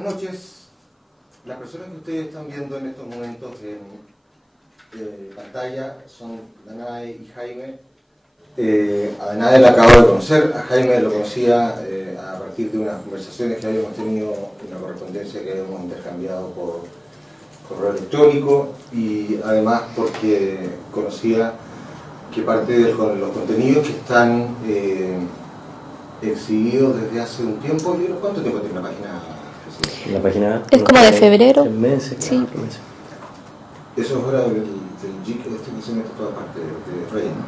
buenas noches. Las personas que ustedes están viendo en estos momentos en pantalla son Danae y Jaime. A Danae la acabo de conocer, a Jaime lo conocía a partir de unas conversaciones que habíamos tenido, una correspondencia que habíamos intercambiado por correo electrónico, y además porque conocía que parte de los contenidos que están exhibidos desde hace un tiempo. ¿Cuánto tiempo tiene la página? La página es como de febrero. Meses, sí. Meses. Eso es hora del JIC, que se mete toda parte de Rey, ¿no?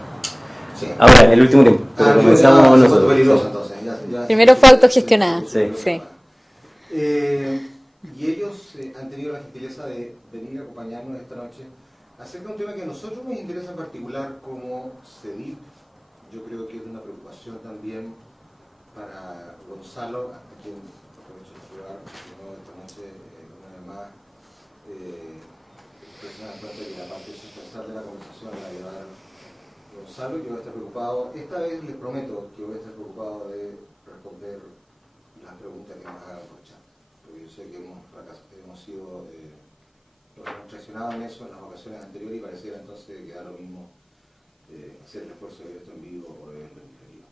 Sí. Ahora, el último tiempo. Pero comenzamos nosotros. Peligroso, entonces. Ya Primero fue autogestionada. Sí. Sí. Y ellos han tenido la gentileza de venir a acompañarnos esta noche acerca de un tema que a nosotros nos interesa en particular como CEDIP. Yo creo que es una preocupación también para Gonzalo, a quien aprovecho de saludar esta noche una vez más. Que la parte sustancial de la conversación la llevar Gonzalo, y yo voy a estar preocupado. Esta vez les prometo que voy a estar preocupado de responder las preguntas que nos hagan por chat, porque yo sé que hemos sido nos hemos traicionado en eso en las ocasiones anteriores, y pareciera entonces que da lo mismo hacer el esfuerzo de ver esto en vivo o de verlo en diferido.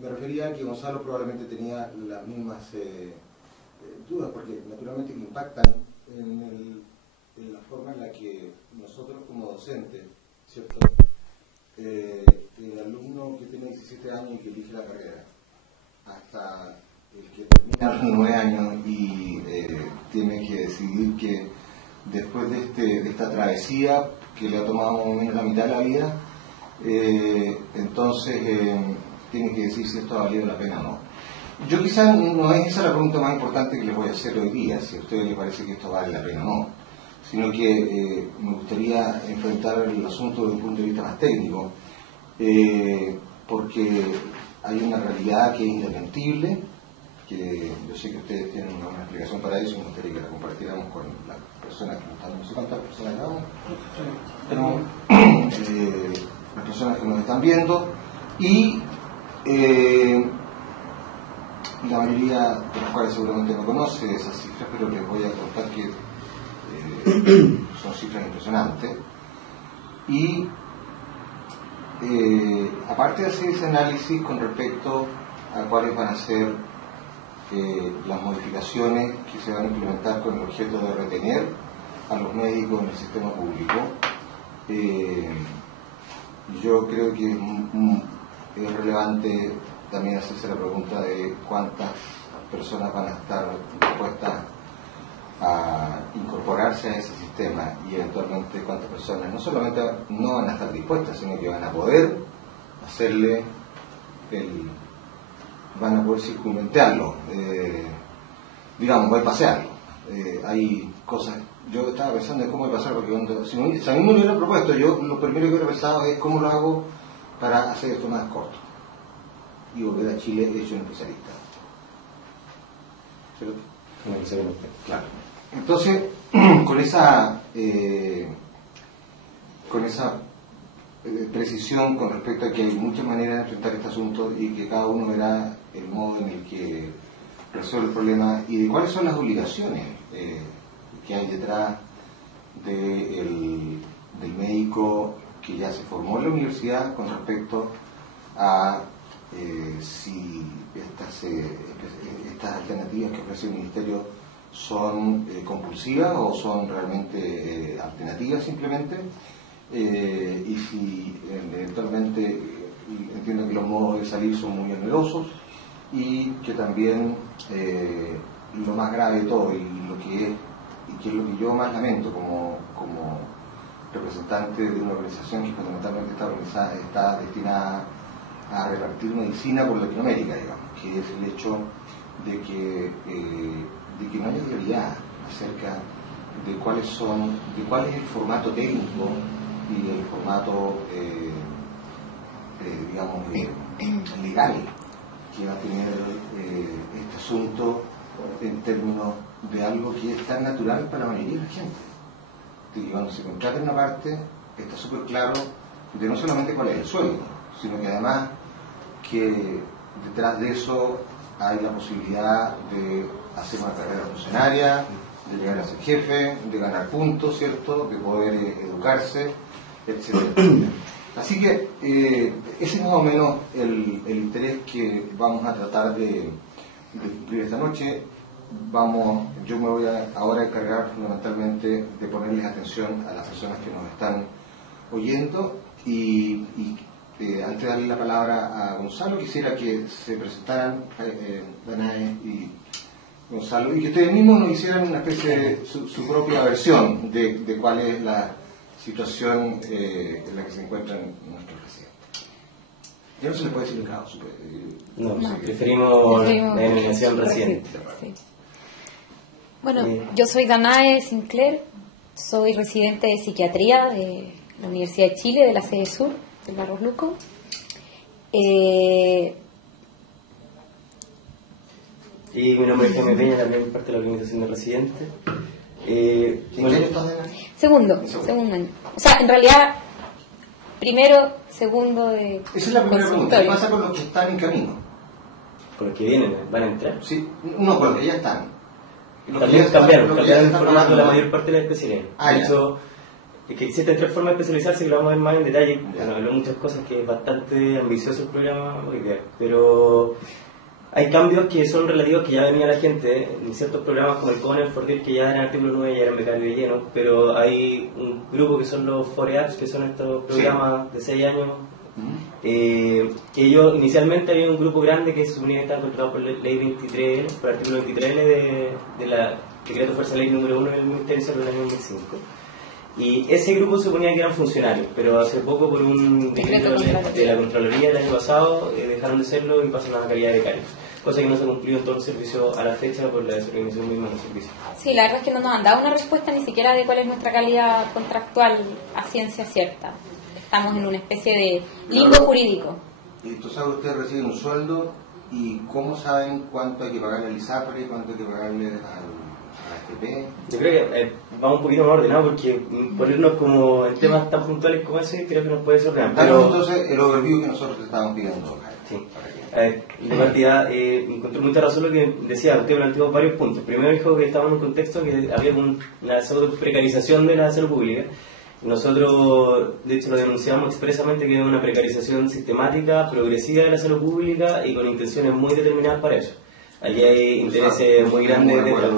Me refería a que Gonzalo probablemente tenía las mismas dudas, porque naturalmente que impactan en la forma en la que nosotros como docentes, ¿cierto? El alumno que tiene 17 años y que elige la carrera, hasta el que termina los 9 años y tiene que decidir que después de esta travesía que le ha tomado más o menos la mitad de la vida, entonces tiene que decir si esto ha valido la pena o no. Yo quizás no es esa la pregunta más importante que les voy a hacer hoy día, si a ustedes les parece que esto vale la pena o no, sino que me gustaría enfrentar el asunto desde un punto de vista más técnico, porque hay una realidad que es indesmentible, que yo sé que ustedes tienen una explicación para eso, y me gustaría que la compartiéramos con las personas que nos están, no sé cuántas personas estamos, pero las personas que nos están viendo, y la mayoría de las cuales seguramente no conoce esas cifras, pero les voy a contar que son cifras impresionantes. Y aparte de hacer ese análisis con respecto a cuáles van a ser las modificaciones que se van a implementar con el objeto de retener a los médicos en el sistema público, yo creo que es relevante también hacerse la pregunta de cuántas personas van a estar dispuestas a incorporarse a ese sistema, y eventualmente cuántas personas no solamente no van a estar dispuestas, sino que van a poder hacerle van a poder circunventarlo, digamos, bypasearlo. Hay cosas, yo estaba pensando en cómo bypasear, porque si a mí me lo hubiera propuesto, yo lo primero que hubiera pensado es cómo lo hago para hacer esto más corto y volver a Chile hecho un especialista. ¿Cierto? Claro. Entonces, con esa precisión con respecto a que hay muchas maneras de enfrentar este asunto, y que cada uno verá el modo en el que resuelve el problema, y de cuáles son las obligaciones que hay detrás del médico que ya se formó en la universidad con respecto a si estas alternativas que ofrece el Ministerio son compulsivas o son realmente alternativas simplemente, y si eventualmente entiendo que los modos de salir son muy onerosos, y que también lo más grave de todo, y que es lo que yo más lamento como representante de una organización que fundamentalmente está destinada a repartir medicina por Latinoamérica, digamos, que es el hecho de que no haya claridad acerca de cuál es el formato técnico y el formato digamos legal que va a tener este asunto en términos de algo que es tan natural para la mayoría de la gente. De que cuando se contrata en una parte está súper claro de no solamente cuál es el sueldo, sino que además que detrás de eso hay la posibilidad de hacer una carrera funcionaria, de llegar a ser jefe, de ganar puntos, ¿cierto?, de poder educarse, etc. Así que ese es más o menos el interés que vamos a tratar de cumplir esta noche. Yo me voy ahora a encargar fundamentalmente de ponerles atención a las personas que nos están oyendo y antes de darle la palabra a Gonzalo, quisiera que se presentaran Danae y Gonzalo, y que ustedes mismos nos hicieran una especie de su propia versión de cuál es la situación en la que se encuentran nuestros residentes. Ya no se les puede decir el grado. No, preferimos la denominación residente. Sí. Bueno, yo soy Danae Sinclair, soy residente de psiquiatría de la Universidad de Chile, de la sede sur, del Barros Luco. Y mi nombre es Jaime Peña, también parte de la organización de residentes. ¿En qué año estás, Danae? Segundo año. O sea, en realidad, primero, segundo de Esa es la primera pregunta. ¿Qué pasa con los que están en camino? Con los que vienen, van a entrar. Sí, no, con los que ya están. También cambiaron el formato de la mayor parte de las especialidades. De hecho, que existen 3 formas de especializarse, que lo vamos a ver más en detalle. Bueno, habló muchas cosas, que es bastante ambicioso el programa hoy día, pero hay cambios que son relativos, que ya venía la gente en ciertos programas como el CONE, el FORDIR, que ya en artículo 9 ya eran becarios de lleno, pero hay un grupo que son los FOREAPS, que son estos programas de 6 años, que ellos inicialmente había un grupo grande que se suponía que estaba controlado por la ley 23, por el artículo 23L de la decreto fuerza ley número 1 del Ministerio de Salud del año 2005. Y ese grupo se suponía que eran funcionarios, pero hace poco, por un decreto de la Contraloría del año pasado, dejaron de serlo y pasan a la calidad de becarios, cosa que no se ha cumplido en todo el servicio a la fecha por la desorganización misma del servicio. Sí, la verdad es que no nos han dado una respuesta ni siquiera de cuál es nuestra calidad contractual a ciencia cierta. Estamos en una especie de limbo jurídico. Y tú sabes, ustedes reciben un sueldo, y ¿cómo saben cuánto hay que pagarle al ISAPRE, cuánto hay que pagarle a la AFP? Yo creo que vamos un poquito más ordenado, porque ponernos como en temas tan puntuales como ese creo que nos puede desordenar. Danos entonces el overview que nosotros te estábamos pidiendo. Sí. De partida, encontré mucha razón lo que decía. Usted planteó varios puntos. Primero dijo que estábamos en un contexto que había una precarización de la salud pública. Nosotros, de hecho, lo denunciamos expresamente, que es una precarización sistemática, progresiva de la salud pública y con intenciones muy determinadas para eso. Allí hay intereses muy grandes detrás.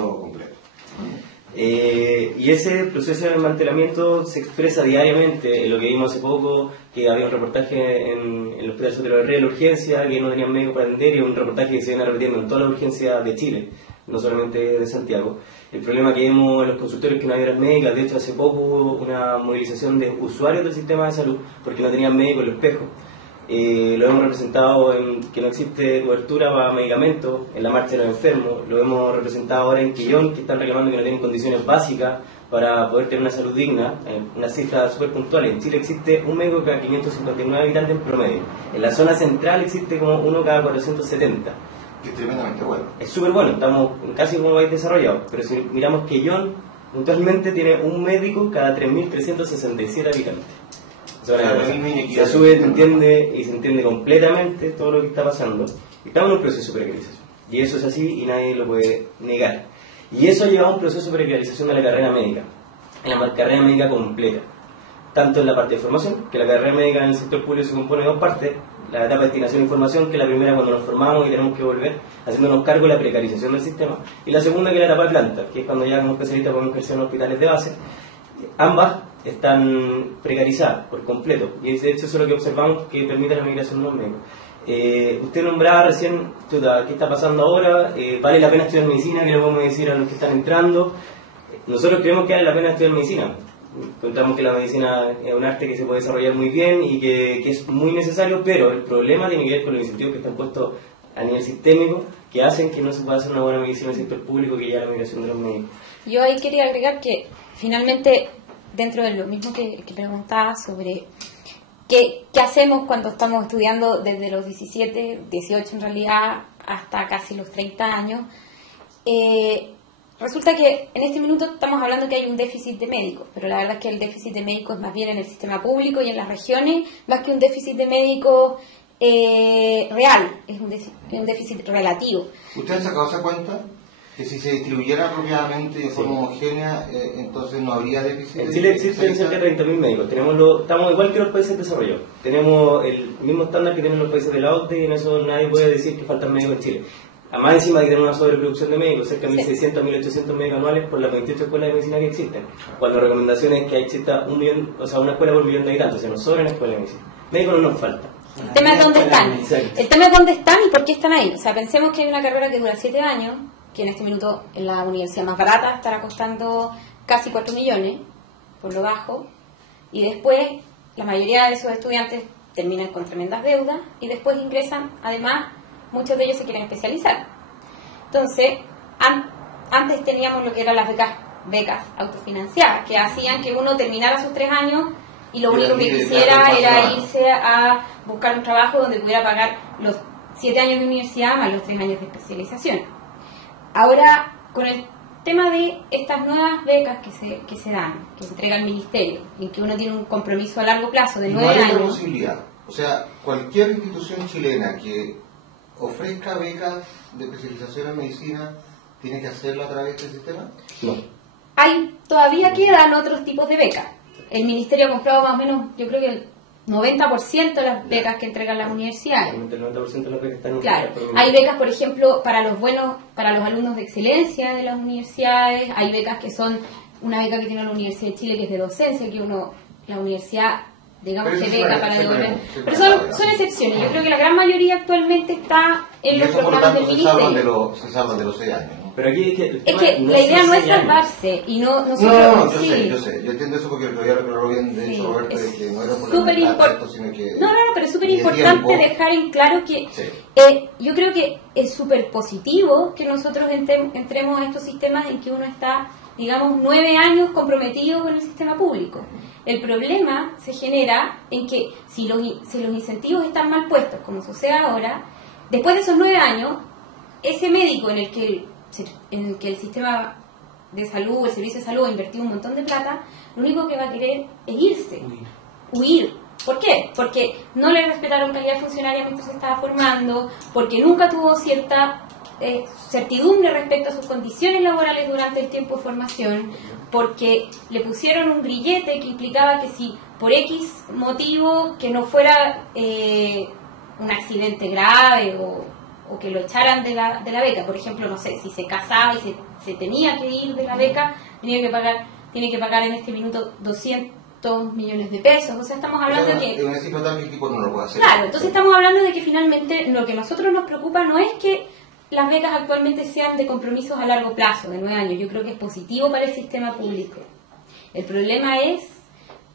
Y ese proceso de desmantelamiento se expresa diariamente en lo que vimos hace poco, que había un reportaje en el Hospital Sotero del Rey de la urgencia, que no tenían médico para atender, y un reportaje que se viene repitiendo en todas las urgencias de Chile, no solamente de Santiago. El problema que vemos en los consultorios, que no había médicas. De hecho, hace poco hubo una movilización de usuarios del sistema de salud porque no tenían médico en los espejos. Lo hemos representado en que no existe cobertura para medicamentos en la marcha de los enfermos. Lo hemos representado ahora en Quillón, que están reclamando que no tienen condiciones básicas para poder tener una salud digna. Una cifra súper puntual: en Chile existe un médico cada 559 habitantes en promedio. En la zona central existe como uno cada 470. Que es tremendamente bueno. Es súper bueno, estamos casi como país desarrollado. Pero si miramos que Quillón puntualmente tiene un médico cada 3.367 habitantes. Se sube, se entiende completamente todo lo que está pasando. Estamos en un proceso de precarización, y eso es así y nadie lo puede negar. Y eso ha llevado a un proceso de precarización de la carrera médica, en la carrera médica completa, tanto en la parte de formación, que la carrera médica en el sector público se compone de 2 partes: la etapa de destinación e información, que es la primera cuando nos formamos y tenemos que volver haciéndonos cargo de la precarización del sistema, y la segunda, que es la etapa de planta, que es cuando ya como especialistas podemos ejercer en hospitales de base. Ambas están precarizadas por completo, y de hecho eso es lo que observamos que permite la migración de los médicos. Usted nombraba recién qué está pasando ahora. ¿Vale la pena estudiar medicina? ¿Qué le podemos decir a los que están entrando? Nosotros creemos que vale la pena estudiar medicina. Encontramos que la medicina es un arte que se puede desarrollar muy bien y que es muy necesario, pero el problema tiene que ver con los incentivos que están puestos a nivel sistémico, que hacen que no se pueda hacer una buena medicina en el sector público, que ya la migración de los médicos. Yo ahí quería agregar que finalmente, dentro de lo mismo que preguntaba sobre qué hacemos cuando estamos estudiando desde los 17, 18 en realidad, hasta casi los 30 años, resulta que en este minuto estamos hablando que hay un déficit de médicos, pero la verdad es que el déficit de médicos es más bien en el sistema público y en las regiones, más que un déficit de médicos real, es un déficit relativo. ¿Usted ha sacado esa cuenta? Que si se distribuyera apropiadamente de forma homogénea, entonces no habría déficit. En Chile existen cerca de 30.000 médicos. Estamos igual que los países desarrollados. Tenemos el mismo estándar que tienen los países de la OCDE y en eso nadie puede decir que faltan médicos en Chile. Además, encima de que tenemos una sobreproducción de médicos, cerca de 1.600 a 1.800 médicos anuales por las 28 escuelas de medicina que existen. Cuando la recomendación es que exista una escuela por 1.000.000 de habitantes, o sea, nos sobran escuelas de medicina. Médicos no nos falta. El tema es dónde están. El tema es dónde están y por qué están ahí. O sea, pensemos que hay una carrera que dura 7 años, que en este minuto en la universidad más barata estará costando casi 4 millones, por lo bajo, y después la mayoría de esos estudiantes terminan con tremendas deudas y después ingresan, además, muchos de ellos se quieren especializar. Entonces, antes teníamos lo que eran las becas autofinanciadas, que hacían que uno terminara sus 3 años y lo único que quisiera era irse a buscar un trabajo donde pudiera pagar los 7 años de universidad más los 3 años de especialización. Ahora, con el tema de estas nuevas becas que se dan, que se entrega al ministerio, en que uno tiene un compromiso a largo plazo de 9 años. No hay posibilidad. O sea, cualquier institución chilena que ofrezca becas de especialización en medicina, ¿tiene que hacerlo a través del sistema? No. Todavía quedan otros tipos de becas. El ministerio ha comprado más o menos, yo creo que el 90% de las becas que entregan las universidades. El 90% de las becas están en Claro, hay becas, por ejemplo, para los alumnos de excelencia de las universidades, hay becas que son una beca que tiene la Universidad de Chile que es de docencia, que la universidad, digamos, que beca para devolver. Pero son excepciones, yo creo que la gran mayoría actualmente está en los programas del ministerio. Se salvan de los 6 años, ¿no? Pero aquí es que la idea no es salvarse y no yo sé, yo entiendo eso porque lo había recordado bien, de hecho, Roberto, de que no era por el sino que... pero es súper importante dejar en claro que yo creo que es súper positivo que nosotros entremos a estos sistemas en que uno está, digamos, 9 años comprometido con el sistema público. El problema se genera en que si los incentivos están mal puestos, como sucede ahora, después de esos 9 años, ese médico en el que el sistema de salud, el servicio de salud ha invertido un montón de plata, lo único que va a querer es irse, huir. ¿Por qué? Porque no le respetaron calidad funcionaria mientras se estaba formando, porque nunca tuvo cierta certidumbre respecto a sus condiciones laborales durante el tiempo de formación, porque le pusieron un grillete que implicaba que si por X motivo que no fuera un accidente grave o que lo echaran de la beca, por ejemplo, no sé, si se casaba y se tenía que ir de la beca, tiene que pagar en este minuto 200 millones de pesos. O sea, estamos hablando de que... Es una cifra tan que tipo no lo puede hacer. Claro, entonces estamos hablando de que finalmente lo que a nosotros nos preocupa no es que las becas actualmente sean de compromisos a largo plazo, de 9 años. Yo creo que es positivo para el sistema público. El problema es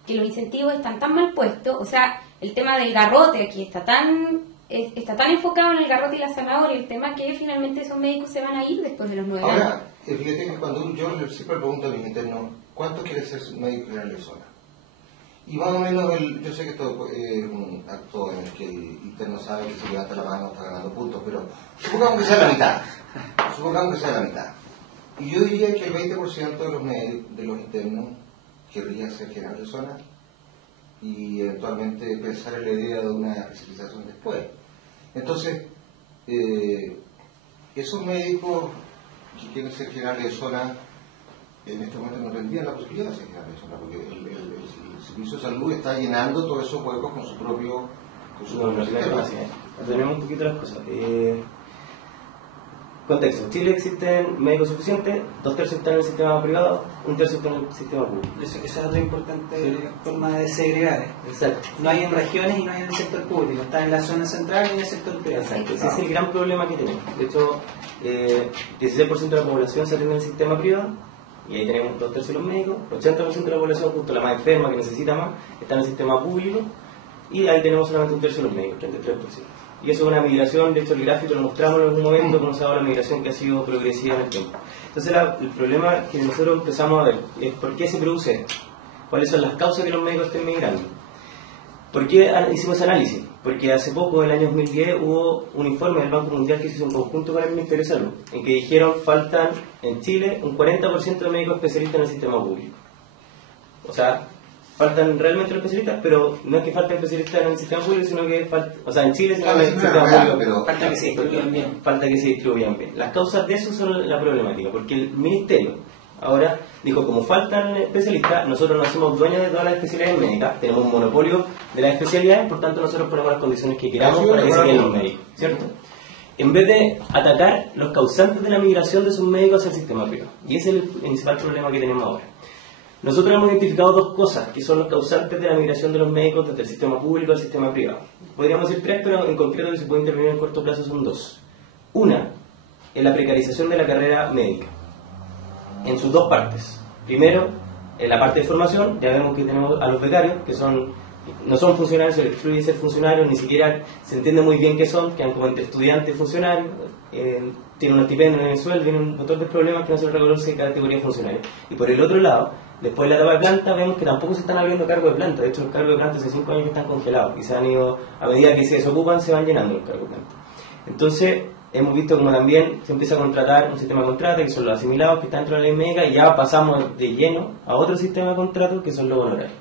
que los incentivos están tan mal puestos, o sea, el tema del garrote aquí está tan enfocado en el garrote y la zanahoria, el tema que finalmente esos médicos se van a ir después de los 9 años. Ahora, fíjate que cuando yo siempre pregunto a mis internos, ¿cuánto quiere ser médico general de zona? Y más o menos, yo sé que esto es un acto en el que el interno sabe que si levanta la mano está ganando puntos, pero supongamos que sea la mitad. Y yo diría que el 20% de los internos querría ser general de zona y eventualmente pensar en la idea de una especialización después. Entonces, esos médicos que quieren ser generales de zona en este momento no tendrían la posibilidad de ser generales de zona, porque el servicio de salud está llenando todos esos huecos con su propio sistema. Tenemos un poquito las cosas. Contexto. En Chile existen médicos suficientes, 2/3 están en el sistema privado, 1/3 están en el sistema público. Esa es otra importante forma de segregar. Exacto. No hay en regiones y no hay en el sector público, está en la zona central y en el sector privado. Exacto. Ese es el gran problema que tenemos. De hecho, 16% de la población se atiende en el sistema privado, y ahí tenemos 2/3 de los médicos, 80% de la población, justo la más enferma que necesita más, está en el sistema público, y ahí tenemos solamente 1/3 de los médicos, 33%. Y eso es una migración, de hecho el gráfico lo mostramos en algún momento, como se ha dado la migración que ha sido progresiva en el tiempo. Entonces el problema que nosotros empezamos a ver es por qué se produce esto, cuáles son las causas que los médicos estén migrando. ¿Por qué hicimos ese análisis? Porque hace poco, en el año 2010, hubo un informe del Banco Mundial que se hizo en conjunto con el Ministerio de Salud, en que dijeron faltan en Chile un 40% de médicos especialistas en el sistema público. O sea, faltan realmente los especialistas, pero no es que falten especialistas en el sistema público, sino que falta, o sea, en Chile Claro, el es sistema real, público, pero Falta que se distribuyan bien. falta que se distribuyan bien. Las causas de eso son la problemática, porque el ministerio ahora dijo, como faltan especialistas, nosotros nos hacemos dueños de todas las especialidades médicas, tenemos un monopolio de las especialidades, por tanto nosotros ponemos las condiciones que queramos para que se queden los médicos, ¿cierto? En vez de atacar los causantes de la migración de sus médicos hacia el sistema privado. Y ese es el principal problema que tenemos ahora. Nosotros hemos identificado dos cosas que son los causantes de la migración de los médicos desde el sistema público al sistema privado. Podríamos decir tres, pero en concreto que se puede intervenir en corto plazo son dos. Una es la precarización de la carrera médica, en sus dos partes. Primero, en la parte de formación, ya vemos que tenemos a los becarios, que no son funcionarios, se les excluye ser funcionarios, ni siquiera se entiende muy bien qué son, quedan como entre estudiantes y funcionarios, tienen un estipendio en el sueldo, tienen un montón de problemas que no se reconoce en categoría de funcionarios. Y por el otro lado, después de la etapa de planta, vemos que tampoco se están abriendo cargos de planta. De hecho, los cargos de planta hace 5 años que están congelados y se han ido, a medida que se desocupan, se van llenando los cargos de planta. Entonces, hemos visto como también se empieza a contratar un sistema de contrato, que son los asimilados que están dentro de la ley médica, y ya pasamos de lleno a otro sistema de contrato, que son los honorarios.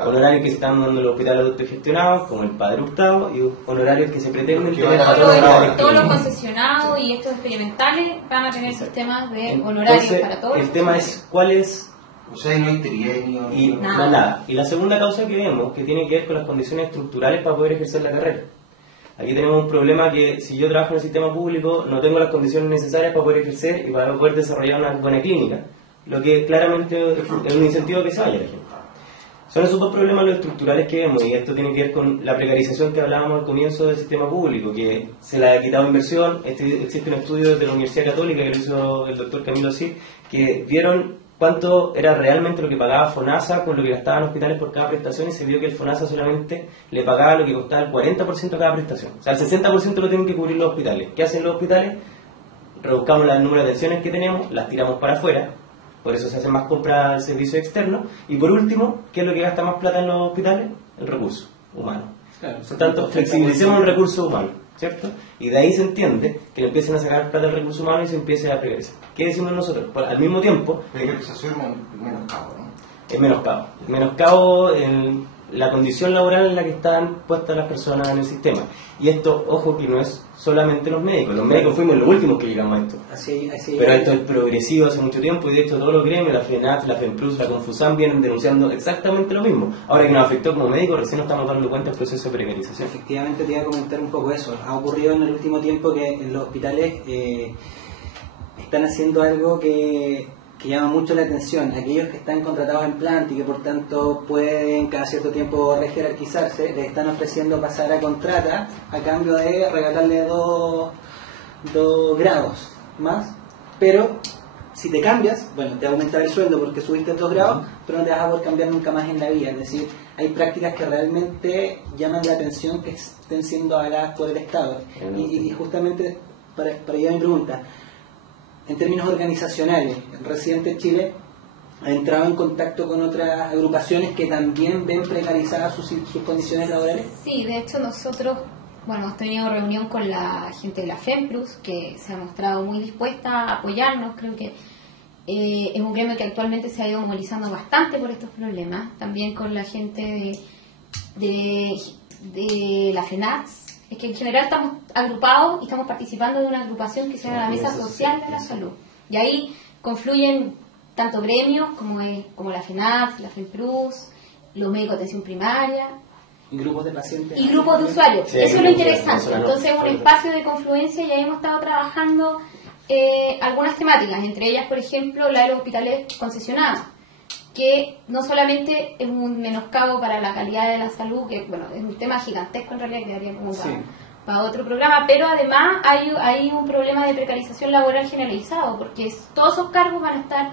Honorarios que se están dando en los hospitales autogestionados, como el Padre Hurtado, y honorarios que se pretenden tener para todos los concesionados y estos experimentales van a tener sistemas de honorarios. Entonces, para todos. El tema es cuál es. O sea, no hay trienio. Y nada. Y la segunda causa que vemos, que tiene que ver con las condiciones estructurales para poder ejercer la carrera. Aquí tenemos un problema que si yo trabajo en el sistema público no tengo las condiciones necesarias para poder ejercer y para poder desarrollar una buena clínica, lo que claramente es un incentivo a que se vaya la gente. Son esos dos problemas los estructurales que vemos, y esto tiene que ver con la precarización que hablábamos al comienzo del sistema público, que se le ha quitado inversión. Existe un estudio de la Universidad Católica que lo hizo el doctor Camilo Cid, que vieron cuánto era realmente lo que pagaba FONASA con lo que gastaban hospitales por cada prestación, y se vio que el FONASA solamente le pagaba lo que costaba el 40% de cada prestación. O sea, el 60% lo tienen que cubrir los hospitales. ¿Qué hacen los hospitales? Rebuscamos el número de atenciones que tenemos, las tiramos para afuera, por eso se hace más compra del servicio externo, y por último, ¿qué es lo que gasta más plata en los hospitales? El recurso humano. Claro, por tanto, flexibilicemos el recurso humano, ¿cierto? Y de ahí se entiende que le empiecen a sacar plata al recurso humano y se empiece a precarizar. ¿Qué decimos nosotros? Pues, al mismo tiempo, precarización menoscabo, ¿no? Es menoscabo. Menoscabo en la condición laboral en la que están puestas las personas en el sistema. Y esto, ojo, que no es solamente los médicos. Los médicos fuimos los últimos que llegamos a esto. Así pero esto es progresivo hace mucho tiempo, y de hecho todos los gremios, la FENAF, la FEMPLUS, la Confusam, vienen denunciando exactamente lo mismo. Ahora que nos afectó como médicos, recién nos estamos dando cuenta del proceso de precarización. Efectivamente, te iba a comentar un poco eso. Ha ocurrido en el último tiempo que en los hospitales están haciendo algo que llama mucho la atención. Aquellos que están contratados en planta y que por tanto pueden cada cierto tiempo rejerarquizarse, les están ofreciendo pasar a contrata a cambio de regalarle dos grados más, pero si te cambias, bueno, te va a aumentar el sueldo porque subiste 2 grados, pero no te vas a poder cambiar nunca más en la vida. Es decir, hay prácticas que realmente llaman la atención que estén siendo avaladas por el Estado. Y justamente para llevar mi pregunta, en términos organizacionales, Residentes Chile ha entrado en contacto con otras agrupaciones que también ven precarizadas sus condiciones laborales. Sí, de hecho nosotros hemos tenido reunión con la gente de la FEMPLUS, que se ha mostrado muy dispuesta a apoyarnos. Creo que es un gremio que actualmente se ha ido movilizando bastante por estos problemas. También con la gente de la FENATS. Es que en general estamos agrupados y estamos participando de una agrupación que se llama la Mesa Social de la Salud. Y ahí confluyen tanto gremios como la FENAF, la FEMPLUS, los médicos de atención primaria. Y grupos de pacientes. Y grupos de usuarios. Sí, eso es lo interesante. Entonces es un espacio de confluencia, y ahí hemos estado trabajando algunas temáticas, entre ellas, por ejemplo, la de los hospitales concesionados, que no solamente es un menoscabo para la calidad de la salud, que bueno, es un tema gigantesco en realidad, que daría como para otro programa, pero además hay un problema de precarización laboral generalizado, porque todos esos cargos van a estar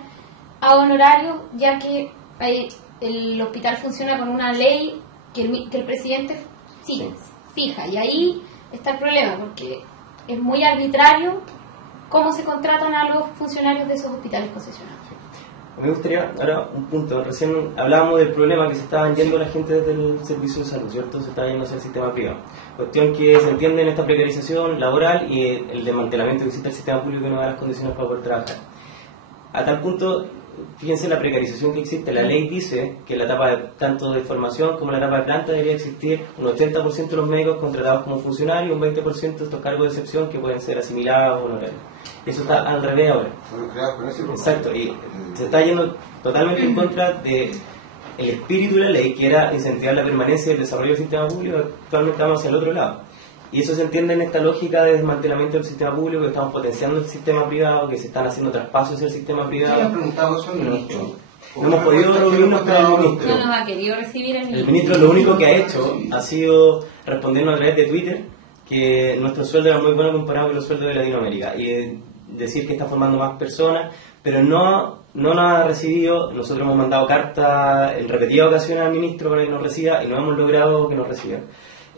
a honorarios, ya que el hospital funciona con una ley que el presidente fija, y ahí está el problema, porque es muy arbitrario cómo se contratan a los funcionarios de esos hospitales concesionados. Me gustaría, ahora un punto, recién hablábamos del problema que se estaban yendo la gente desde el servicio de salud, ¿cierto? Se estaba yendo hacia el sistema privado. Cuestión que se entiende en esta precarización laboral y el desmantelamiento que existe del sistema público, que no da las condiciones para poder trabajar. A tal punto, fíjense la precarización que existe. La ley dice que en la etapa tanto de formación como en la etapa de planta debería existir un 80% de los médicos contratados como funcionarios y un 20% de estos cargos de excepción que pueden ser asimilados o honorarios. Eso está al revés ahora. Exacto, y se está yendo totalmente en contra de el espíritu de la ley, que era incentivar la permanencia y el desarrollo del sistema público. Actualmente estamos hacia el otro lado. Y eso se entiende en esta lógica de desmantelamiento del sistema público, que estamos potenciando el sistema privado, que se están haciendo traspasos hacia el sistema privado. ¿Quién ha preguntado eso al ministro? No hemos podido reunirnos con el ministro. No nos ha querido recibir el ministro. El ministro lo único que ha hecho ha sido respondernos a través de Twitter que nuestro sueldo era muy bueno comparado con los sueldos de Latinoamérica. Y decir que está formando más personas, pero no nos ha recibido. Nosotros hemos mandado cartas en repetidas ocasiones al ministro para que nos reciba y no hemos logrado que nos reciba.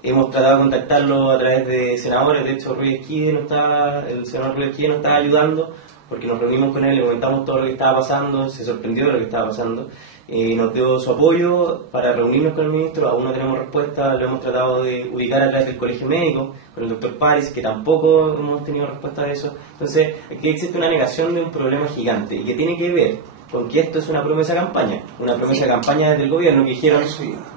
Hemos tratado de contactarlo a través de senadores. De hecho, el senador Ruiz Esquide nos estaba ayudando porque nos reunimos con él, le comentamos todo lo que estaba pasando, se sorprendió de lo que estaba pasando, nos dio su apoyo para reunirnos con el ministro. Aún no tenemos respuesta, lo hemos tratado de ubicar a través del colegio médico, con el doctor Paris, que tampoco hemos tenido respuesta de eso. Entonces, aquí existe una negación de un problema gigante y que tiene que ver con que esto es una promesa de campaña, de campaña desde el gobierno, que dijeron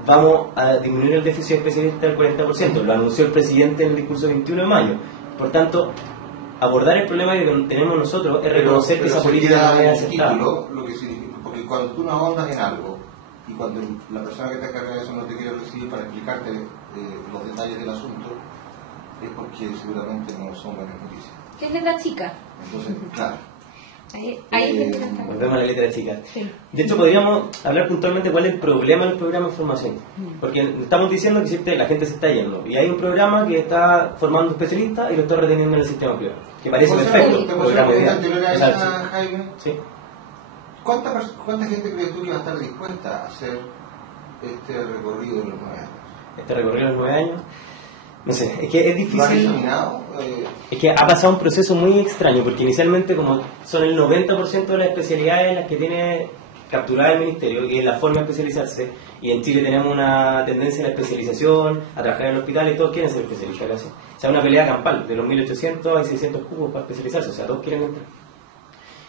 vamos a disminuir el déficit especialista del 40%, lo anunció el presidente en el discurso 21 de mayo. Por tanto, abordar el problema que tenemos nosotros es reconocer que esa política no es aceptada. Lo que significa, porque cuando tú no ahondas en algo y cuando la persona que te carga de eso no te quiere recibir para explicarte los detalles del asunto, es porque seguramente no son buenas noticias. ¿Qué es letra chica? Entonces, claro. Volvemos a la letra chica. Sí. De hecho, podríamos hablar puntualmente cuál es el problema del programa de formación. Porque estamos diciendo que la gente se está yendo. Y hay un programa que está formando especialistas y lo está reteniendo en el sistema privado. Que parece perfecto. ¿Te puedo hacer una pregunta anterior a esa, Jaime? Sí. ¿Cuánta gente crees tú que va a estar dispuesta a hacer este recorrido de los 9 años? Este recorrido de los 9 años. No sé, es que es difícil. ¿Lo has examinado? Es que ha pasado un proceso muy extraño, porque inicialmente, como son el 90% de las especialidades las que tiene capturada el ministerio, y es la forma de especializarse, y en Chile tenemos una tendencia a la especialización, a trabajar en el hospital, y todos quieren ser especialistas casi. O sea, una pelea campal, de los 1800 hay 600 cupos para especializarse, o sea, todos quieren entrar.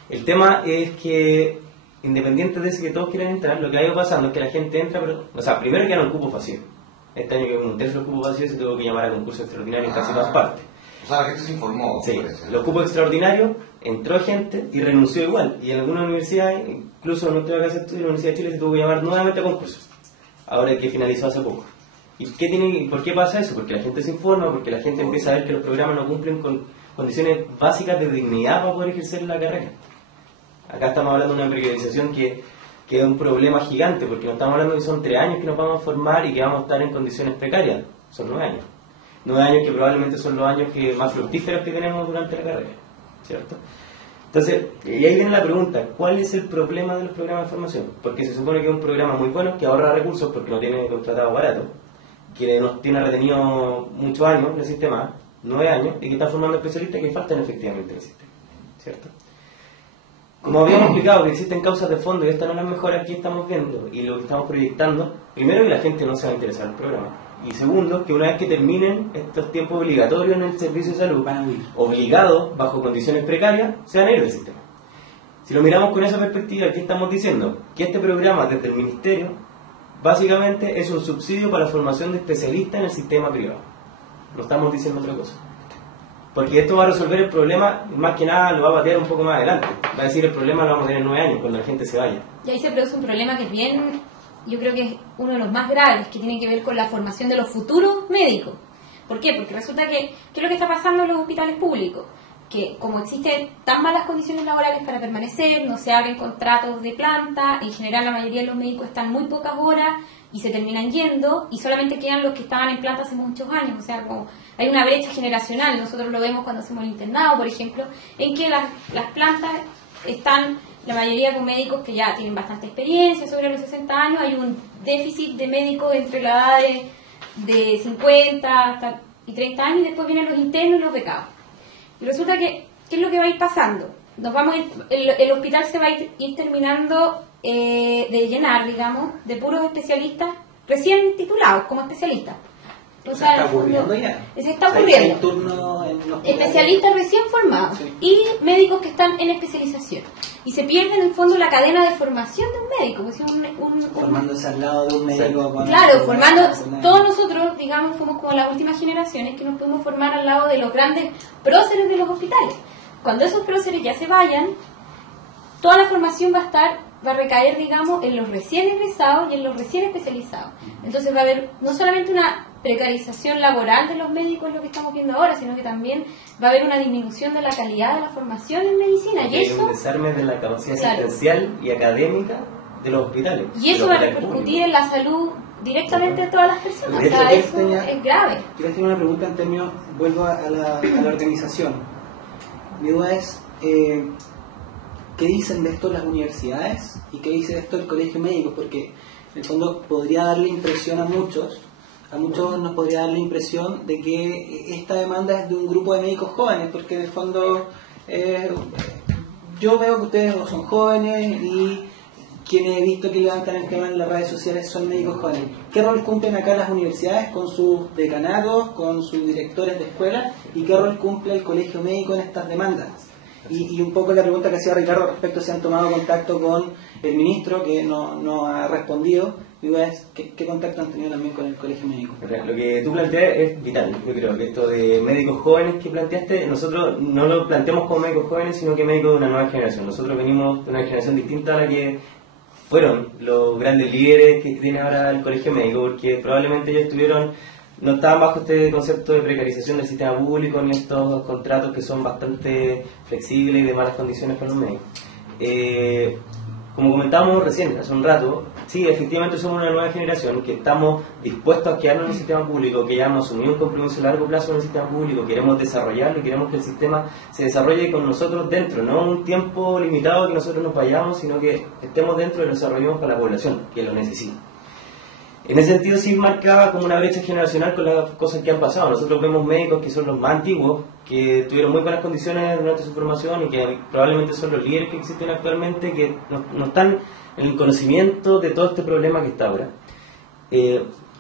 El tema es que, independiente de eso que todos quieren entrar, lo que ha ido pasando es que la gente entra, pero, o sea, primero quedan un cupo vacío. Este año que un tercio de los cupos vacíos se tuvo que llamar a concurso extraordinario en casi todas partes. O sea, la gente se informó. Sí, los cupos extraordinarios, entró gente y renunció igual. Y en algunas universidades, incluso en nuestra casa de la Universidad de Chile, se tuvo que llamar nuevamente a concursos. Ahora que finalizó hace poco. ¿Y por qué pasa eso? Porque la gente se informa, porque la gente empieza a ver que los programas no cumplen con condiciones básicas de dignidad para poder ejercer la carrera. Acá estamos hablando de una precarización que es un problema gigante, porque no estamos hablando de que son 3 años que nos vamos a formar y que vamos a estar en condiciones precarias. Son 9 años. 9 años que probablemente son los años más fructíferos que tenemos durante la carrera, ¿cierto? Entonces, y ahí viene la pregunta, ¿cuál es el problema de los programas de formación? Porque se supone que es un programa muy bueno, que ahorra recursos porque no tiene contratado barato, que nos tiene retenido muchos años en el sistema, 9 años, y que está formando especialistas que faltan efectivamente en el sistema, ¿cierto? Como habíamos explicado que existen causas de fondo y estas no las mejoras que estamos viendo y lo que estamos proyectando, primero que la gente no se va a interesar en el programa, y segundo que una vez que terminen estos tiempos obligatorios en el servicio de salud, obligados bajo condiciones precarias, se van a ir del sistema. Si lo miramos con esa perspectiva, ¿qué estamos diciendo? Que este programa desde el ministerio básicamente es un subsidio para la formación de especialistas en el sistema privado. No estamos diciendo otra cosa. Porque esto va a resolver el problema, más que nada lo va a patear un poco más adelante. Va a decir el problema lo vamos a tener en 9 años, cuando la gente se vaya. Y ahí se produce un problema que es bien, yo creo que es uno de los más graves, que tiene que ver con la formación de los futuros médicos. ¿Por qué? Porque resulta que, ¿qué es lo que está pasando en los hospitales públicos? Que como existen tan malas condiciones laborales para permanecer, no se abren contratos de planta, en general la mayoría de los médicos están muy pocas horas y se terminan yendo, y solamente quedan los que estaban en planta hace muchos años. O sea, como hay una brecha generacional. Nosotros lo vemos cuando hacemos el internado, por ejemplo, en que las plantas están, la mayoría con médicos que ya tienen bastante experiencia, sobre los 60 años. Hay un déficit de médicos entre la edad de 50 y 30 años, y después vienen los internos y los becados. Y resulta que, ¿qué es lo que va a ir pasando? El hospital se va a ir terminando de llenar, digamos, de puros especialistas recién titulados como especialistas. O sea, está ocurriendo ya. Se está ocurriendo. Hay turno en los Especialistas recién formados sí. y médicos que están en especialización. Y se pierde en el fondo la cadena de formación de un médico. Pues formándose al lado de un médico. Claro, formando. Todos nosotros, digamos, fuimos como las últimas generaciones que nos pudimos formar al lado de los grandes próceres de los hospitales. Cuando esos próceres ya se vayan, toda la formación va a recaer, digamos, en los recién egresados y en los recién especializados. Entonces va a haber no solamente una precarización laboral de los médicos, lo que estamos viendo ahora, sino que también va a haber una disminución de la calidad de la formación en medicina. Y eso, un desarme de la capacidad asistencial y académica de los hospitales. Y eso va a repercutir en la salud directamente de todas las personas. O sea, eso es grave. Quiero hacer una pregunta en términos, vuelvo a la organización. Mi duda es, ¿qué dicen de esto las universidades y qué dice de esto el colegio médico? Porque en el fondo podría darle impresión a muchos nos podría dar la impresión de que esta demanda es de un grupo de médicos jóvenes, porque en el fondo yo veo que ustedes son jóvenes y quienes he visto que levantan el tema en las redes sociales son médicos jóvenes. ¿Qué rol cumplen acá las universidades con sus decanatos, con sus directores de escuela y qué rol cumple el colegio médico en estas demandas? Y un poco la pregunta que hacía Ricardo respecto a si han tomado contacto con el ministro, que no ha respondido. Mi duda es, ¿qué contacto han tenido también con el colegio médico? Lo que tú planteas es vital. Yo creo que esto de médicos jóvenes que planteaste, nosotros no lo planteamos como médicos jóvenes, sino que médicos de una nueva generación. Nosotros venimos de una generación distinta a la que fueron los grandes líderes que tiene ahora el colegio médico, porque probablemente ellos no estaban bajo este concepto de precarización del sistema público ni estos contratos que son bastante flexibles y de malas condiciones para los médicos. Como comentábamos recién, hace un rato, sí, efectivamente somos una nueva generación que estamos dispuestos a quedarnos en el sistema público, que ya hemos asumido un compromiso a largo plazo en el sistema público, queremos desarrollarlo y queremos que el sistema se desarrolle con nosotros dentro, no un tiempo limitado que nosotros nos vayamos, sino que estemos dentro y lo desarrollemos para la población, que lo necesita. En ese sentido sí marcaba como una brecha generacional con las cosas que han pasado. Nosotros vemos médicos que son los más antiguos, que tuvieron muy buenas condiciones durante su formación y que probablemente son los líderes que existen actualmente, que no están en el conocimiento de todo este problema que está ahora.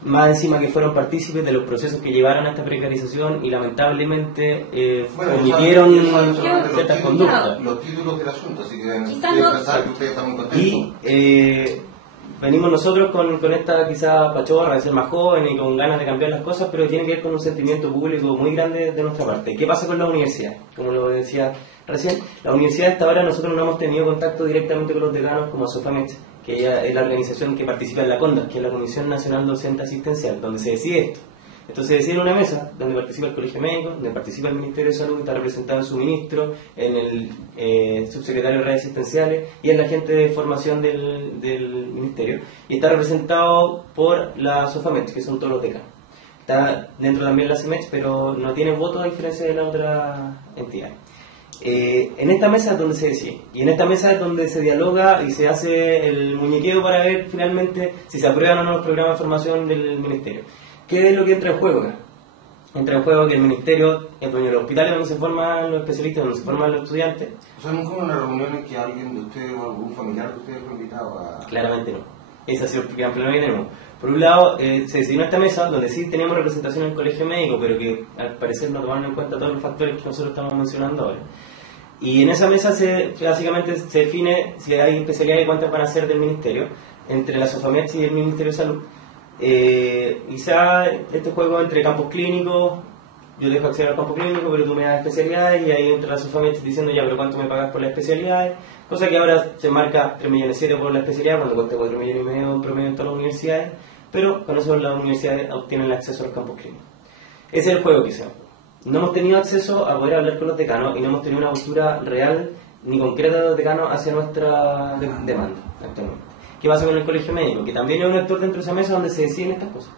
Más encima que fueron partícipes de los procesos que llevaron a esta precarización y lamentablemente omitieron ciertas conductas. Los títulos del asunto, así que quizás pensar que ustedes están muy contentos. Y venimos nosotros con esta quizá pachorra de ser más joven y con ganas de cambiar las cosas, pero tiene que ver con un sentimiento público muy grande de nuestra parte. ¿Qué pasa con la universidad? Como lo decía recién, la universidad hasta ahora nosotros no hemos tenido contacto directamente con los decanos como Sofamet, que ella es la organización que participa en la CONDA, que es la Comisión Nacional Docente Asistencial, donde se decide esto. Esto se decide en una mesa donde participa el Colegio Médico, donde participa el Ministerio de Salud, está representado en su ministro, en el subsecretario de redes asistenciales y en la gente de formación del ministerio, y está representado por la SOFAMET, que son todos los decanos. Está dentro también la CEMEX, pero no tiene voto a diferencia de la otra entidad. En esta mesa es donde se decide, y en esta mesa es donde se dialoga y se hace el muñequeo para ver finalmente si se aprueban o no los programas de formación del ministerio. ¿Qué es lo que entra en juego acá? Entra en juego que el ministerio, el dueño de los hospitales donde se forman los especialistas, donde se forman los estudiantes. O sea, nunca hubo una reunión en que alguien de ustedes o algún familiar de ustedes fue invitado a... Claramente no. Ese ha sido el gran problema que tenemos. Por un lado, se decidió esta mesa, donde sí teníamos representación en el colegio médico, pero que al parecer no tomaron en cuenta todos los factores que nosotros estamos mencionando ahora. Y en esa mesa básicamente se define si hay especialidades y cuántas van a ser del ministerio, entre la SOFAMET y el Ministerio de Salud. Y se da este juego entre campos clínicos, yo dejo acceder al campo clínico, pero tú me das especialidades, y ahí entra la SOFAMET diciendo ya, pero ¿cuánto me pagas por las especialidades? Cosa que ahora se marca 3,7 millones por la especialidad, cuando cuesta 4,5 millones en promedio en todas las universidades, pero con eso las universidades obtienen el acceso a los campos clínicos. Ese es el juego que se da. No hemos tenido acceso a poder hablar con los decanos y no hemos tenido una postura real ni concreta de los decanos hacia nuestra demanda actualmente. ¿Qué pasa con el colegio médico? Que también es un actor dentro de esa mesa donde se deciden estas cosas,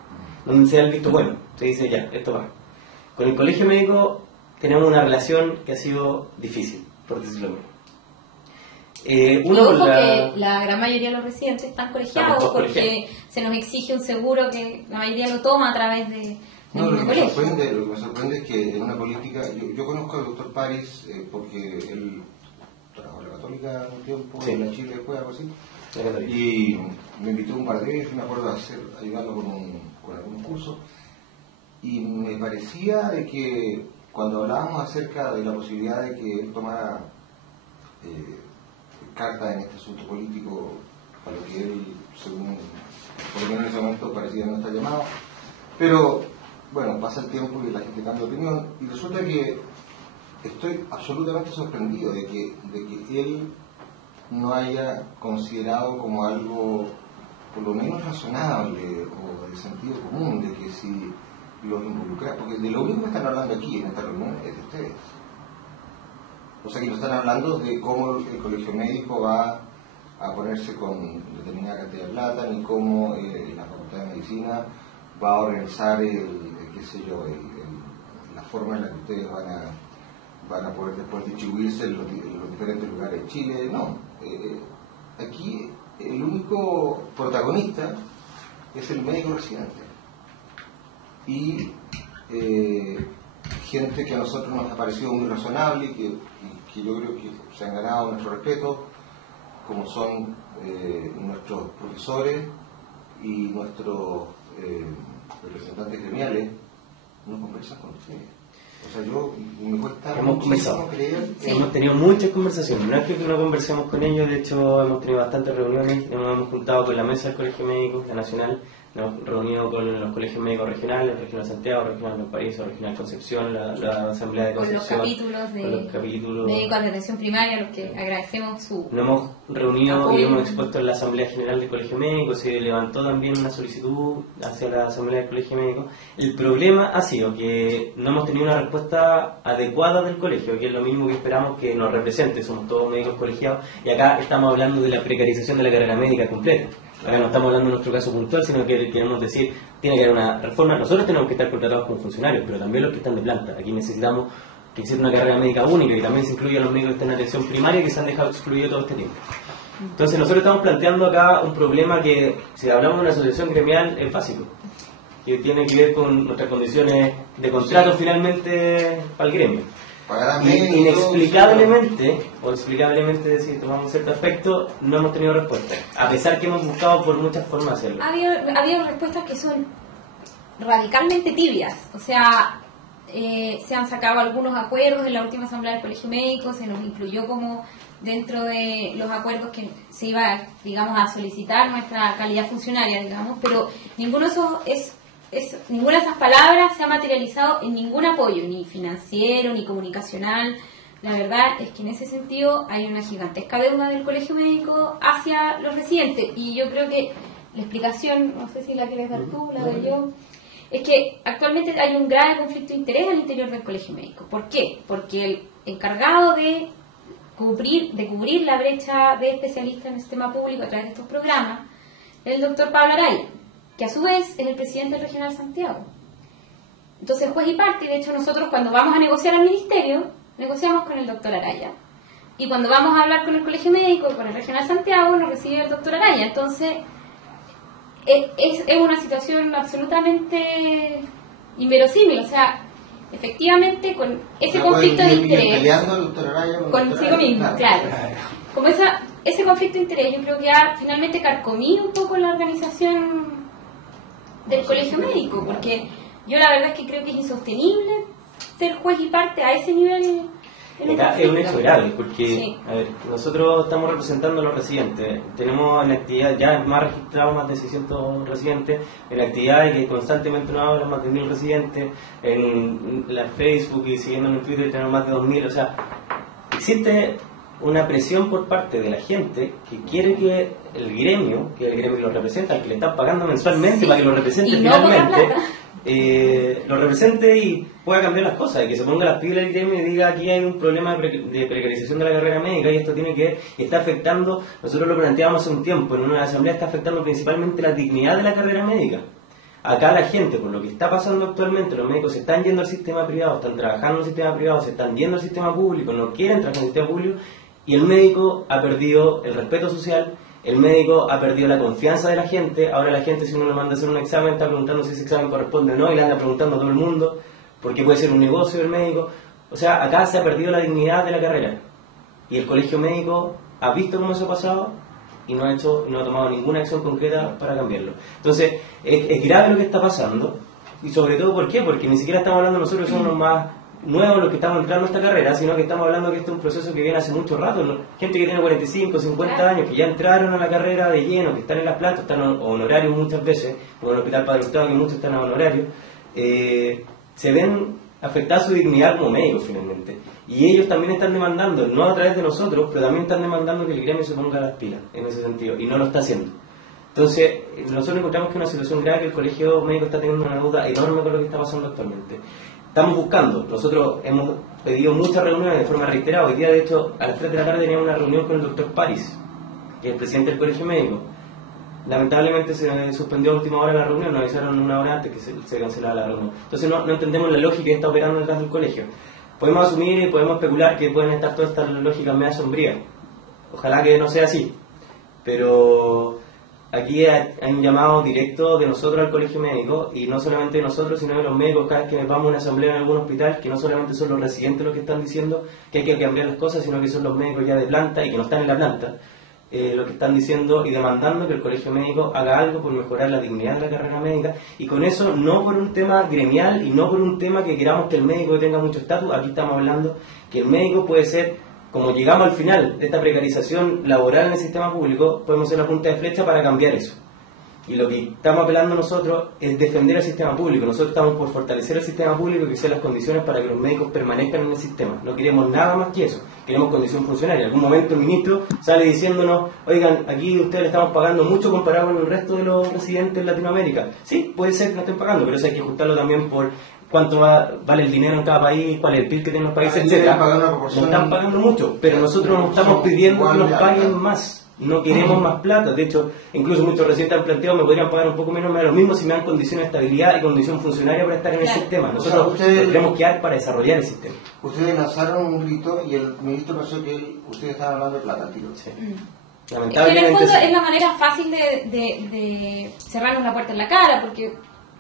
donde se da el visto bueno, se dice ya, esto va. Con el colegio médico tenemos una relación que ha sido difícil, por decirlo menos. Y ojo que la gran mayoría de los residentes están colegiados porque se nos exige un seguro que la mayoría lo toma a través de... No, lo que me sorprende es que en una política, yo conozco al doctor París porque él trabajó en la Católica un tiempo, sí, en la Chile después, algo así, y me invitó un par de veces, me acuerdo de ayudarlo con algún curso, y me parecía de que cuando hablábamos acerca de la posibilidad de que él tomara carta en este asunto político, a lo que él, según por lo menos en ese momento, parecía no estar llamado, pero bueno, pasa el tiempo y la gente cambia de opinión, y resulta que estoy absolutamente sorprendido de que él no haya considerado como algo por lo menos razonable o de sentido común, de que si los involucra, porque de lo único que están hablando aquí en esta reunión es de ustedes. O sea que no están hablando de cómo el colegio médico va a ponerse con determinada cantidad de plata, ni cómo la Facultad de Medicina va a organizar la forma en la que ustedes van a poder después distribuirse en los diferentes lugares de Chile. No, aquí el único protagonista es el médico residente y gente que a nosotros nos ha parecido muy razonable y que yo creo que se han ganado nuestro respeto, como son nuestros profesores y nuestros representantes gremiales, no conversan con ustedes. O sea, me cuesta muchísimo creer. Hemos tenido muchas conversaciones, no es que no conversemos con ellos, de hecho hemos tenido bastantes reuniones, nos hemos juntado con la mesa del Colegio Médico, la nacional, nos hemos reunido con los colegios médicos regionales, Regional Santiago, Regional Valparaíso, Regional Concepción, la Asamblea de Concepción, con los capítulos médicos de atención primaria, a los que agradecemos su nos hemos reunido apoyo. y hemos expuesto en la Asamblea General del Colegio Médico, se levantó también una solicitud hacia la Asamblea del Colegio Médico. El problema ha sido que no hemos tenido una respuesta adecuada del colegio, que es lo mismo que esperamos que nos represente, somos todos médicos colegiados, y acá estamos hablando de la precarización de la carrera médica completa. Acá no estamos hablando de nuestro caso puntual, sino que queremos decir, tiene que haber una reforma. Nosotros tenemos que estar contratados como funcionarios, pero también los que están de planta. Aquí necesitamos que exista una carrera médica única y también se incluya a los médicos que están en atención primaria, que se han dejado excluidos todo este tiempo. Entonces nosotros estamos planteando acá un problema que, si hablamos de una asociación gremial, es básico, que tiene que ver con nuestras condiciones de contrato finalmente para el gremio. Inexplicablemente, o explicablemente, si tomamos cierto aspecto, no hemos tenido respuesta, a pesar que hemos buscado por muchas formas hacerlo. Ha habido respuestas que son radicalmente tibias, o sea, se han sacado algunos acuerdos en la última asamblea del Colegio Médico, se nos incluyó como dentro de los acuerdos que se iba, digamos, a solicitar nuestra calidad funcionaria, digamos, pero ninguna de esas palabras se ha materializado en ningún apoyo, ni financiero, ni comunicacional. La verdad es que en ese sentido hay una gigantesca deuda del Colegio Médico hacia los residentes, y yo creo que la explicación, no sé si la quieres dar tú, la doy yo, es que actualmente hay un grave conflicto de interés al interior del Colegio Médico. ¿Por qué? Porque el encargado de cubrir la brecha de especialistas en el sistema público a través de estos programas es el doctor Pablo Araya, que a su vez es el presidente del Regional Santiago. Entonces, juez y parte, y de hecho nosotros cuando vamos a negociar al ministerio, negociamos con el doctor Araya. Y cuando vamos a hablar con el Colegio Médico y con el Regional Santiago, nos recibe el doctor Araya. Entonces, es una situación absolutamente inverosímil. O sea, efectivamente, con ese conflicto de interés, peleando el doctor Araya consigo mismo, claro. Como ese conflicto de interés, yo creo que ha finalmente carcomido un poco la organización del Colegio Médico, porque yo la verdad es que creo que es insostenible ser juez y parte a ese nivel. Acá es un hecho grave, porque sí. A ver, nosotros estamos representando a los residentes, tenemos en actividad, ya más registrados más de 600 residentes, en actividades que constantemente nos hablan más de 1000 residentes, en la Facebook y siguiéndonos en Twitter tenemos más de 2000, o sea, existe una presión por parte de la gente que quiere que el gremio que lo representa, al que le están pagando mensualmente, sí, para que lo represente y finalmente, lo represente y pueda cambiar las cosas, y que se ponga las pilas el gremio y diga: aquí hay un problema de precarización de la carrera médica y esto tiene que está afectando, nosotros lo planteábamos hace un tiempo en una asamblea, está afectando principalmente la dignidad de la carrera médica. Acá la gente, por lo que está pasando actualmente, los médicos se están yendo al sistema privado, están trabajando en el sistema privado, se están yendo al sistema público, no quieren trabajar en el sistema público, y el médico ha perdido el respeto social, el médico ha perdido la confianza de la gente. Ahora la gente, si uno le manda a hacer un examen, está preguntando si ese examen corresponde o no, y le anda preguntando a todo el mundo, porque puede ser un negocio el médico. O sea, acá se ha perdido la dignidad de la carrera, y el Colegio Médico ha visto cómo eso ha pasado y no ha tomado ninguna acción concreta para cambiarlo. Entonces, es grave lo que está pasando, Y sobre todo, ¿por qué? Porque ni siquiera estamos hablando nosotros que somos los más nuevos los que estamos entrando a esta carrera, sino que estamos hablando que este es un proceso que viene hace mucho rato, ¿no? Gente que tiene 45, 50 años, que ya entraron a la carrera de lleno, que están en las plantas, están honorarios muchas veces, como en el Hospital Padre Hurtado, que muchos están a honorarios, se ven afectar su dignidad como médicos finalmente. Y ellos también están demandando, no a través de nosotros, pero también están demandando que el gremio se ponga las pilas en ese sentido, y no lo está haciendo. Entonces, nosotros encontramos que es una situación grave, que el colegio médico está teniendo una deuda enorme con lo que está pasando actualmente. Estamos buscando, nosotros hemos pedido muchas reuniones de forma reiterada. Hoy día, de hecho, a las 3 de la tarde teníamos una reunión con el doctor París, que es el presidente del colegio médico. Lamentablemente se suspendió a última hora la reunión, nos avisaron una hora antes que se cancelaba la reunión. Entonces no entendemos la lógica que está operando detrás del colegio. Podemos asumir y podemos especular que pueden estar todas estas lógicas medio sombrías. Ojalá que no sea así. Pero aquí hay un llamado directo de nosotros al colegio médico, y no solamente de nosotros, sino de los médicos. Cada vez que vamos a una asamblea en algún hospital, que no solamente son los residentes los que están diciendo que hay que cambiar las cosas, sino que son los médicos ya de planta y que no están en la planta, lo que están diciendo y demandando que el colegio médico haga algo por mejorar la dignidad de la carrera médica, y con eso no por un tema gremial y no por un tema que queramos que el médico tenga mucho estatus. Aquí estamos hablando que el médico puede ser, como llegamos al final de esta precarización laboral en el sistema público, podemos ser la punta de flecha para cambiar eso. Y lo que estamos apelando nosotros es defender el sistema público. Nosotros estamos por fortalecer el sistema público y que sean las condiciones para que los médicos permanezcan en el sistema. No queremos nada más que eso. Queremos condición funcionaria. En algún momento el ministro sale diciéndonos: oigan, aquí ustedes le estamos pagando mucho comparado con el resto de los residentes en Latinoamérica. Sí, puede ser que no estén pagando, pero eso hay que ajustarlo también por cuánto vale el dinero en cada país, cuál es el PIB que tienen los países, etc. Nos están pagando mucho, pero nosotros no estamos pidiendo que nos paguen más. No queremos más plata. De hecho, incluso muchos residentes han planteado: me podrían pagar un poco menos, me da lo mismo si me dan condiciones de estabilidad y condición funcionaria para estar en el sistema. Nosotros tendremos que dar para desarrollar el sistema. Ustedes lanzaron un grito y el ministro pensó que ustedes estaban hablando de plata, tío. Sí. Lamentablemente, en el fondo es la manera fácil de cerrarnos la puerta en la cara, porque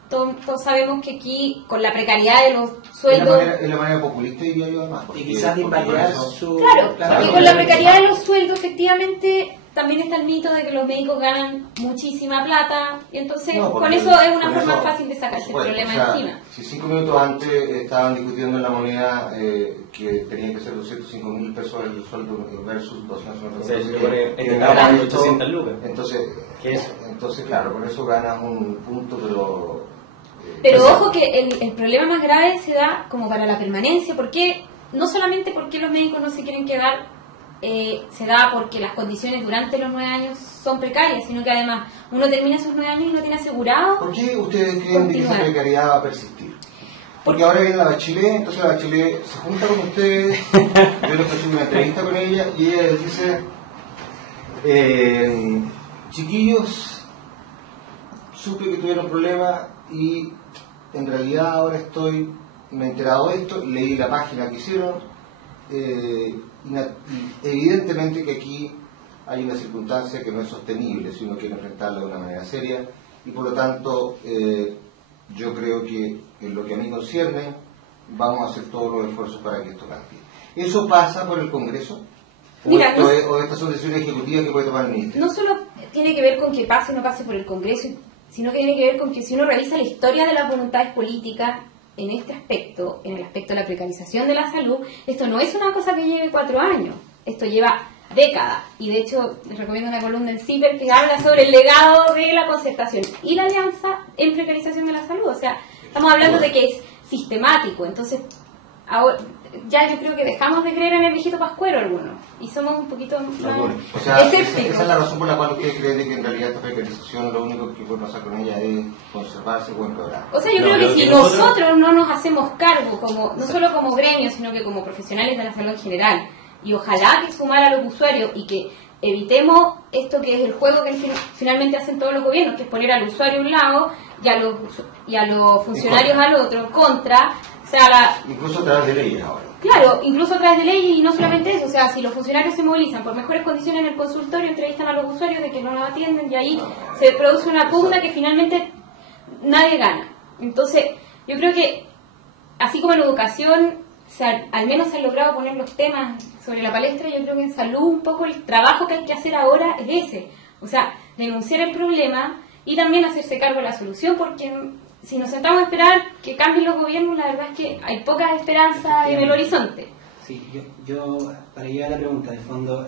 todos sabemos que aquí, con la precariedad de los sueldos... Es la manera populista, diría yo, además. Y quizás disparar su... Claro, y con la precariedad de los sueldos, efectivamente, también está el mito de que los médicos ganan muchísima plata, y entonces con eso es una forma fácil de sacarse el problema encima. Si 5 minutos antes estaban discutiendo en la moneda que tenían que ser 205.000 pesos el sueldo versus 800 lucas. Entonces, claro, con eso ganas un punto, pero ojo que el problema más grave se da como para la permanencia, porque no solamente porque los médicos no se quieren quedar, se da porque las condiciones durante los 9 años son precarias, sino que además uno termina esos 9 años y no tiene asegurado. ¿Por qué ustedes creen que esa precariedad va a persistir? Porque ahora viene la Bachelet, entonces la Bachelet se junta con ustedes, yo les estoy una entrevista con ella y ella les dice: chiquillos, supe que tuvieron problemas y en realidad ahora me he enterado de esto, leí la página que hicieron, evidentemente que aquí hay una circunstancia que no es sostenible si uno quiere enfrentarla de una manera seria, y por lo tanto yo creo que en lo que a mí concierne vamos a hacer todos los esfuerzos para que esto cambie. ¿Eso pasa por el Congreso? Mira, ¿O estas son decisiones ejecutivas que puede tomar el ministro? No solo tiene que ver con que pase o no pase por el Congreso, sino que tiene que ver con que si uno revisa la historia de las voluntades políticas en este aspecto, en el aspecto de la precarización de la salud, esto no es una cosa que lleve 4 años, esto lleva décadas. Y de hecho, les recomiendo una columna en CIPER que habla sobre el legado de la concertación y la alianza en precarización de la salud. O sea, estamos hablando de que es sistemático. Entonces, ahora ya yo creo que dejamos de creer en el viejito pascuero algunos y somos un poquito más escépticos. Esa es la razón por la cual ustedes creen que en realidad esta precarización lo único que puede pasar con ella es conservarse o empeorar. O sea, yo creo que si nosotros no nos hacemos cargo, no solo como gremio, sino que como profesionales de la salud en general, y ojalá que sumar a los usuarios y que evitemos esto que es el juego que finalmente hacen todos los gobiernos, que es poner al usuario a un lado y a los funcionarios al otro, contra... incluso a través de leyes ahora. Claro, incluso a través de leyes, y no solamente eso. O sea, si los funcionarios se movilizan por mejores condiciones en el consultorio, entrevistan a los usuarios de que no los atienden, y ahí se produce una pugna que finalmente nadie gana. Entonces, yo creo que así como en educación al menos se han logrado poner los temas sobre la palestra, yo creo que en salud un poco el trabajo que hay que hacer ahora es ese. O sea, denunciar el problema y también hacerse cargo de la solución, porque si nos sentamos a esperar que cambien los gobiernos, la verdad es que hay poca esperanza en el horizonte. Sí, yo para llegar a la pregunta, de fondo,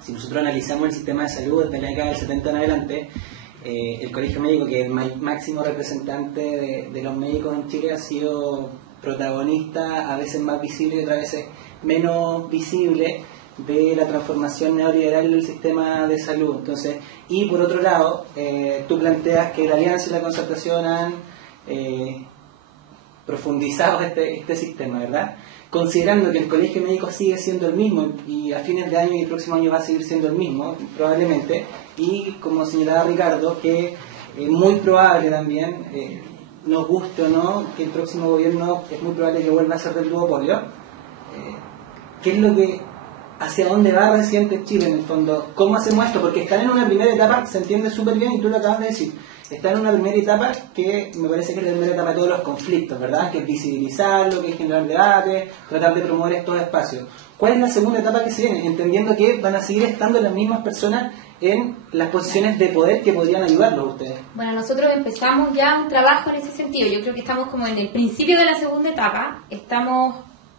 si nosotros analizamos el sistema de salud desde la década del 70 en adelante, el Colegio Médico, que es el máximo representante de los médicos en Chile, ha sido protagonista, a veces más visible y otras veces menos visible, de la transformación neoliberal del sistema de salud. Entonces, y por otro lado, tú planteas que la alianza y la concertación han profundizado este sistema, ¿verdad? Considerando que el Colegio Médico sigue siendo el mismo y a fines de año y el próximo año va a seguir siendo el mismo, probablemente, y como señalaba Ricardo, que es muy probable también, nos guste o no, que el próximo gobierno es muy probable que vuelva a ser del duopolio. ¿Qué es lo que, hacia dónde va reciente Chile en el fondo? ¿Cómo hacemos esto? Porque están en una primera etapa, se entiende súper bien y tú lo acabas de decir, está en una primera etapa que me parece que es la primera etapa de todos los conflictos, ¿verdad? Que es visibilizarlo, que es generar debate, tratar de promover estos espacios. ¿Cuál es la segunda etapa que se viene? Entendiendo que van a seguir estando las mismas personas en las posiciones de poder que podrían ayudarlos a ustedes. Bueno, nosotros empezamos ya un trabajo en ese sentido. Yo creo que estamos como en el principio de la segunda etapa.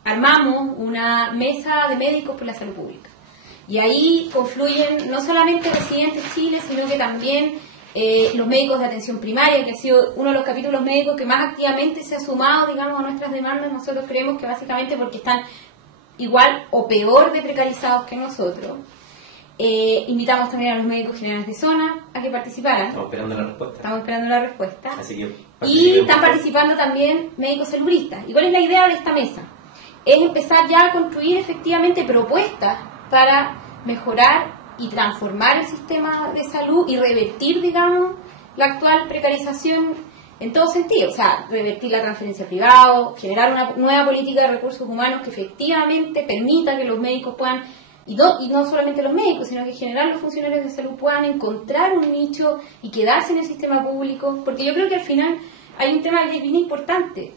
Armamos una mesa de médicos por la salud pública. Y ahí confluyen no solamente residentes de Chile, sino que también los médicos de atención primaria, que ha sido uno de los capítulos médicos que más activamente se ha sumado, digamos, a nuestras demandas. Nosotros creemos que básicamente porque están igual o peor de precarizados que nosotros. Invitamos también a los médicos generales de zona a que participaran. Estamos esperando la respuesta. Así que y están participando también médicos saluristas. ¿Y cuál es la idea de esta mesa? Es empezar ya a construir efectivamente propuestas para mejorar y transformar el sistema de salud y revertir, digamos, la actual precarización en todo sentido. O sea, revertir la transferencia privada, generar una nueva política de recursos humanos que efectivamente permita que los médicos puedan, y no solamente los médicos, sino que en general los funcionarios de salud puedan encontrar un nicho y quedarse en el sistema público, porque yo creo que al final hay un tema que es bien importante.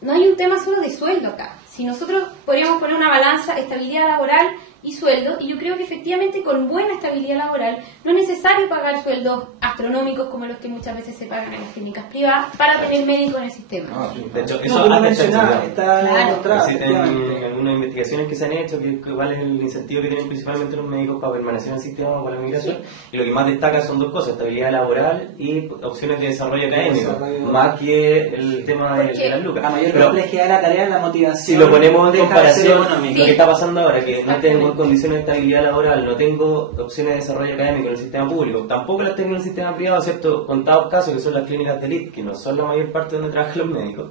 No hay un tema solo de sueldo acá. Si nosotros podríamos poner una balanza, estabilidad laboral y sueldo, y yo creo que efectivamente con buena estabilidad laboral no es necesario pagar sueldos astronómicos como los que muchas veces se pagan en las clínicas privadas para tener médicos en el sistema. De hecho, eso antes está demostrado. En algunas investigaciones que se han hecho, que cuál es el incentivo que tienen principalmente los médicos para permanecer en el sistema o la migración, y lo que más destaca son dos cosas: estabilidad laboral y opciones de desarrollo académico, más que el tema de las lucas. La mayor complejidad de la tarea es la motivación. Si lo ponemos en comparación, sí, lo que está pasando ahora, que no tengo condiciones de estabilidad laboral, no tengo opciones de desarrollo académico en el sistema público, tampoco las tengo en el sistema privado, excepto contados casos que son las clínicas de élite, que no son la mayor parte donde trabajan los médicos.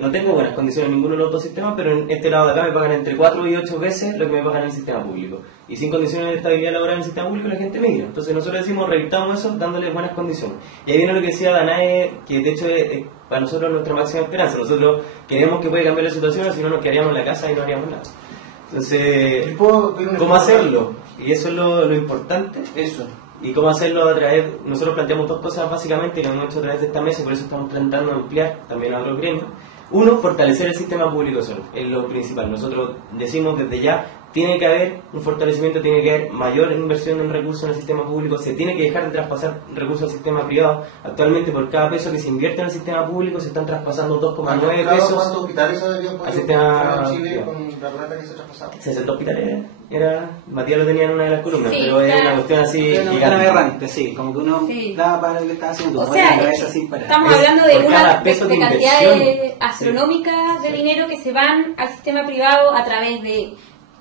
No tengo buenas condiciones en ninguno de los dos sistemas, pero en este lado de acá me pagan entre 4 y 8 veces lo que me pagan en el sistema público. Y sin condiciones de estabilidad laboral en el sistema público la gente migra. Entonces nosotros decimos, revirtamos eso dándole buenas condiciones. Y ahí viene lo que decía Danae, que de hecho es para nosotros nuestra máxima esperanza. Nosotros queremos que pueda cambiar la situación, si no nos quedaríamos en la casa y no haríamos nada. Entonces, ¿cómo hacerlo? Y eso es lo importante. Eso. Y cómo hacerlo a través, nosotros planteamos dos cosas básicamente que hemos hecho a través de esta mesa, y por eso estamos tratando de ampliar también a otros gremios. Uno, fortalecer el sistema público de salud, es lo principal. Nosotros decimos desde ya, tiene que haber un fortalecimiento, tiene que haber mayor inversión en recursos en el sistema público, se tiene que dejar de traspasar recursos al sistema privado. Actualmente por cada peso que se invierte en el sistema público se están traspasando 2,9 pesos ¿Cuántos hospitales había al sistema en Chile privado? con la plata que se traspasaba? 60 hospitales era, Matías lo tenía en una de las columnas, Sí, pero es claro. una cuestión así Una gigante. aberrante, sí, como que uno Sí. da para lo que está haciendo. O sea, estamos hablando de por cada una peso de cantidades inversión. astronómicas de dinero que se van al sistema privado a través de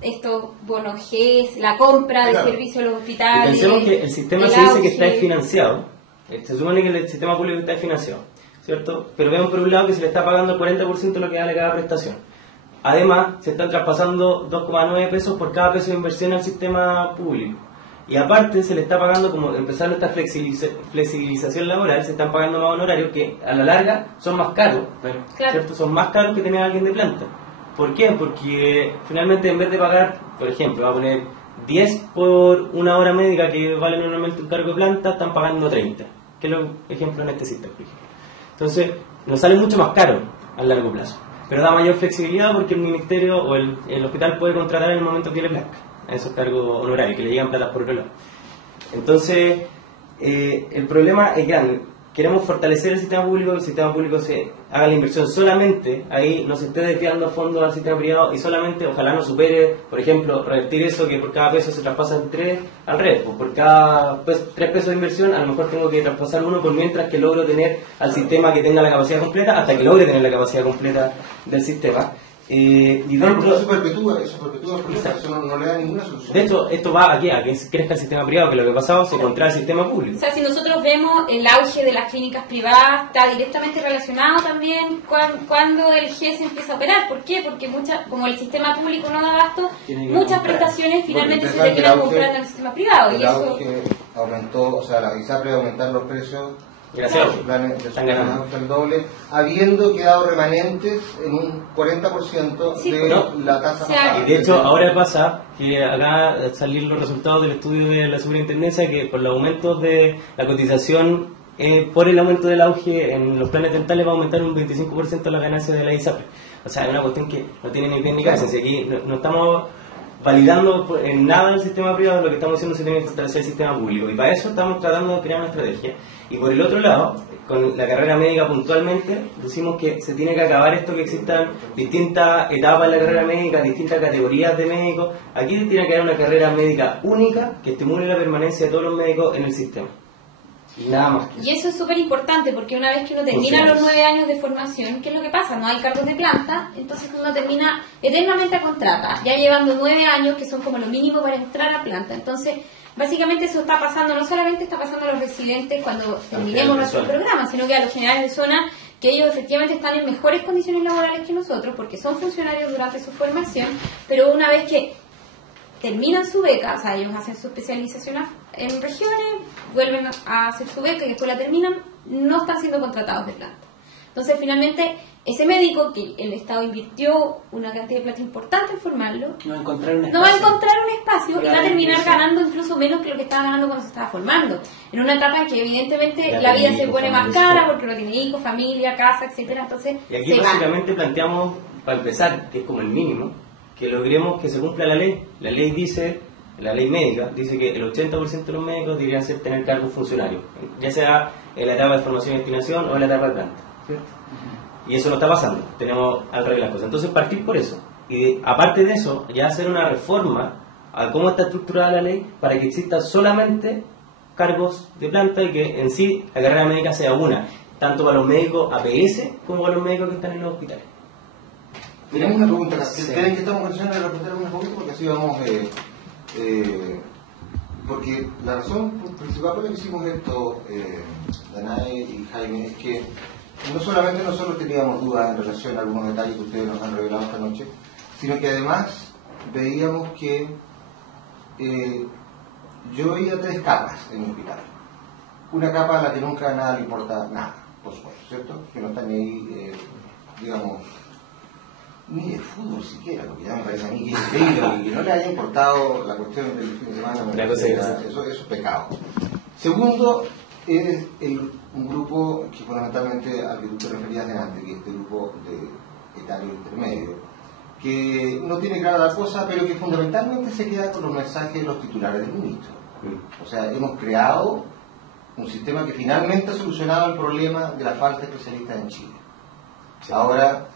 estos bonos GES, la compra de servicios a los Y hospitales. pensemos que el sistema el se dice que está auge. desfinanciado. Se supone que el sistema público está desfinanciado, ¿cierto? Pero vemos por un lado que se le está pagando el 40% de lo que vale cada prestación. Además, se están traspasando 2,9 pesos por cada peso de inversión al sistema público. Y aparte, se le está pagando, como empezaron esta flexibilización laboral, se están pagando más honorarios que a la larga son más caros, Claro. ¿cierto? Son más caros que tener a alguien de planta. ¿Por qué? Porque finalmente en vez de pagar, por ejemplo, va a poner 10 por una hora médica que vale normalmente un cargo de planta, están pagando 30, que es lo ejemplo en este sistema, por ejemplo. Entonces, nos sale mucho más caro a largo plazo, pero da mayor flexibilidad porque el ministerio o el hospital puede contratar en el momento que le plazca a esos cargos honorarios, que le llegan platas por otro lado. Entonces, el problema es grande. queremos fortalecer el sistema público, que el sistema público se haga la inversión solamente, ahí no se esté desviando fondos al sistema privado y solamente ojalá no supere, por ejemplo, revertir eso que por cada peso se traspasan 3, al revés, pues por cada 3 pesos de inversión a lo mejor tengo que traspasar 1 por mientras que logro tener al sistema que tenga la capacidad completa hasta que logre tener la capacidad completa del sistema. Y dentro, eso perpetúa el problema, eso no le da ninguna solución. De hecho, esto va aquí a que crezca el sistema privado, que lo que ha pasado se contrae el sistema público. O sea, si nosotros vemos el auge de las clínicas privadas, está directamente relacionado también cuando el GES empieza a operar. ¿Por qué? Porque como el sistema público no da abasto, muchas prestaciones finalmente se terminan comprando en el sistema privado. El auge aumentó, o sea, la ISAPRE aumentaron los precios. Gracias. Los planes de el doble, habiendo quedado remanentes en un 40% sí, de la tasa pagada. Y de hecho, ahora pasa que acá salieron los resultados del estudio de la superintendencia que por los aumentos de la cotización, por el aumento del auge en los planes dentales va a aumentar un 25% las ganancias de la ISAPRE. O sea, es una cuestión que no tiene ni pie ni cabeza. Si aquí no estamos validando en nada el sistema privado, lo que estamos haciendo es que tiene que fortalecer el sistema público. Y para eso estamos tratando de crear una estrategia. Y por el otro lado, con la carrera médica puntualmente, decimos que se tiene que acabar esto que existan distintas etapas en la carrera médica, distintas categorías de médicos. Aquí tiene que haber una carrera médica única que estimule la permanencia de todos los médicos en el sistema. Y nada más. Y eso es súper importante porque una vez que uno termina los 9 años de formación, ¿qué es lo que pasa? No hay cargos de planta, entonces uno termina eternamente a contrata, ya llevando 9 años que son como lo mínimo para entrar a planta. Entonces, básicamente eso está pasando, no solamente está pasando a los residentes cuando terminemos nuestro programa, sino que a los generales de zona, que ellos efectivamente están en mejores condiciones laborales que nosotros porque son funcionarios durante su formación, pero una vez que terminan su beca, o sea, ellos hacen su especialización en regiones, vuelven a hacer su beca y después la terminan, no están siendo contratados de planta. Entonces, finalmente, ese médico que el Estado invirtió una cantidad de plata importante en formarlo, no va a encontrar un espacio y va a terminar ganando incluso menos que lo que estaba ganando cuando se estaba formando. En una etapa en que evidentemente la vida se pone más cara porque no tiene hijos, familia, casa, etcétera. Entonces, y aquí básicamente planteamos, para empezar, que es como el mínimo, que logremos que se cumpla la ley. La ley dice, la ley médica, dice que el 80% de los médicos deberían tener cargos funcionarios, ya sea en la etapa de formación y destinación o en la etapa de planta, ¿cierto? Y eso no está pasando, tenemos al revés las cosas. Entonces partir por eso, y aparte de eso, ya hacer una reforma a cómo está estructurada la ley para que existan solamente cargos de planta y que en sí la carrera médica sea una, tanto para los médicos APS como para los médicos que están en los hospitales. Tenemos una pregunta, ¿creen que estamos condicionados de responder alguna pregunta? Porque así vamos, porque la razón principal por la que hicimos esto, Danae y Jaime, es que no solamente nosotros teníamos dudas en relación a algunos detalles que ustedes nos han revelado esta noche, sino que además veíamos que yo veía 3 capas en el hospital. Una capa a la que nunca nada le importa nada, por supuesto, ¿cierto? Que no está ni ahí, digamos, ni de fútbol siquiera, porque ya me parece a mí que es increíble, que no le haya importado la cuestión del fin de semana, eso es pecado. Segundo, es un grupo que fundamentalmente al que tú te referías delante, que es este grupo de etario intermedio, que no tiene clara la cosa, pero que fundamentalmente se queda con los mensajes de los titulares del ministro. O sea, hemos creado un sistema que finalmente ha solucionado el problema de la falta de especialistas en Chile. Ahora,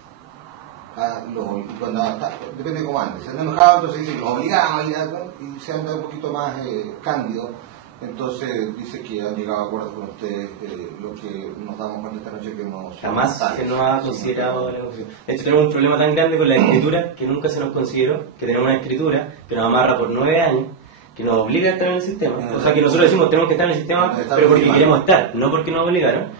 depende de cómo andes, se han enojado, entonces dicen que los obligamos y se han dado un poquito más cándido, entonces dice que han llegado a acuerdos con ustedes, lo que nos damos cuenta esta noche que hemos... Jamás se nos ha considerado la negociación. De hecho, tenemos un problema tan grande con la escritura que nunca se nos consideró, que tenemos una escritura que nos amarra por 9 años, que nos obliga a estar en el sistema. O sea, que nosotros decimos tenemos que estar en el sistema, pero porque queremos estar, no porque nos obligaron.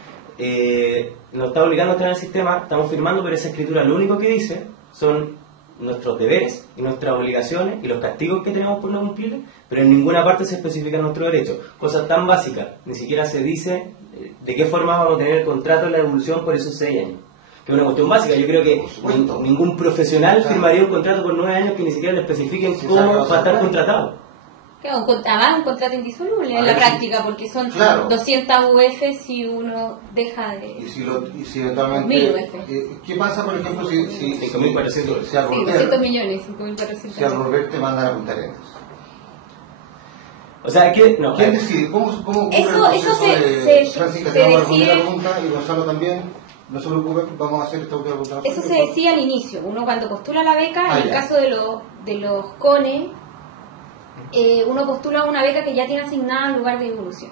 Nos está obligando a estar en el sistema, estamos firmando, pero esa escritura lo único que dice son nuestros deberes y nuestras obligaciones y los castigos que tenemos por no cumplir, pero en ninguna parte se especifican nuestros derechos. Cosas tan básicas, ni siquiera se dice de qué forma vamos a tener el contrato de la devolución por esos 6 años. Que es una cuestión básica, yo creo que ningún profesional firmaría un contrato por 9 años que ni siquiera le especifiquen cómo va a estar contratado. Claro, un contrato indisoluble en la práctica, porque son 200 UF si uno deja de... Y si eventualmente... ¿qué pasa, por ejemplo, si 5.400? Si al volver, 200 millones, 5.400. Si al volver te mandan a Punta Arenas. O sea, que no. ¿Quién decide? ¿Cómo ocurre Eso Francisca, se te vamos a responder decide. la pregunta y Gonzalo también. No se preocupe, vamos a hacer esta última pregunta. Eso se decía al inicio. Uno cuando postula la beca, en el ya. caso de los CONE, uno postula una beca que ya tiene asignada el lugar de evolución.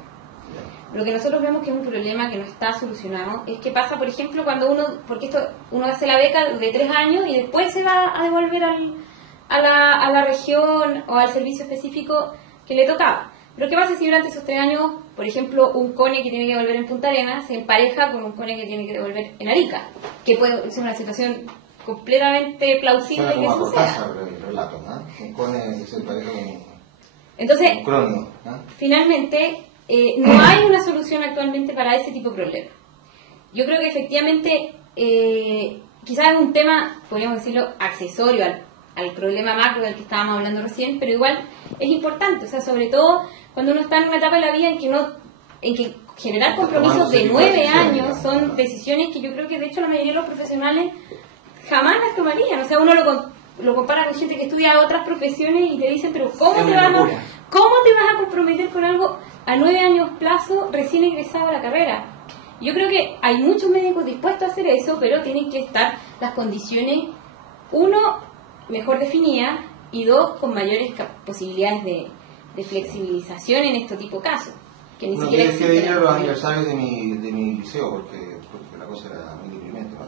Lo que nosotros vemos que es un problema que no está solucionado es que pasa, por ejemplo, cuando porque uno hace la beca de 3 años y después se va a devolver a la región o al servicio específico que le tocaba. Pero ¿qué pasa si durante esos 3 años, por ejemplo, un CONE que tiene que devolver en Punta Arenas se empareja con un CONE que tiene que devolver en Arica? Que puede ser una situación completamente plausible que suceda. El relato, ¿no? Un CONE que se empareja con Entonces, un cronio, ¿no? finalmente, no hay una solución actualmente para ese tipo de problemas. Yo creo que efectivamente quizás es un tema, podríamos decirlo, accesorio al problema macro del que estábamos hablando recién, pero igual es importante, o sea, sobre todo cuando uno está en una etapa de la vida en que generar compromisos de 9 años son decisiones que yo creo que de hecho la mayoría de los profesionales jamás las tomarían. O sea, uno lo compara con gente que estudia otras profesiones y te dicen, pero ¿cómo te vas a comprometer con algo a 9 años plazo recién egresado a la carrera? Yo creo que hay muchos médicos dispuestos a hacer eso, pero tienen que estar las condiciones, uno, mejor definidas, y dos, con mayores posibilidades de flexibilización en este tipo de casos. Que ni siquiera existen. Que ir a los aniversarios de mi liceo, porque la cosa era muy deprimente, ¿no?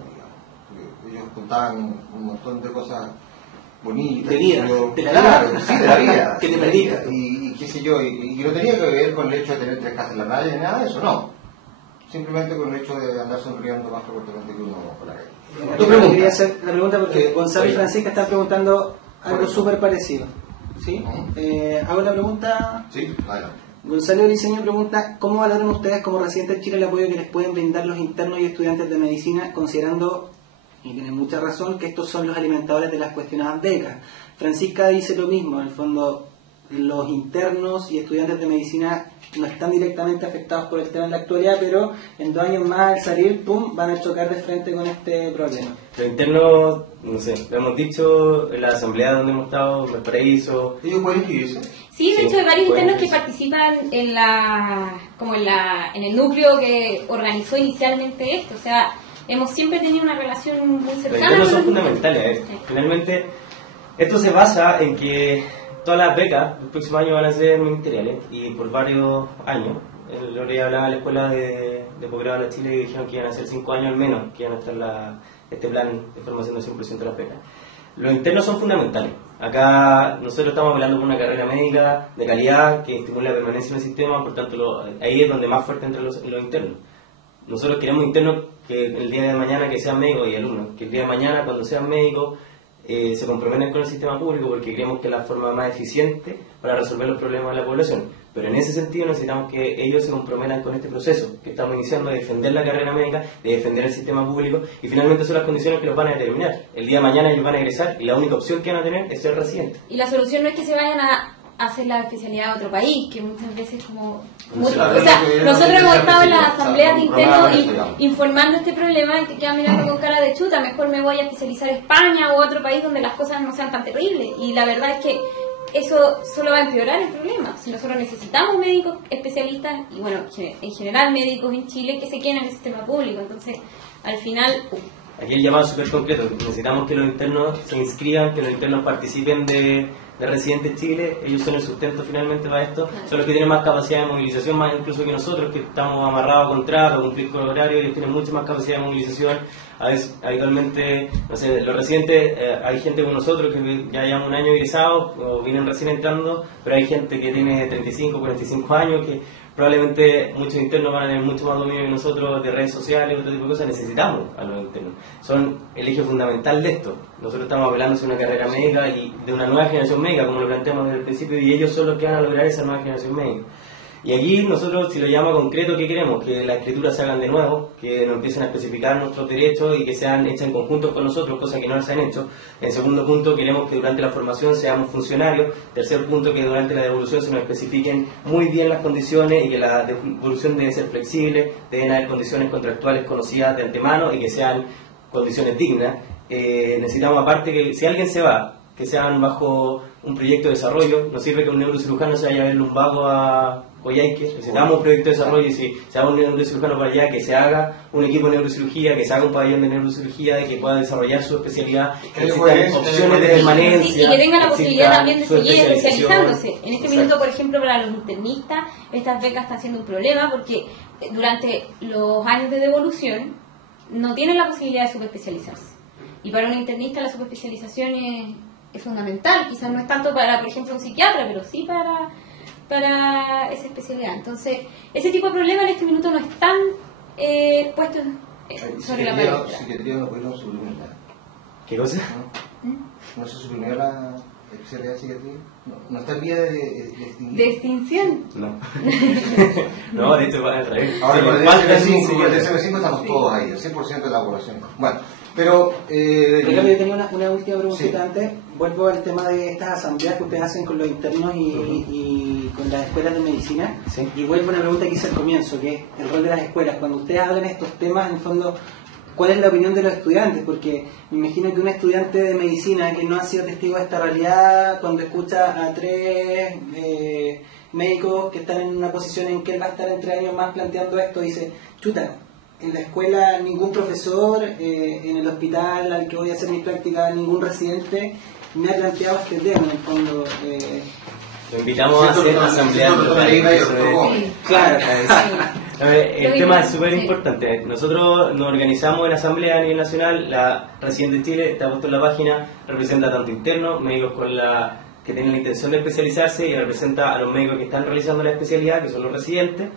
Porque ellos contaban un montón de cosas bonitas. De vida, de la claro, vida. sí, de la vida. Que te predica. Y qué sé yo, y no tenía que ver con el hecho de tener 3 casas en la playa ni nada de eso, no. Simplemente con el hecho de andar sonriendo más frecuentemente que uno por la calle. Yo quería hacer la pregunta porque Gonzalo y Francisca están preguntando algo súper parecido. ¿Sí? ¿Hago la pregunta? Sí, adelante. Gonzalo Briceño pregunta: ¿cómo valoran ustedes como residentes en Chile el apoyo que les pueden brindar los internos y estudiantes de medicina, considerando, y tienen mucha razón, que estos son los alimentadores de las cuestionadas becas? Francisca dice lo mismo, en el fondo los internos y estudiantes de medicina no están directamente afectados por el tema en la actualidad, pero en 2 años más al salir, ¡pum!, van a chocar de frente con este problema. Los internos, no sé, lo hemos dicho en la asamblea donde hemos estado, en Valparaíso. ¿Ellos pueden inscribirse? Sí, de hecho hay varios pueden internos que inscribirse. participan en el núcleo que organizó inicialmente esto. O sea, hemos siempre tenido una relación muy Los cercana. internos son con los fundamentales. Sí. Finalmente, esto se basa en que todas las becas el próximo año van a ser ministeriales y por varios años. El otro día hablaba en la escuela de posgrado de Chile y dijeron que iban a ser 5 años al menos que iban a estar este plan de formación de 100% de las becas. Los internos son fundamentales. Acá nosotros estamos hablando por una carrera médica de calidad que estimula la permanencia en el sistema, por tanto ahí es donde más fuerte entran los internos. Nosotros queremos internos que el día de mañana que sean médicos y alumnos, que el día de mañana cuando sean médicos se comprometen con el sistema público porque creemos que es la forma más eficiente para resolver los problemas de la población. Pero en ese sentido necesitamos que ellos se comprometan con este proceso que estamos iniciando de defender la carrera médica, de defender el sistema público, y finalmente son las condiciones que los van a determinar. El día de mañana ellos van a egresar y la única opción que van a tener es ser residentes. Y la solución no es que se vayan a hacer la especialidad a otro país, que muchas veces Sí, claro, o sea, que nosotros hemos estado en las o sea, asambleas de internos digamos. informando este problema y te quedan mirando con cara de chuta, mejor me voy a especializar a España o a otro país donde las cosas no sean tan terribles. Y la verdad es que eso solo va a empeorar el problema. Si nosotros necesitamos médicos especialistas, y bueno, en general médicos en Chile que se queden en el sistema público, entonces al final... Aquí el llamado es súper concreto. Necesitamos que los internos se inscriban, que los internos participen de Residentes Chile. Ellos son el sustento finalmente para esto. Son los que tienen más capacidad de movilización, más incluso que nosotros, que estamos amarrados a contrato, a cumplir con horario. Ellos tienen mucha más capacidad de movilización. A veces, habitualmente, no sé, los residentes, hay gente como nosotros que ya llevamos un año egresados o vienen recién entrando, pero hay gente que tiene 35, 45 años que probablemente muchos internos van a tener mucho más dominio que nosotros de redes sociales, otro tipo de cosas. Necesitamos a los internos. Son el eje fundamental de esto. Nosotros estamos hablando de una carrera médica y de una nueva generación médica, como lo planteamos desde el principio, y ellos son los que van a lograr esa nueva generación médica. Y aquí nosotros, si lo llamamos concreto, ¿qué queremos? Que las escrituras se hagan de nuevo, que nos empiecen a especificar nuestros derechos y que sean hechas en conjunto con nosotros, cosas que no se han hecho. En segundo punto, queremos que durante la formación seamos funcionarios. Tercer punto, que durante la devolución se nos especifiquen muy bien las condiciones y que la devolución debe ser flexible, deben haber condiciones contractuales conocidas de antemano y que sean condiciones dignas. Necesitamos aparte que si alguien se va que sean bajo un proyecto de desarrollo. No sirve que un neurocirujano se vaya a ver lumbago a Coyhaique, necesitamos un proyecto de desarrollo, y si se haga un neurocirujano para allá, que se haga un equipo de neurocirugía, que se haga un pabellón de neurocirugía, de que pueda desarrollar su especialidad, que existan opciones de permanencia, y que tenga la posibilidad también de seguir especialización. especializándose. En este minuto, por ejemplo, para los internistas, estas becas están siendo un problema porque durante los años de devolución no tienen la posibilidad de subespecializarse. Y para un internista la subespecialización es fundamental, quizás no es tanto para, por ejemplo, un psiquiatra, pero sí para esa especialidad. Entonces, ese tipo de problemas en este minuto no están puestos sobre la palestra. Psiquiatría no pudieron suprimir. ¿Qué cosa? ¿No se suprimió la especialidad de psiquiatría? ¿No está en vía de extinción? ¿De extinción? No. No, de hecho va a traer. Ahora con el DSM-5 estamos todos ahí, el 100% de la población. Bueno, pero... yo tenía una última preguntita antes. Vuelvo al tema de estas asambleas que ustedes hacen con los internos y con las escuelas de medicina. Sí. Y vuelvo a una pregunta que hice al comienzo, que es el rol de las escuelas. Cuando ustedes hablan de estos temas, en el fondo, ¿cuál es la opinión de los estudiantes? Porque me imagino que un estudiante de medicina que no ha sido testigo de esta realidad, cuando escucha a tres médicos que están en una posición en que él va a estar en 3 años más planteando esto, dice, chuta, en la escuela ningún profesor, en el hospital al que voy a hacer mi práctica ningún residente me ha planteado este tema, en el fondo. Lo invitamos a hacer asamblea. Claro. El tema es súper importante. Nosotros nos organizamos en asamblea a nivel nacional. La Residente Chile está puesto en la página, representa tanto internos, médicos que tienen la intención de especializarse, y representa a los médicos que están realizando la especialidad, que son los residentes.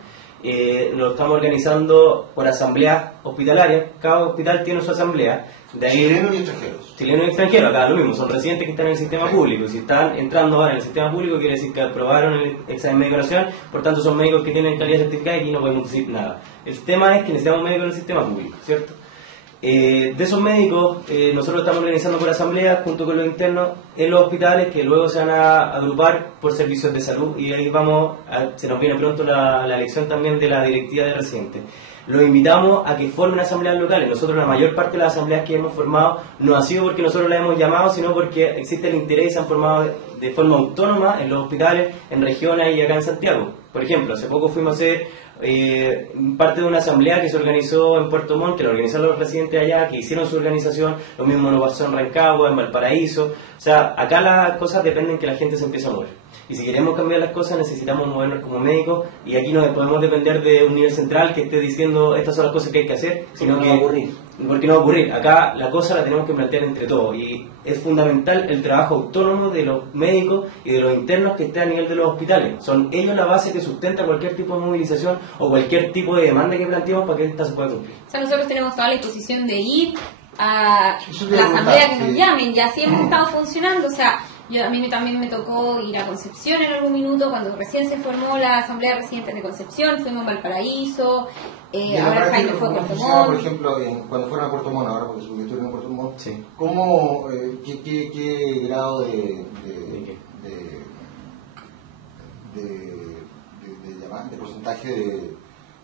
Lo estamos organizando por asambleas hospitalarias. Cada hospital tiene su asamblea. De ahí, chilenos y extranjeros. Chilenos y extranjeros, acá lo mismo, son residentes que están en el sistema público. Si están entrando ahora en el sistema público, quiere decir que aprobaron el examen médico nacional, por tanto son médicos que tienen calidad certificada y aquí no podemos decir nada. El tema es que necesitamos médicos en el sistema público, ¿cierto? De esos médicos, nosotros estamos organizando por asamblea junto con los internos en los hospitales, que luego se van a agrupar por servicios de salud, y ahí se nos viene pronto la elección también de la directiva de residentes. Los invitamos a que formen asambleas locales. Nosotros la mayor parte de las asambleas que hemos formado no ha sido porque nosotros las hemos llamado, sino porque existe el interés y se han formado de forma autónoma en los hospitales, en regiones y acá en Santiago. Por ejemplo, hace poco fuimos a hacer parte de una asamblea que se organizó en Puerto Montt, que la organizaron los residentes allá, que hicieron su organización. Lo mismo nos pasó en Rancagua, en Valparaíso. O sea, acá las cosas dependen que la gente se empiece a mover. Y si queremos cambiar las cosas, necesitamos movernos como médicos, y aquí no podemos depender de un nivel central que esté diciendo estas son las cosas que hay que hacer, sino que... Porque no va a ocurrir. Acá la cosa la tenemos que plantear entre todos, y es fundamental el trabajo autónomo de los médicos y de los internos que estén a nivel de los hospitales. Son ellos la base que sustenta cualquier tipo de movilización o cualquier tipo de demanda que planteemos para que esta se pueda cumplir. O sea, nosotros tenemos toda la disposición de ir a la asamblea que nos llamen, y así hemos estado funcionando. O sea, a mí también me tocó ir a Concepción en algún minuto, cuando recién se formó la Asamblea de Residentes de Concepción, fuimos a Valparaíso, ahora Jaime fue a Puerto Montt. Por ejemplo, cuando fueron a Puerto Montt, ahora porque estuvieron en Puerto Montt, sí. ¿Cómo, qué grado de porcentaje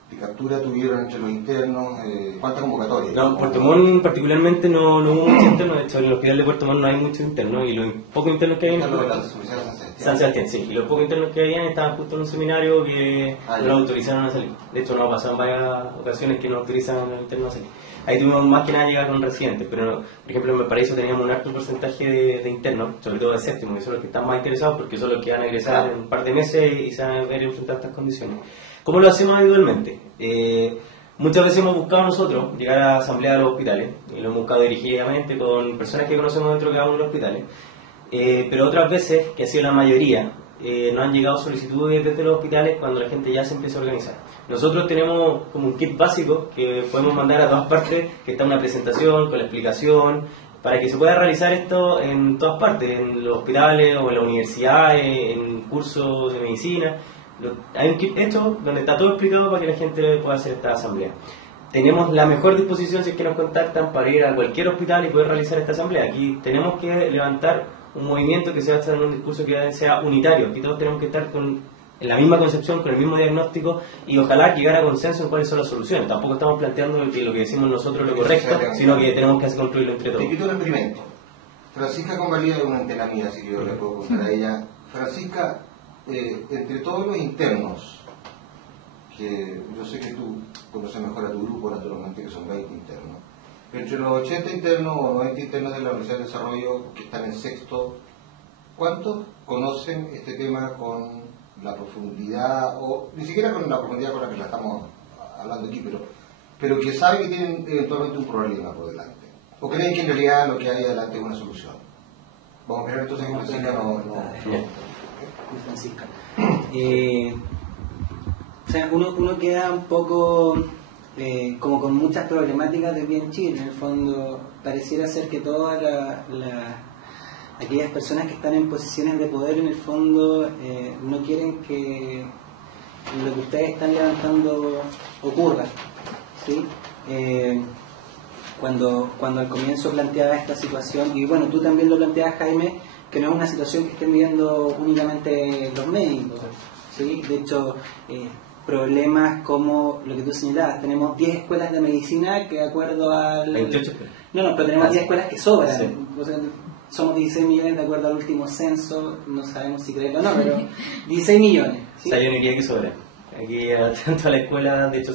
de captura tuvieron entre los internos? ¿Cuántas convocatorias? No, en Puerto Montt particularmente no hubo muchos internos. De hecho, en el hospital de Puerto Montt no hay muchos internos, y los pocos internos que hay en San Sebastián, sí, y los pocos internos que habían estaban justo en un seminario que no los autorizaron a salir. De hecho, nos ha pasado en varias ocasiones que no autorizan a los internos a salir. Ahí tuvimos más que nada llegar con residentes, pero por ejemplo en Valparaíso teníamos un alto porcentaje de internos, sobre todo de séptimo, que son los que están más interesados porque son los que van a egresar en un par de meses y se van a ver enfrentados a estas condiciones. ¿Cómo lo hacemos individualmente? Muchas veces hemos buscado nosotros llegar a la asamblea de los hospitales, y lo hemos buscado dirigidamente con personas que conocemos dentro de cada uno de los hospitales, pero otras veces, que ha sido la mayoría, no han llegado solicitudes desde los hospitales cuando la gente ya se empieza a organizar. Nosotros tenemos como un kit básico que podemos mandar a todas partes, que está una presentación con la explicación, para que se pueda realizar esto en todas partes, en los hospitales o en las universidades, en cursos de medicina. Hay un kit hecho donde está todo explicado para que la gente pueda hacer esta asamblea. Tenemos la mejor disposición, si es que nos contactan, para ir a cualquier hospital y poder realizar esta asamblea. Aquí tenemos que levantar un movimiento que se va a hacer en un discurso que sea unitario. Aquí todos tenemos que estar en la misma concepción, con el mismo diagnóstico, y ojalá llegar a consenso en cuáles son las soluciones. Tampoco estamos planteando que lo que decimos nosotros es lo correcto, sino que tenemos que construirlo entre todos. Te invito a un experimento. Francisca Convalía es una interna mía, así que yo le puedo contar a ella. Francisca, entre todos los internos, que yo sé que tú conoces mejor a tu grupo, naturalmente, que son 20 internos, pero entre los 80 internos o 90 internos de la Universidad de Desarrollo que están en sexto, ¿cuántos conocen este tema con la profundidad, o ni siquiera con la profundidad con la que la estamos hablando aquí, pero que saben que tienen eventualmente un problema por delante? ¿O creen que en realidad lo que hay adelante es una solución? Vamos a esperar entonces que Francisca Francisca. O sea, uno queda un poco como con muchas problemáticas de bien Chile. En el fondo, pareciera ser que todas aquellas personas que están en posiciones de poder, en el fondo, no quieren que lo que ustedes están levantando ocurra, ¿sí? Cuando al comienzo planteaba esta situación, y bueno, tú también lo planteabas, Jaime, que no es una situación que estén viviendo únicamente los médicos, ¿sí? De hecho, problemas como lo que tú señalabas, tenemos 10 escuelas de medicina que de acuerdo al... 28. No, pero tenemos 10 escuelas que sobran. Sí. O sea, somos 16 millones de acuerdo al último censo, no sabemos si creerlo o no, pero 16 millones. ¿Sí? O sea, yo no diría que sobra. Aquí, tanto a la escuela, de hecho,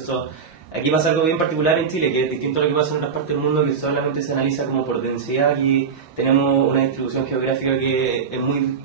aquí pasa algo bien particular en Chile, que es distinto a lo que pasa en otras partes del mundo, que solamente se analiza como por densidad. Aquí tenemos una distribución geográfica que es muy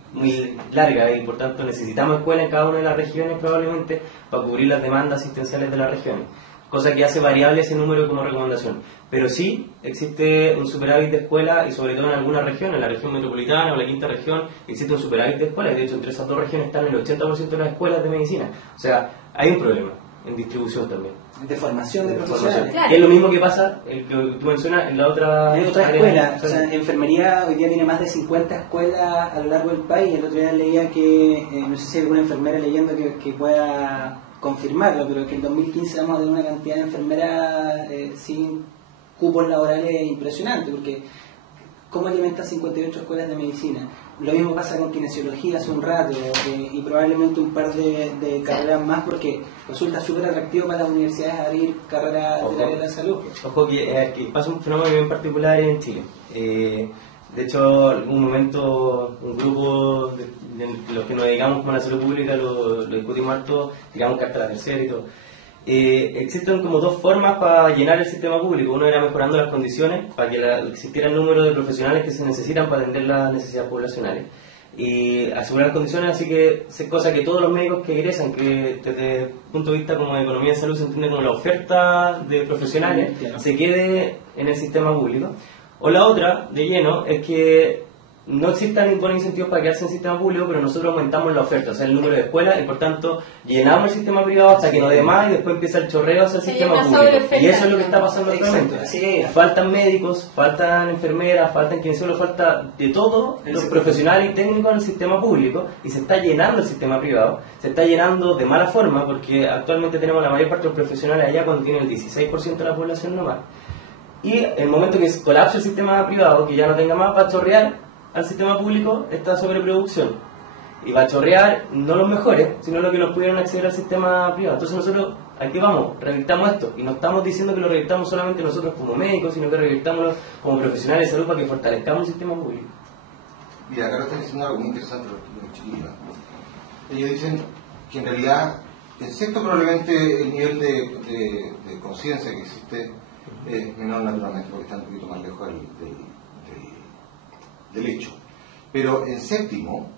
larga y por tanto necesitamos escuelas en cada una de las regiones probablemente para cubrir las demandas asistenciales de las regiones, cosa que hace variable ese número como recomendación. Pero sí existe un superávit de escuelas, y sobre todo en algunas regiones, en la región metropolitana o la quinta región, existe un superávit de escuelas, y de hecho entre esas dos regiones están el 80% de las escuelas de medicina. O sea, hay un problema en distribución también. De formación de profesionales. Claro. Es lo mismo que pasa, el que tú mencionas, en la otra escuela. O sea, enfermería hoy día tiene más de 50 escuelas a lo largo del país. El otro día leía que, no sé si hay alguna enfermera leyendo que pueda confirmarlo, pero que en 2015 vamos a tener una cantidad de enfermeras sin cupos laborales impresionante, porque ¿cómo alimenta 58 escuelas de medicina? Lo mismo pasa con kinesiología hace un rato, y probablemente un par de carreras más, porque resulta súper atractivo para las universidades abrir carreras del área de la salud. Ojo que pasa un fenómeno bien particular en Chile. De hecho, en algún momento un grupo de los que nos dedicamos como a la salud pública lo discutimos harto, tiramos carta a la tercera y todo. Existen como dos formas para llenar el sistema público. Uno era mejorando las condiciones para que existiera el número de profesionales que se necesitan para atender las necesidades poblacionales y asegurar las condiciones, así que es cosa que todos los médicos que egresan, que desde el punto de vista como de economía de salud se entiende como la oferta de profesionales, se quede en el sistema público. O la otra, de lleno, es que no existan ningún incentivo para quedarse en el sistema público, pero nosotros aumentamos la oferta, o sea, el número de escuelas, y por tanto llenamos el sistema privado hasta que no dé más, y después empieza el chorreo hacia el sistema público. Y eso es lo que está pasando actualmente. Faltan médicos, faltan enfermeras, faltan kinesiólogos, falta de todo, los profesionales y técnicos en el sistema público, y se está llenando el sistema privado, se está llenando de mala forma, porque actualmente tenemos la mayor parte de los profesionales allá cuando tienen el 16% de la población nomás. Y en el momento que colapse el sistema privado, que ya no tenga más, va a chorrear al sistema público esta sobreproducción, y va a chorrear no los mejores, sino los que no pudieron acceder al sistema privado. Entonces nosotros, aquí vamos, revirtamos esto, y no estamos diciendo que lo revirtamos solamente nosotros como médicos, sino que revirtamos como profesionales de salud para que fortalezcamos el sistema público. Mira, acá lo están diciendo algo muy interesante los chiquillos. Ellos dicen que en realidad, excepto probablemente el nivel de conciencia que existe, es menor naturalmente, porque está un poquito más lejos del hecho. Pero en séptimo,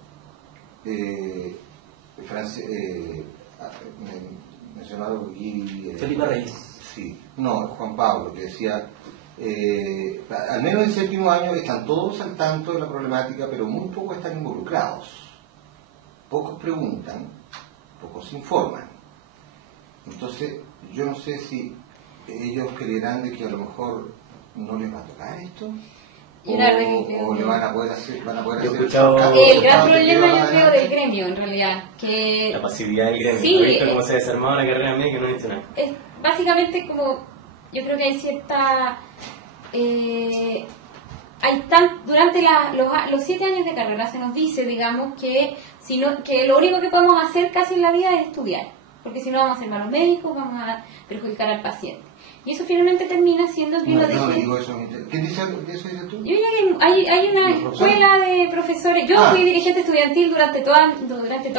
mencionado aquí Felipe Reyes. Sí, no, Juan Pablo, que decía, al menos en séptimo año están todos al tanto de la problemática, pero muy pocos están involucrados. Pocos preguntan, pocos informan. Entonces, yo no sé si ellos creerán de que a lo mejor no les va a tocar esto, o le van a poder hacer, el gran problema, yo creo, del gremio, en realidad, que la pasividad del gremio. Sí, ¿No viste cómo se desarmaba la carrera médica? No dice nada. Es básicamente como, yo creo que hay cierta durante los 7 años de carrera se nos dice, digamos, que lo único que podemos hacer casi en la vida es estudiar, porque si no vamos a ser malos médicos, vamos a perjudicar al paciente. Y eso finalmente termina siendo recomiendo que lo No dejen. digo eso. ¿Quién dice eso dices tú? Yo diría que hay una escuela de profesores. Yo fui dirigente estudiantil durante toda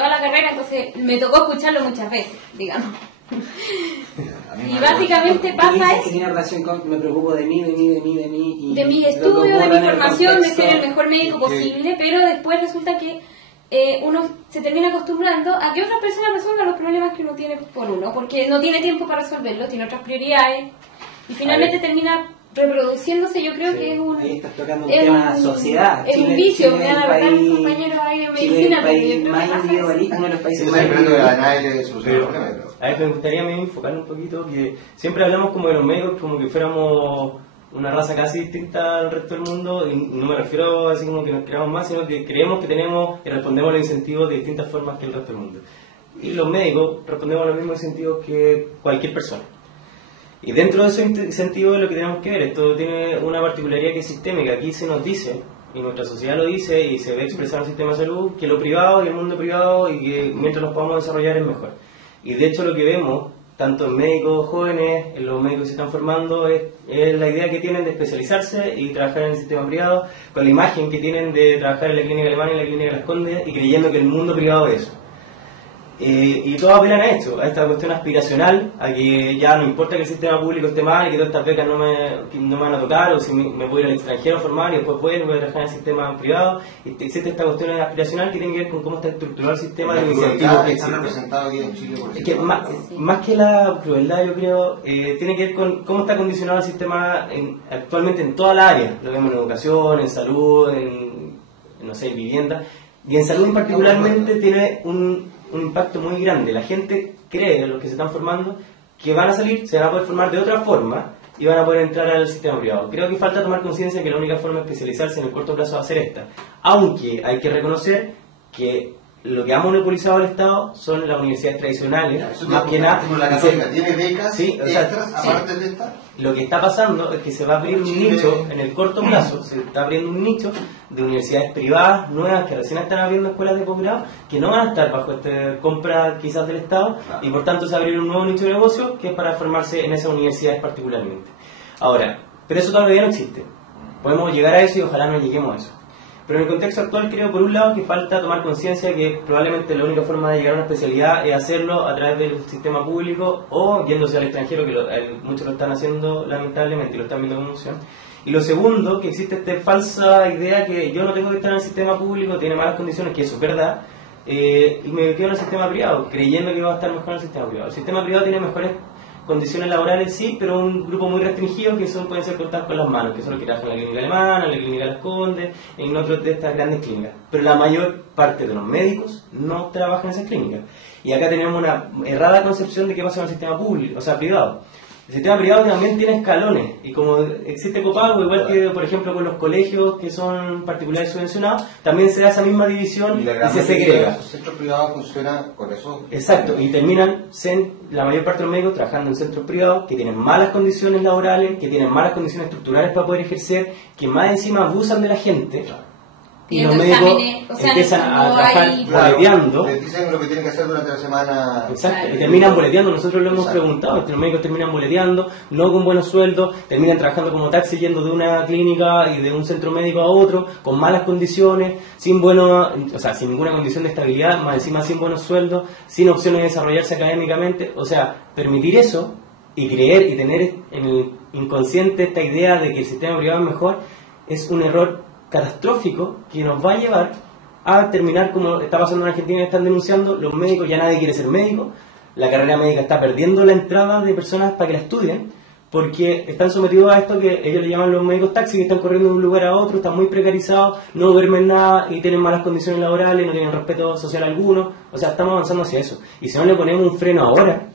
la carrera, entonces me tocó escucharlo muchas veces, digamos. Y básicamente pasa eso. Que tiene relación con me preocupo de mí. Y de mis estudios, de mi formación, de ser el mejor médico posible, pero después resulta que uno se termina acostumbrando a que otras personas resuelvan los problemas que uno tiene por uno, porque no tiene tiempo para resolverlos, tiene otras prioridades, y finalmente termina reproduciéndose. Yo creo que es un... Ahí estás tocando un tema de sociedad. Es un vicio, me van a retar compañeros ahí en medicina, porque más individualista, uno de los países más individualistas. A ver, me gustaría a mí enfocarme un poquito, que siempre hablamos como de los médicos como que fuéramos una raza casi distinta al resto del mundo, y no me refiero así como que nos creamos más, sino que creemos que tenemos y respondemos a los incentivos de distintas formas que el resto del mundo. Y los médicos respondemos a los mismos incentivos que cualquier persona. Y dentro de esos incentivos es lo que tenemos que ver. Esto tiene una particularidad que es sistémica. Aquí se nos dice, y nuestra sociedad lo dice, y se ve expresado en el sistema de salud, que lo privado y el mundo privado, y que mientras los podamos desarrollar es mejor. Y de hecho lo que vemos, tanto en médicos jóvenes, en los médicos que se están formando, es la idea que tienen de especializarse y trabajar en el sistema privado, con la imagen que tienen de trabajar en la clínica alemana y en la clínica Las Condes, y creyendo que el mundo privado es eso. Y todos apelan a esto, a esta cuestión aspiracional, a que ya no importa que el sistema público esté mal y que todas estas becas no me van a tocar, o si me voy al extranjero a formar y después voy a trabajar en el sistema privado. Existe esta cuestión aspiracional que tiene que ver con cómo está estructurado el sistema de incentivos que existe. Aquí en Chile, es que más que la crueldad, yo creo, tiene que ver con cómo está condicionado el sistema actualmente en toda la área. Lo vemos en educación, en salud, no sé, en vivienda. Y en salud particularmente tiene un impacto muy grande. La gente cree, los que se están formando, que van a salir, se van a poder formar de otra forma y van a poder entrar al sistema privado. Creo que falta tomar conciencia que la única forma de especializarse en el corto plazo va a ser esta. Aunque hay que reconocer que lo que ha monopolizado el Estado son las universidades tradicionales, más que nada. La Católica tiene becas, sí, extras, aparte de esta. Lo que está pasando es que se va a abrir un nicho en el corto plazo, se está abriendo un nicho de universidades privadas nuevas que recién están abriendo escuelas de posgrado, que no van a estar bajo esta compra quizás del Estado, y por tanto se va a abrir un nuevo nicho de negocio que es para formarse en esas universidades particularmente. Ahora, pero eso todavía no existe. Podemos llegar a eso y ojalá no lleguemos a eso. Pero en el contexto actual creo, por un lado, que falta tomar conciencia que probablemente la única forma de llegar a una especialidad es hacerlo a través del sistema público o yéndose al extranjero, que muchos lo están haciendo lamentablemente y lo están viendo como opción. Y lo segundo, que existe esta falsa idea que yo no tengo que estar en el sistema público, tiene malas condiciones, que eso es verdad, y me quedo en el sistema privado, creyendo que va a estar mejor en el sistema privado. El sistema privado tiene mejores condiciones laborales, sí, pero un grupo muy restringido que pueden ser contados con las manos, que son los que trabajan en la clínica alemana, en la clínica Las Condes, en otras de estas grandes clínicas. Pero la mayor parte de los médicos no trabajan en esas clínicas. Y acá tenemos una errada concepción de qué pasa en el sistema público, o sea, privado. El sistema privado también tiene escalones, y como existe copago, igual que por ejemplo con los colegios que son particulares subvencionados, también se da esa misma división y se segrega. Los centros privados funcionan con eso. Exacto, y terminan la mayor parte de los médicos trabajando en centros privados que tienen malas condiciones laborales, que tienen malas condiciones estructurales para poder ejercer, que más encima abusan de la gente. Y los médicos empiezan a trabajar boleteando. Les dicen lo que tienen que hacer durante la semana. Exacto, y terminan boleteando. Nosotros lo hemos preguntado, los médicos terminan boleteando, no con buenos sueldos, terminan trabajando como taxi yendo de una clínica y de un centro médico a otro, con malas condiciones, sin ninguna condición de estabilidad, más encima sin buenos sueldos, sin opciones de desarrollarse académicamente. O sea, permitir eso y creer y tener en el inconsciente esta idea de que el sistema privado es mejor, es un error catastrófico que nos va a llevar a terminar como está pasando en Argentina, que están denunciando, los médicos, ya nadie quiere ser médico, la carrera médica está perdiendo la entrada de personas para que la estudien, porque están sometidos a esto que ellos le llaman los médicos taxi, que están corriendo de un lugar a otro, están muy precarizados, no duermen nada y tienen malas condiciones laborales, no tienen respeto social alguno. O sea, estamos avanzando hacia eso, y si no le ponemos un freno ahora,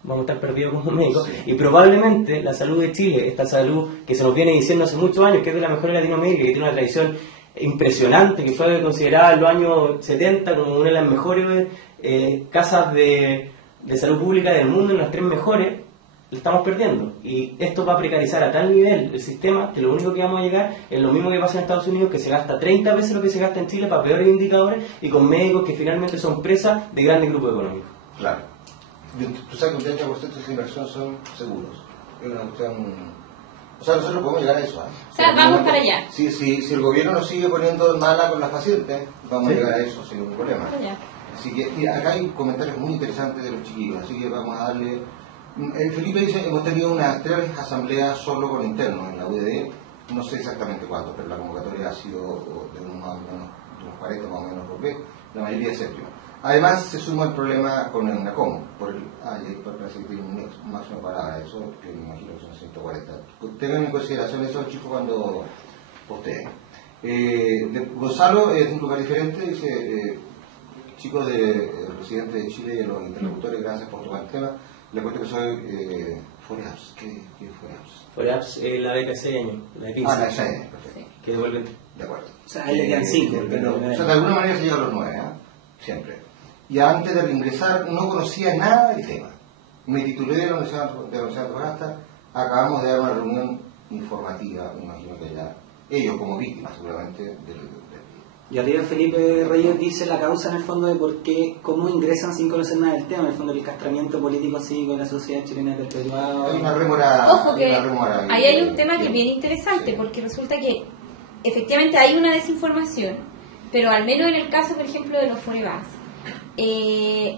vamos a estar perdidos como médicos, y probablemente la salud de Chile, esta salud que se nos viene diciendo hace muchos años que es de la mejor de Latinoamérica, que tiene una tradición impresionante, que fue considerada en los años 70 como una de las mejores casas de salud pública del mundo, en las 3 mejores, lo estamos perdiendo. Y esto va a precarizar a tal nivel el sistema que lo único que vamos a llegar es lo mismo que pasa en Estados Unidos, que se gasta 30 veces lo que se gasta en Chile para peores indicadores y con médicos que finalmente son presas de grandes grupos económicos. Claro. Tú sabes que un 30% de esa inversión son seguros. Es una cuestión O sea, nosotros podemos llegar a eso. O sea, vamos para allá. Si el gobierno nos sigue poniendo mala con las pacientes, vamos a llegar a eso sin ningún problema. Así que, mira, acá hay comentarios muy interesantes de los chiquillos, así que vamos a darle... Felipe dice que hemos tenido unas 3 asambleas solo con internos en la UDD, no sé exactamente cuántos, pero la convocatoria ha sido de unos 40 más o menos por vez, la mayoría de séptimo. Además, se suma el problema con el UNACOM, parece que tiene un máximo para eso, que me imagino que son 140. Tengan en consideración eso, chicos, cuando posteen. Gonzalo es de un lugar diferente, dice, chicos residentes de Chile y a los interlocutores, gracias por tomar el tema. Le cuento que soy FOREAPS. ¿Qué es FOREAPS? FOREAPS es la beca 6 años, la de 15. La de 6 años, perfecto. Sí. Que devuelven. De acuerdo. O sea, ahí le quedan 5. O sea, de alguna manera se llega a los 9, ¿eh? Siempre. Y antes de reingresar no conocía nada del tema. Me titulé de la Universidad de Antofagasta, acabamos de dar una reunión informativa, me imagino que ya ellos como víctimas seguramente del y arriba Felipe Reyes dice la causa en el fondo de por qué, cómo ingresan sin conocer nada del tema, en el fondo del castramiento político cívico de la sociedad chilena perpetuada. Hay una rémora. Ojo que ahí hay un tema que es bien interesante, porque resulta que efectivamente hay una desinformación, pero al menos en el caso, por ejemplo, de los FOREVAS,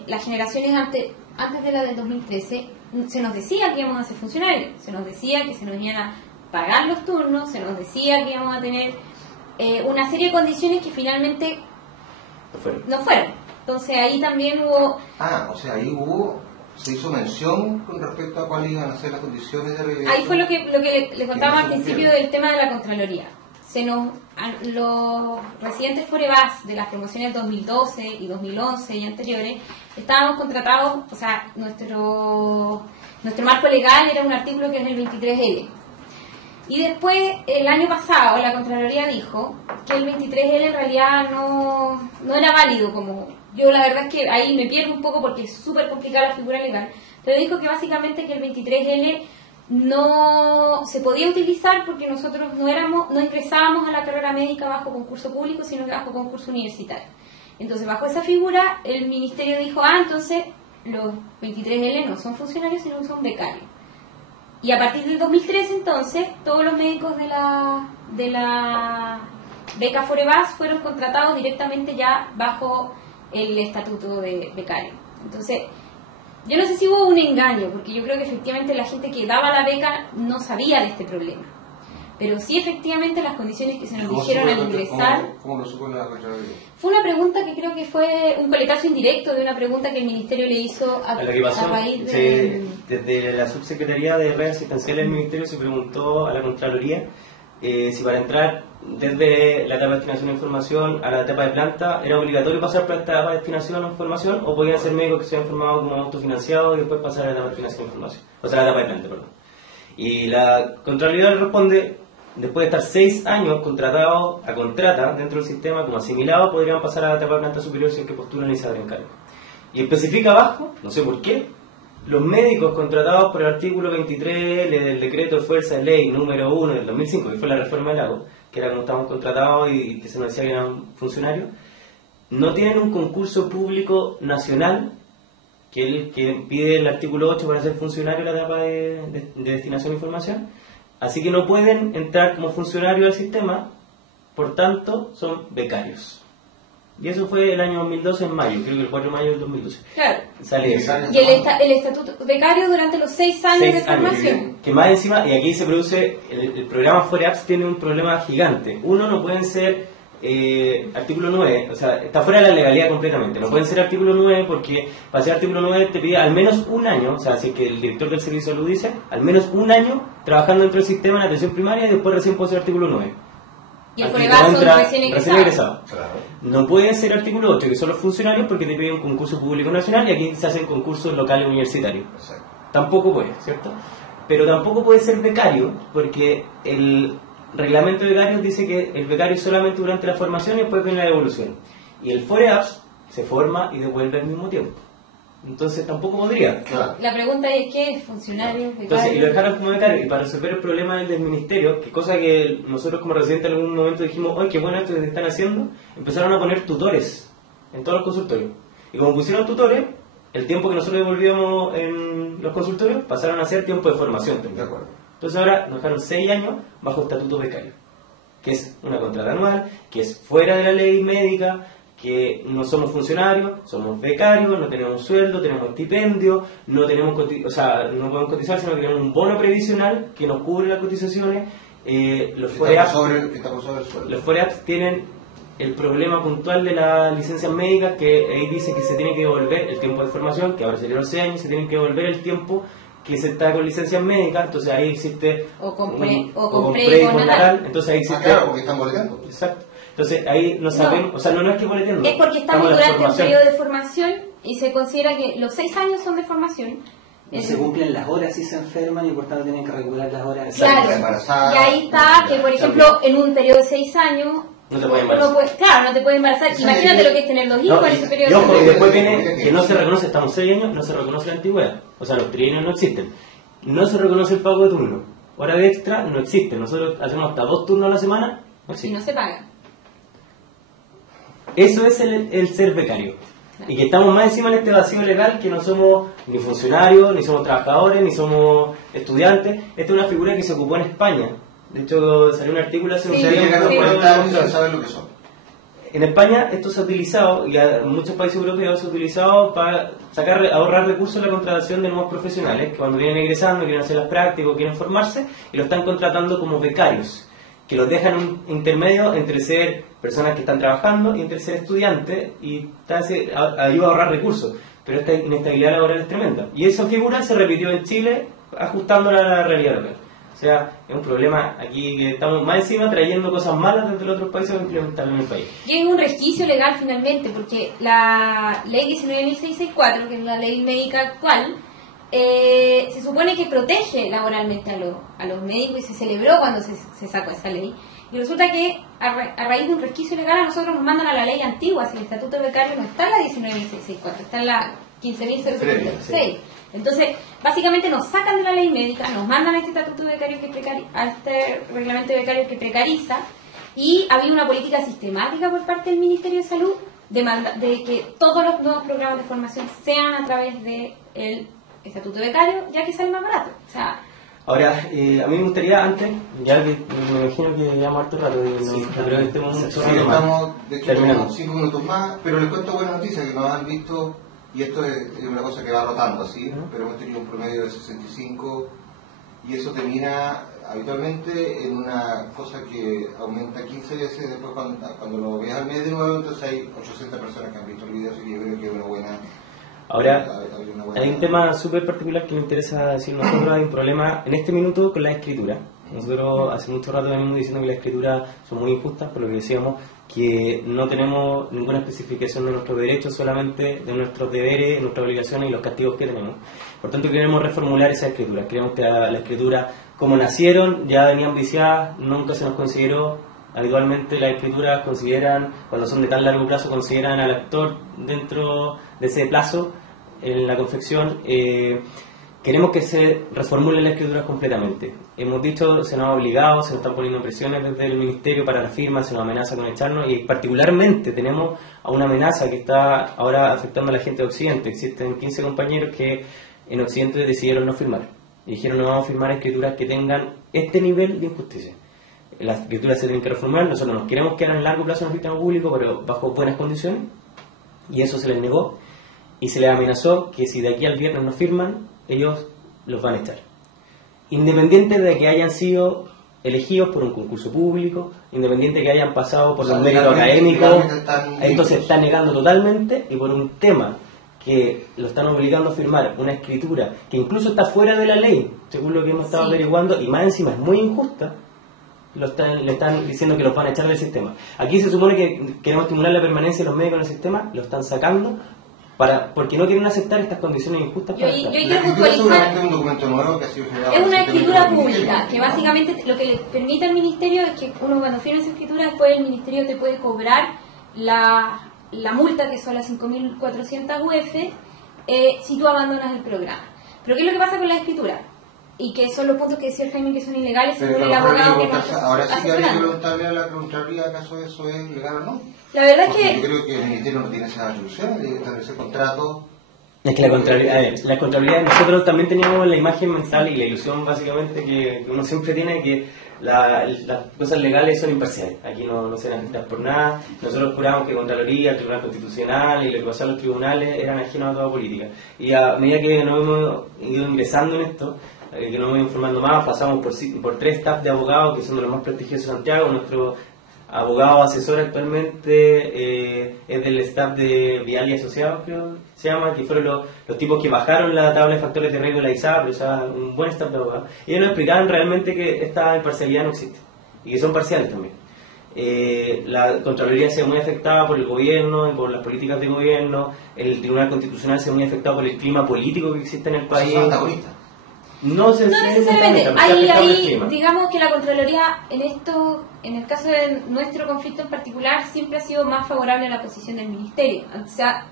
las generaciones antes de la del 2013, se nos decía que íbamos a ser funcionarios, se nos decía que se nos iban a pagar los turnos, se nos decía que íbamos a tener una serie de condiciones que finalmente no fueron. Entonces ahí también hubo... o sea, ahí se hizo mención con respecto a cuáles iban a ser las condiciones de regresión. Ahí fue lo que les contaba al principio del tema de la Contraloría. Los residentes FOREVAS de las promociones 2012 y 2011 y anteriores estábamos contratados, o sea, nuestro marco legal era un artículo que es el 23L. Y después, el año pasado, la Contraloría dijo que el 23L en realidad no era válido. Como yo la verdad es que ahí me pierdo un poco porque es súper complicada la figura legal, pero dijo que básicamente que el 23L no se podía utilizar porque nosotros no ingresábamos a la carrera médica bajo concurso público, sino que bajo concurso universitario. Entonces, bajo esa figura, el ministerio dijo, entonces los 23L no son funcionarios, sino que son becarios. Y a partir del 2013, entonces, todos los médicos de la beca FOREVAS fueron contratados directamente ya bajo el estatuto de becario. Entonces, yo no sé si hubo un engaño, porque yo creo que efectivamente la gente que daba la beca no sabía de este problema. Pero sí, efectivamente, las condiciones que se nos dijeron al ingresar... ¿Cómo lo supo la Contraloría? Fue una pregunta que creo que fue un coletazo indirecto de una pregunta que el Ministerio le hizo a raíz de... Desde la Subsecretaría de Redes Asistenciales del Ministerio se preguntó a la Contraloría si para entrar desde la etapa de destinación de información a la etapa de planta era obligatorio pasar por la etapa de destinación de información o podían ser médicos que se habían formado como autofinanciados y después pasar a la etapa de destinación de información, o sea, a la etapa de planta, perdón. Y la Contraloría le responde: después de estar 6 años contratados a contrata dentro del sistema como asimilados, podrían pasar a la etapa de planta superior sin que postulan y se abren cargo. Y especifica abajo, no sé por qué, los médicos contratados por el artículo 23 del decreto de fuerza de ley número 1 del 2005, que fue la reforma del AGO, que era cuando estábamos contratados y que se nos decía que eran funcionarios, no tienen un concurso público nacional que pide el artículo 8 para ser funcionario en la etapa de destinación de información. Así que no pueden entrar como funcionarios del sistema, por tanto son becarios. Y eso fue el año 2012, en mayo, creo que el 4 de mayo del 2012. Claro. Sale eso. Y el estatuto becario durante los 6 años de formación. Que más encima, y aquí se produce, el programa FOREAPS tiene un problema gigante. Uno, no pueden ser artículo 9, o sea, está fuera de la legalidad completamente. No pueden ser artículo 9 porque para ser artículo 9 te pide al menos un año, o sea, si es que el director del servicio de salud dice, al menos un año trabajando dentro del sistema en atención primaria y después recién puede ser artículo 9. Y el FOREVAS son recién egresados. Claro. No puede ser artículo 8, que son los funcionarios, porque te piden un concurso público nacional y aquí se hacen concursos locales universitarios. Exacto. Tampoco puede, ¿cierto? Pero tampoco puede ser becario, porque el reglamento de becarios dice que el becario es solamente durante la formación y después viene la devolución. Y el FOREAPS se forma y devuelve al mismo tiempo. Entonces tampoco podría. Claro. La pregunta es: ¿qué es funcionario, becario? Entonces, y lo dejaron como becario. Y para resolver el problema del ministerio, que cosa que nosotros como residentes en algún momento dijimos, ¡ay, qué bueno esto que están haciendo! Empezaron a poner tutores en todos los consultorios. Y como pusieron tutores, el tiempo que nosotros devolvíamos en los consultorios pasaron a ser tiempo de formación. De acuerdo. Entonces ahora nos dejaron 6 años bajo estatuto becario, que es una contrata anual, que es fuera de la ley médica, que no somos funcionarios, somos becarios, no tenemos sueldo, tenemos estipendio, no tenemos no podemos cotizar, sino que tenemos un bono previsional que nos cubre las cotizaciones. Los FOREAPS tienen el problema puntual de las licencias médicas, que ahí dice que se tiene que devolver el tiempo de formación, que ahora serían los 6 años, se tienen que devolver el tiempo que se está con licencias médicas, entonces ahí existe o con postnatal, entonces ahí existe... claro, porque están boleteando. Exacto. Entonces ahí no sabemos, o sea, no es que boleteando. Es porque estamos durante un periodo de formación y se considera que los 6 años son de formación. No se cumplen las horas si se enferman y por tanto tienen que recuperar las horas. Claro, y ahí está que, por ejemplo, en un periodo de 6 años... No te puede embarazar. Claro, no te puede embarazar. Imagínate lo que es tener 2 hijos en ese periodo. Y ojo, y después viene que no se reconoce, estamos 6 años, no se reconoce la antigüedad. O sea, los trienios no existen. No se reconoce el pago de turno. Hora de extra no existe. Nosotros hacemos hasta 2 turnos a la semana. No existe. Y no se paga. Eso es el ser becario. Claro. Y que estamos más encima en este vacío legal, que no somos ni funcionarios, ni somos trabajadores, ni somos estudiantes. Esta es una figura que se ocupó en España. De hecho, salió un artículo hace un tiempo. ¿Saben lo que son? En España esto se ha utilizado, y en muchos países europeos se ha utilizado para ahorrar recursos en la contratación de nuevos profesionales que cuando vienen egresando, quieren hacer las prácticas, quieren formarse, y lo están contratando como becarios, que los dejan un intermedio entre ser personas que están trabajando y entre ser estudiantes, y ayuda a ahorrar recursos. Pero esta inestabilidad laboral es tremenda. Y esa figura se repitió en Chile, ajustándola a la realidad local. O sea, es un problema aquí que estamos más encima trayendo cosas malas desde los otros países para implementarlo en el país. Y es un resquicio legal finalmente, porque la ley 19.664, que es la ley médica actual, se supone que protege laboralmente a los médicos, y se celebró cuando se sacó esa ley. Y resulta que a raíz de un resquicio legal a nosotros nos mandan a la ley antigua. Si el estatuto de becario no está en la 19.664, está en la 15.076. Entonces, básicamente nos sacan de la ley médica, nos mandan a este estatuto de becario a este reglamento de becario que precariza, y había una política sistemática por parte del Ministerio de Salud de que todos los nuevos programas de formación sean a través del estatuto de becario, ya que sale más barato. O sea, ahora, a mí me gustaría antes, ya que me imagino que llevamos harto rato, pero estemos mucho rato más. Estamos, de hecho, terminamos 5 minutos más, pero les cuento buena noticia, que nos han visto. Y esto es una cosa que va rotando así, pero hemos tenido un promedio de 65, y eso termina habitualmente en una cosa que aumenta 15 veces. Después cuando lo veas al mes de nuevo, entonces hay 800 personas que han visto el video, así que yo creo que es una buena... Ahora, hay un tema súper particular que me interesa decir. Nosotros hay un problema en este minuto con la escritura. Nosotros hace mucho rato venimos diciendo que las escrituras son muy injustas, por lo que decíamos que no tenemos ninguna especificación de nuestros derechos, solamente de nuestros deberes, nuestras obligaciones y los castigos que tenemos. Por tanto, queremos reformular esa escritura. Creemos que la escritura, como nacieron, ya venían viciadas, nunca se nos consideró. Habitualmente las escrituras consideran, cuando son de tan largo plazo, consideran al actor dentro de ese plazo en la confección. Queremos que se reformulen las escrituras completamente. Hemos dicho, se nos ha obligado, se nos están poniendo presiones desde el Ministerio para la firma, se nos amenaza con echarnos, y particularmente tenemos a una amenaza que está ahora afectando a la gente de Occidente. Existen 15 compañeros que en Occidente decidieron no firmar. Y dijeron, no vamos a firmar escrituras que tengan este nivel de injusticia. Las escrituras se tienen que reformular, nosotros nos queremos quedar en el largo plazo en el sistema público, pero bajo buenas condiciones, y eso se les negó, y se les amenazó que si de aquí al viernes no firman, ellos los van a echar. Independiente de que hayan sido elegidos por un concurso público, independiente de que hayan pasado por los méritos académicos, entonces se está negando totalmente, y por un tema que lo están obligando a firmar una escritura que incluso está fuera de la ley, según lo que hemos estado averiguando, y más encima es muy injusta, le están diciendo que los van a echar del sistema. Aquí se supone que queremos estimular la permanencia de los médicos en el sistema, lo están sacando porque no quieren aceptar estas condiciones injustas. Yo quiero puntualizar, un documento nuevo que ha sido generado, es una escritura pública, que básicamente lo que le permite al ministerio es que uno, cuando firma esa escritura, después el ministerio te puede cobrar la multa, que son las 5.400 UF, si tú abandonas el programa. Pero ¿qué es lo que pasa con la escritura? Y que son los puntos que decía el Jaime que son ilegales, según el abogado que nos ahora sí que habría que preguntarle a la Contraloría acaso eso es legal o no. La verdad es que yo creo que el Ministerio no tiene esa atribución de establecer contratos Es que la Contraloría, nosotros también teníamos la imagen mental y la ilusión básicamente que uno siempre tiene que las cosas legales son imparciales. Aquí no se necesitan por nada. Nosotros juramos que Contraloría, el Tribunal Constitucional y lo que pasa en los tribunales eran ajenos a toda política. Y a medida que nos hemos ido ingresando en esto, que nos hemos informando más, pasamos por 3 staff de abogados que son de los más prestigiosos de Santiago. Nuestro abogado asesor actualmente es del staff de Vial y Asociados, creo que se llama, que fueron los tipos que bajaron la tabla de factores de riesgo de la ISAPRE, o sea, un buen staff de abogados. Y ellos nos explicaban realmente que esta imparcialidad no existe, y que son parciales también. La Contraloría se ve muy afectada por el gobierno y por las políticas de gobierno, el Tribunal Constitucional se ve muy afectado por el clima político que existe en el país. ¿Son antagonistas? No necesariamente. Ahí, digamos que la Contraloría, en el caso de nuestro conflicto en particular, siempre ha sido más favorable a la posición del Ministerio. O sea,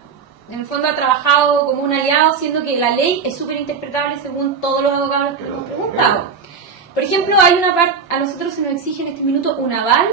en el fondo ha trabajado como un aliado, siendo que la ley es súper interpretable según todos los abogados que hemos preguntado. Por ejemplo, hay una parte, a nosotros se nos exige en este minuto un aval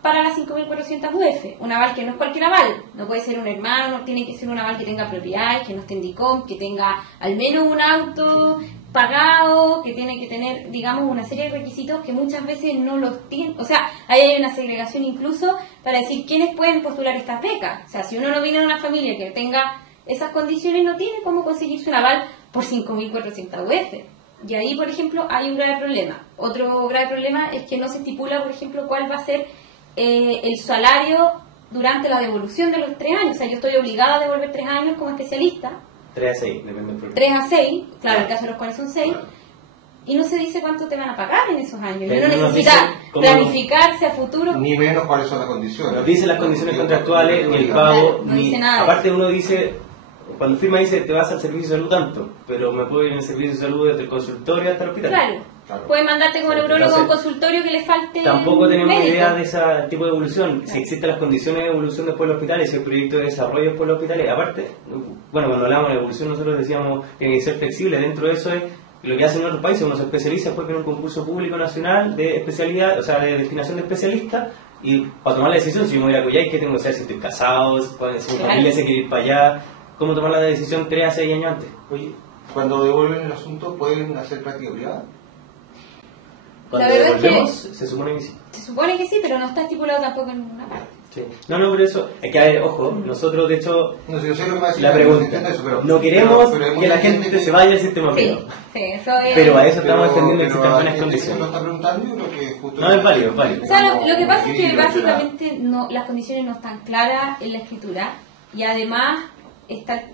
para las 5.400 UF, un aval que no es cualquier aval, no puede ser un hermano, no tiene que ser un aval que tenga propiedades, que no esté en DICOM, que tenga al menos un auto pagado, que tiene que tener, digamos, una serie de requisitos que muchas veces no los tienen. O sea, ahí hay una segregación incluso para decir quiénes pueden postular estas becas. O sea, si uno no viene de una familia que tenga esas condiciones, no tiene cómo conseguirse un aval por 5.400 UF. Y ahí, por ejemplo, hay un grave problema. Otro grave problema es que no se estipula, por ejemplo, cuál va a ser el salario durante la devolución de los 3 años. O sea, yo estoy obligada a devolver 3 años como especialista. 3 a 6, depende del problema. 3 a 6, claro, el caso de los cuales son 6, y no se dice cuánto te van a pagar en esos años. Y uno necesita planificarse a futuro. Ni menos cuáles son las condiciones. No dice las condiciones contractuales, ni el pago, no dice nada. Aparte uno dice, cuando firma dice, te vas al servicio de salud tanto, pero me puedo ir en el servicio de salud desde el consultorio hasta el hospital. Claro. Puede mandarte como neurólogo a un consultorio que le falte. Tampoco tenemos médico. idea de ese tipo de evolución. Si existen las condiciones de evolución después de los hospitales, si el proyecto de desarrollo después de los hospitales. Aparte, bueno, cuando hablamos de evolución, nosotros decíamos que tiene que ser flexible. Dentro de eso es lo que hacen en otros países. Uno se especializa después en un concurso público nacional de especialidad, o sea, de destinación de especialista. Y para tomar la decisión, si yo me voy a Coyhaique, ¿qué tengo que hacer? Si estoy casado, si mi familia se quiere ir para allá. ¿Cómo tomar la decisión 3 a 6 años antes? Oye, cuando devuelven el asunto, ¿pueden hacer práctica privada? Cuando la verdad devolvemos, es que se supone que sí. Se supone que sí, pero no está estipulado tampoco en ninguna parte. Sí. No, por eso, es que a ver, ojo, nosotros de hecho, no sé, yo sé lo que va a decir, la pregunta, eso, pero, no queremos pero que la gente se vaya al sistema privado. Sí, eso es. Pero a eso estamos defendiendo que existan buenas condiciones. Lo está preguntando, yo creo que justo No, es válido, es válido. O sea, lo que pasa es que básicamente las condiciones no están claras en la escritura, y además está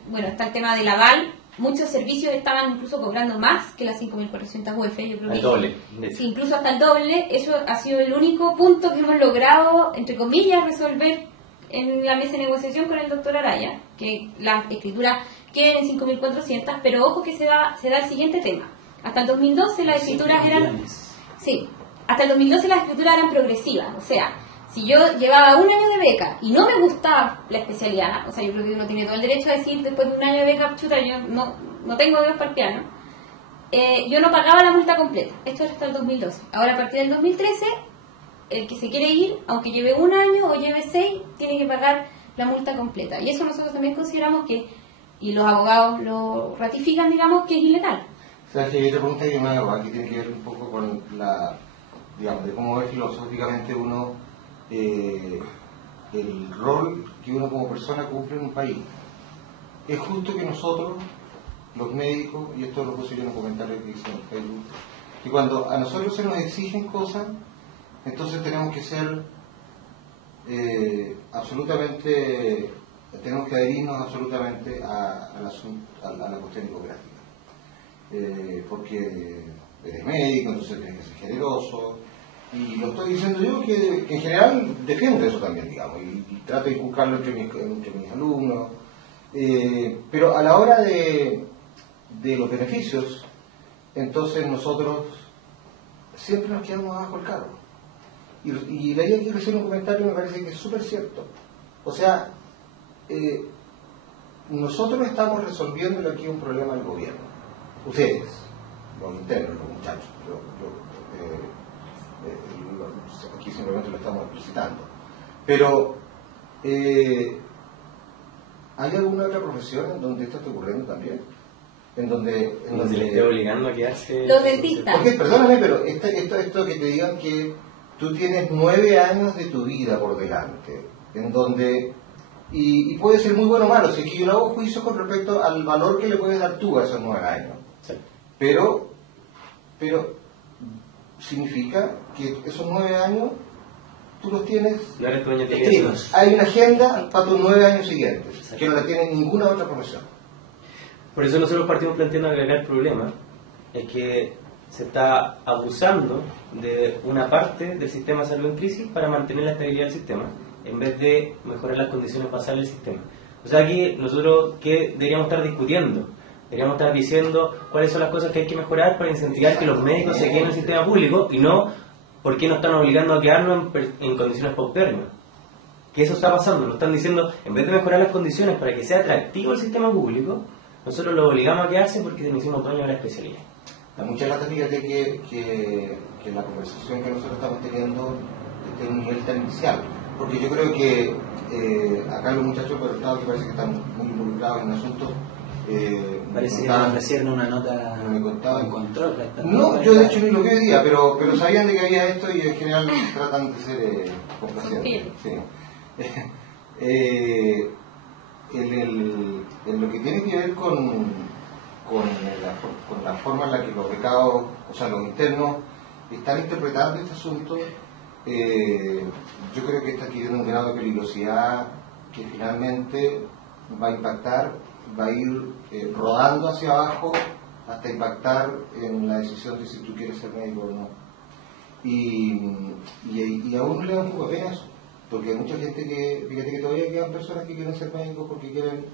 el tema del aval. Muchos servicios estaban incluso cobrando más que las 5.400 UF, yo creo al que doble. Sí, incluso hasta el doble. Eso ha sido el único punto que hemos logrado, entre comillas, resolver en la mesa de negociación con el doctor Araya, que la escritura quede en 5.400, pero ojo que se da el siguiente tema. Hasta el 2012 las escrituras eran... Sí, hasta el 2012 las escrituras eran progresivas, o sea, si yo llevaba 1 año de beca y no me gustaba la especialidad, o sea, yo creo que uno tiene todo el derecho a decir después de 1 año de beca, chuta, yo no tengo dedos para el piano, yo no pagaba la multa completa. Esto era hasta el 2012. Ahora, a partir del 2013, el que se quiere ir, aunque lleve 1 año o lleve 6, tiene que pagar la multa completa. Y eso nosotros también consideramos que, y los abogados lo ratifican, digamos, que es ilegal. O sea, que hay otra pregunta que me hago, que tiene que ver un poco con la, digamos, de cómo ve filosóficamente uno el rol que uno como persona cumple en un país. Es justo que nosotros, los médicos, y esto lo puse yo en un comentario que hice en Facebook, que cuando a nosotros se nos exigen cosas, entonces tenemos que ser absolutamente, tenemos que adherirnos absolutamente a la cuestión hipocrática. Porque eres médico, entonces tienes que ser generoso. Y lo estoy diciendo yo que en general defiendo eso también, digamos, y trato de inculcarlo entre mis alumnos. Pero a la hora de los beneficios, entonces nosotros siempre nos quedamos abajo del carro. Y de ahí aquí recién un comentario me parece que es súper cierto. O sea, nosotros estamos resolviendo aquí un problema del gobierno. Ustedes, los internos, los muchachos, aquí simplemente lo estamos explicitando. Pero ¿hay alguna otra profesión en donde esto esté ocurriendo también? En donde se le esté obligando a quedarse... Los dentistas. Porque, perdóname, pero esto que te digan que tú tienes 9 años de tu vida por delante, en donde... Y puede ser muy bueno o malo, si es que yo no hago juicio con respecto al valor que le puedes dar tú a esos 9 años. Sí. Pero significa que esos 9 años tú los tienes No eres dueño de escritos. Hay una agenda para tus 9 años siguientes, que no la tiene ninguna otra profesión. Por eso nosotros partimos planteando que acá el problema es que se está abusando de una parte del sistema de salud en crisis para mantener la estabilidad del sistema, en vez de mejorar las condiciones basadas del sistema. O sea, aquí nosotros, ¿qué deberíamos estar discutiendo? Deberíamos estar diciendo cuáles son las cosas que hay que mejorar para incentivar que los médicos se queden en el sistema público y no por qué nos están obligando a quedarnos en condiciones paupérrimas. Que eso está pasando, nos están diciendo, en vez de mejorar las condiciones para que sea atractivo el sistema público, nosotros lo obligamos a quedarse porque nos hicimos dueños de la especialidad. A muchas gracias, fíjate que la conversación que nosotros estamos teniendo esté en un nivel tan inicial, porque yo creo que acá los muchachos por el Estado que parece que están muy involucrados en el asunto. Parece que me ofrecieron una nota me contaban. en control. No, yo de hecho ni lo vi hoy día, pero sabían de que había esto y en general tratan de ser complacientes. Sí. En lo que tiene que ver con la forma en la que los becados, o sea, los internos, están interpretando este asunto, yo creo que está adquiriendo un grado de peligrosidad que finalmente va a impactar, va a ir rodando hacia abajo hasta impactar en la decisión de si tú quieres ser médico o no. Y a uno le da un poco de pena eso, porque hay mucha gente que, fíjate que todavía quedan personas que quieren ser médicos porque quieren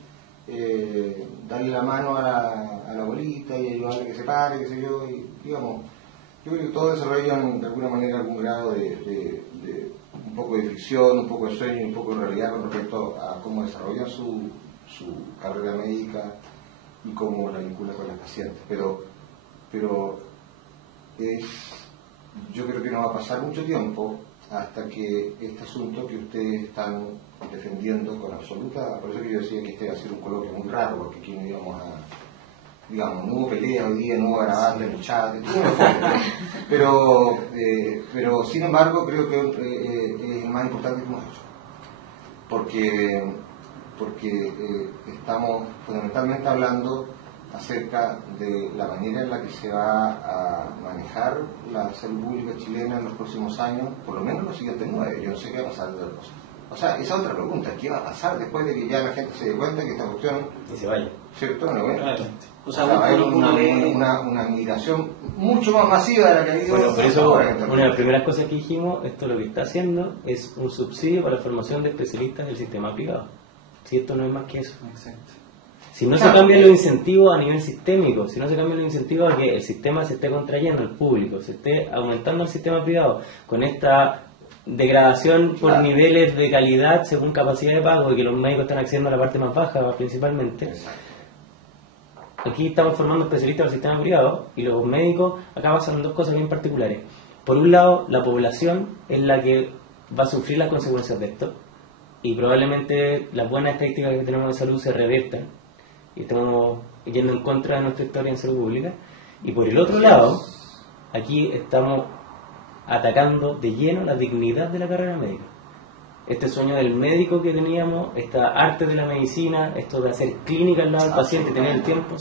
darle la mano a la abuelita y ayudarle a que se pare, qué sé yo, y digamos, yo creo que todos desarrollan de alguna manera algún grado de un poco de ficción, un poco de sueño y un poco de realidad con respecto a cómo desarrollan su carrera médica y cómo la vincula con los pacientes. Pero yo creo que no va a pasar mucho tiempo hasta que este asunto que ustedes están defendiendo con absoluta, por eso que yo decía que este va a ser un coloquio muy raro, porque aquí no íbamos a, digamos, no hubo pelea hoy día, no hubo grabando en el chat, pero sin embargo creo que es más importante que hemos hecho, porque estamos fundamentalmente hablando acerca de la manera en la que se va a manejar la salud pública chilena en los próximos años, por lo menos los siguientes 9. Yo no sé qué va a pasar de las cosas. O sea, esa otra pregunta, ¿qué va a pasar después de que ya la gente se dé cuenta que esta cuestión... Y se vaya. ¿Cierto? ¿No? Bueno, o sea, va a haber una migración mucho más masiva de la que ha habido. Bueno, por eso, una de las primeras cosas que dijimos, esto lo que está haciendo es un subsidio para la formación de especialistas del sistema privado. Si esto no es más que eso. Exacto. Si no se cambian los incentivos a nivel sistémico, si no se cambian los incentivos a que el sistema se esté contrayendo, el público, se esté aumentando el sistema privado, con esta degradación por niveles de calidad según capacidad de pago y que los médicos están accediendo a la parte más baja principalmente. Aquí estamos formando especialistas del sistema privado y los médicos acá pasan dos cosas bien particulares. Por un lado, la población es la que va a sufrir las consecuencias de esto y probablemente las buenas estadísticas que tenemos de salud se reviertan y estamos yendo en contra de nuestra historia en salud pública. Y por el otro lado, aquí estamos atacando de lleno la dignidad de la carrera médica. Este sueño del médico que teníamos, esta arte de la medicina, esto de hacer clínica al lado del paciente, tener el tiempo,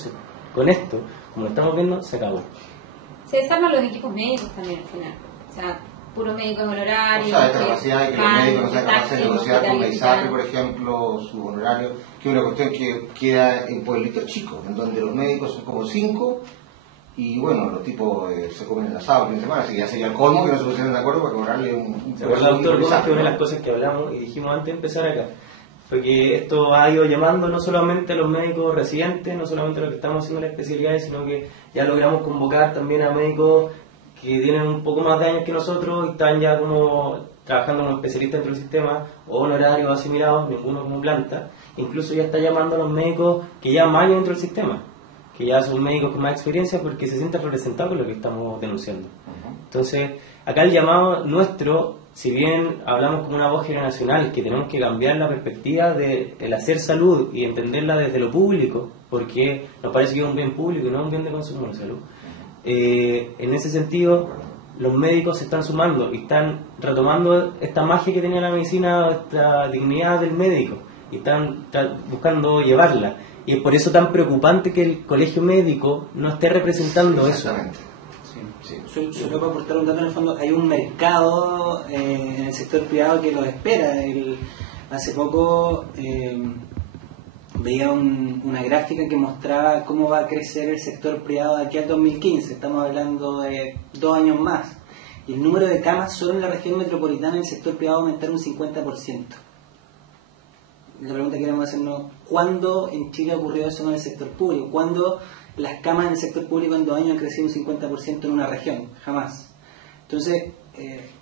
con esto, como lo estamos viendo, se acabó. Se desarman los equipos médicos también al final. O sea, puros médicos honorarios. O sea, esta capacidad de que los médicos no sean capaces de negociar con la ISAPRE, por ejemplo, su honorario, que es una cuestión que queda en pueblitos chicos, en donde los médicos son como 5 y bueno, los tipos se comen el asado el fin de semana, así que ya sería el colmo que no se pusieran de acuerdo para cobrarle un ¿Se acuerda, doctor Gómez, que una de las cosas que hablamos y dijimos antes de empezar acá fue que esto ha ido llamando no solamente a los médicos residentes, no solamente a los que estamos haciendo las especialidades, sino que ya logramos convocar también a médicos que tienen un poco más de años que nosotros y están ya como trabajando como especialistas dentro del sistema o honorarios asimilados, ninguno como planta. Incluso ya está llamando a los médicos que llevan más años dentro del sistema, que ya son médicos con más experiencia porque se sienten representados con lo que estamos denunciando. Entonces, acá el llamado nuestro si bien hablamos como una voz generacional, que tenemos que cambiar la perspectiva del hacer salud y entenderla desde lo público, porque nos parece que es un bien público y no un bien de consumo la salud. En ese sentido, los médicos se están sumando y están retomando esta magia que tenía la medicina, esta dignidad del médico, y están buscando llevarla. Y es por eso tan preocupante que el colegio médico no esté representando eso. Solo para aportar un dato, en el fondo hay un mercado en el sector privado que los espera. Hace poco veía una gráfica que mostraba cómo va a crecer el sector privado de aquí al 2015. Estamos hablando de 2 años más. Y el número de camas solo en la región metropolitana en el sector privado va a aumentar un 50%. La pregunta que queremos hacernos, ¿cuándo en Chile ocurrió eso en el sector público? ¿Cuándo las camas en el sector público en 2 años han crecido un 50% en una región? Jamás. Entonces,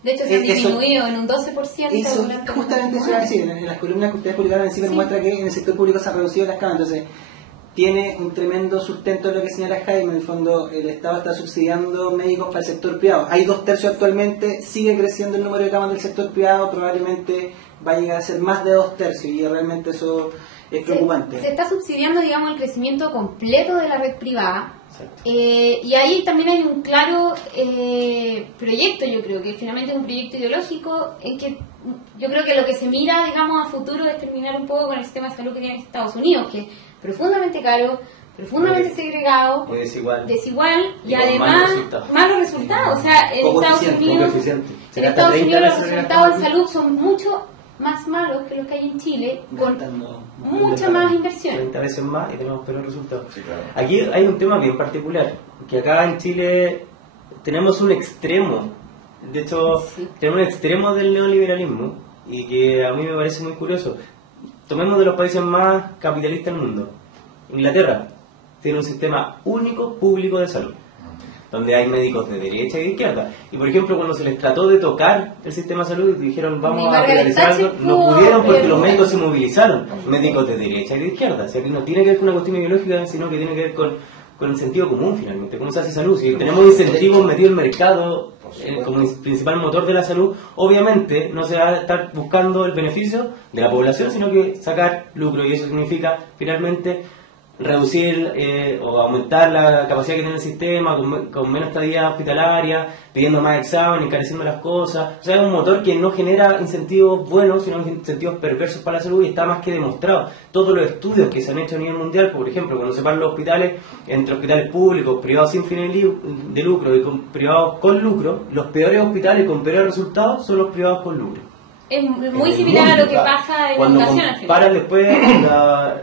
de hecho se ha disminuido en un 12%. Eso, justamente eso era decir, en las columnas que ustedes publicaron en CIPER muestra que en el sector público se han reducido las camas. Entonces, tiene un tremendo sustento lo que señala Jaime. En el fondo, el Estado está subsidiando médicos para el sector privado. Hay 2/3 actualmente, sigue creciendo el número de camas del sector privado, probablemente va a llegar a ser más de 2/3, y realmente eso es preocupante. Se está subsidiando, digamos, el crecimiento completo de la red privada. Y ahí también hay un claro proyecto, yo creo que finalmente es un proyecto ideológico en que yo creo que lo que se mira, digamos, a futuro es terminar un poco con el sistema de salud que tiene Estados Unidos, que es profundamente caro, profundamente segregado, desigual y además malos resultados. O sea, en Estados Unidos los resultados en salud son mucho más malos que los que hay en Chile, con mucha más inversión. 30 veces más y tenemos peores resultados. Sí, claro. Aquí hay un tema bien particular, que acá en Chile tenemos un extremo, de hecho, tenemos un extremo del neoliberalismo, y que a mí me parece muy curioso. Tomemos de los países más capitalistas del mundo. Inglaterra tiene un sistema único público de salud, donde hay médicos de derecha y de izquierda. Y por ejemplo, cuando se les trató de tocar el sistema de salud y dijeron vamos a privatizar algo, no pudieron porque los médicos se movilizaron, médicos de derecha y de izquierda. O sea, que no tiene que ver con una cuestión ideológica, sino que tiene que ver con el sentido común finalmente, cómo se hace salud. Si tenemos incentivos metidos en el mercado como principal motor de la salud, obviamente no se va a estar buscando el beneficio de la población, sino que sacar lucro, y eso significa finalmente reducir o aumentar la capacidad que tiene el sistema con menos estadía hospitalaria, pidiendo más exámenes, encareciendo las cosas. O sea, es un motor que no genera incentivos buenos, sino incentivos perversos para la salud, y está más que demostrado. Todos los estudios que se han hecho a nivel mundial, por ejemplo, cuando se separan los hospitales entre hospitales públicos, privados sin fines de lucro y privados con lucro, los peores hospitales con peores resultados son los privados con lucro. Es muy similar a lo que pasa en la educación. Cuando comparan después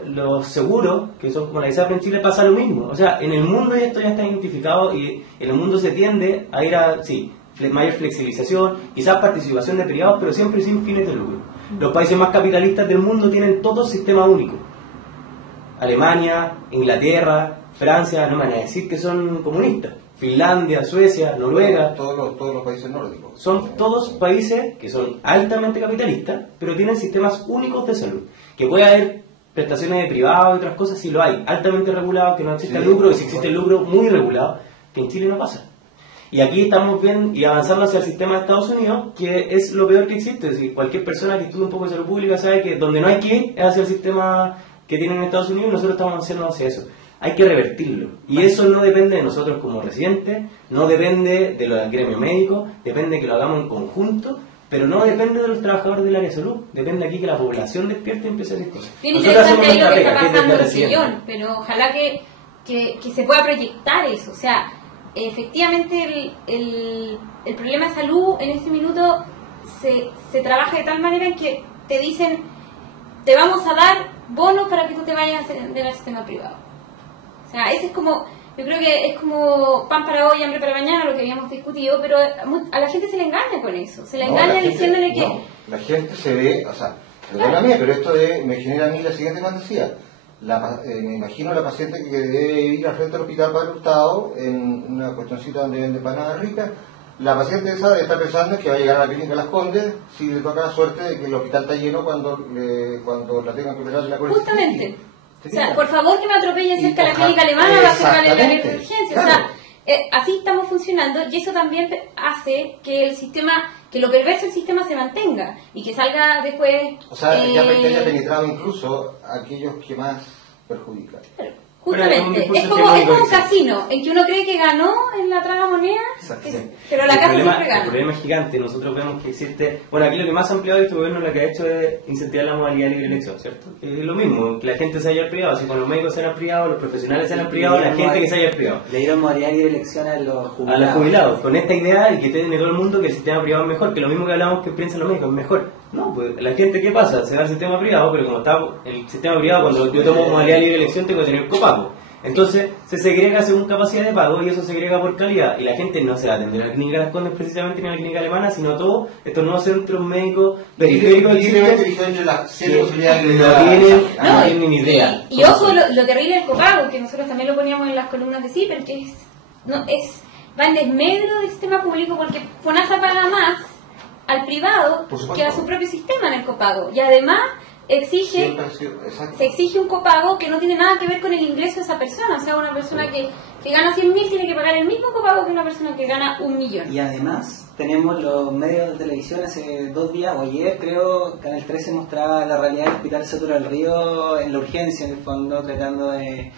los seguros, que son como la ISAPRE en Chile, pasa lo mismo. O sea, en el mundo esto ya está identificado, y en el mundo se tiende a ir a, mayor flexibilización, quizás participación de privados, pero siempre sin fines de lucro. Los países más capitalistas del mundo tienen todos sistemas únicos. Alemania, Inglaterra, Francia, no me van a decir que son comunistas. Finlandia, Suecia, Noruega, todos los países nórdicos. Son todos países que son altamente capitalistas, pero tienen sistemas únicos de salud. Que puede haber prestaciones de privado y otras cosas, si lo hay, altamente regulado, que no existe lucro, y si existe el lucro, muy regulado, que en Chile no pasa. Y aquí estamos bien y avanzando hacia el sistema de Estados Unidos, que es lo peor que existe. Es decir, cualquier persona que estudie un poco de salud pública sabe que donde no hay que ir es hacia el sistema que tienen en Estados Unidos, y nosotros estamos haciendo hacia eso. Hay que revertirlo, y eso no depende de nosotros como residentes, no depende de los gremios médicos, depende de que lo hagamos en conjunto, pero no depende de los trabajadores del área de salud, depende aquí que la población despierte y empiece a hacer cosas. Bien interesante ahí lo que está pasando en el sillón, pero ojalá que se pueda proyectar eso. O sea, efectivamente el problema de salud en este minuto se trabaja de tal manera en que te dicen, te vamos a dar bonos para que tú te vayas del sistema privado. O sea, ese es como, yo creo que es como pan para hoy, hambre para mañana, lo que habíamos discutido, pero a la gente se le engaña con eso, se le engaña diciéndole que... No, la gente se ve, o sea, perdóname, claro, pero esto me genera a mí la siguiente fantasía. Me imagino a la paciente que debe ir al frente del hospital Padre Hurtado en una cuestioncita donde vende empanadas ricas. La paciente esa está pensando que va a llegar a la clínica Las Condes si le toca la suerte de que el hospital está lleno cuando la tengan que operar de la colección. Justamente. O sea, por favor que me atropellen cerca de la clínica alemana, va a ser la urgencia. O sea, así estamos funcionando, y eso también hace que el sistema, que lo perverso del sistema se mantenga y que salga después. O sea, que haya penetrado incluso a aquellos que más perjudican. Justamente, es como un casino, en que uno cree que ganó en la tragamoneda, pero la casa siempre gana. El problema es gigante. Nosotros vemos que existe... Bueno, aquí lo que más ha ampliado este gobierno lo que ha hecho es incentivar la modalidad de libre elección, ¿cierto? Es lo mismo, que la gente se haya al privado. Si con los médicos se han privado, los profesionales se han privado, la gente que se haya al privado. Le dieron modalidad de libre elección a los jubilados. A los jubilados, con esta idea y que tiene todo el mundo que el sistema privado es mejor, que lo mismo que hablamos que piensan los médicos, es mejor. No, pues la gente, ¿qué pasa? Se va al sistema privado, pero como está el sistema privado, cuando yo tomo modalidad de libre elección tengo que tener copago. Entonces se segrega según capacidad de pago y eso se segrega por calidad. Y la gente no se va a atender a la clínica Las Condes precisamente ni a la clínica alemana, sino a todos estos nuevos centros médicos periféricos de Chile no tienen ni idea. Y ojo, lo terrible del copago, que nosotros también lo poníamos en las columnas de CIPER, que va en desmedro del sistema público, porque FONASA paga más al privado que a su propio sistema en el copago. Y además se exige un copago que no tiene nada que ver con el ingreso de esa persona. O sea, una persona que gana 100.000 tiene que pagar el mismo copago que una persona que gana 1.000.000. Y además tenemos los medios de televisión, hace 2 días o ayer creo, Canal 13 mostraba la realidad del Hospital Soto del Río en la urgencia, en el fondo, tratando de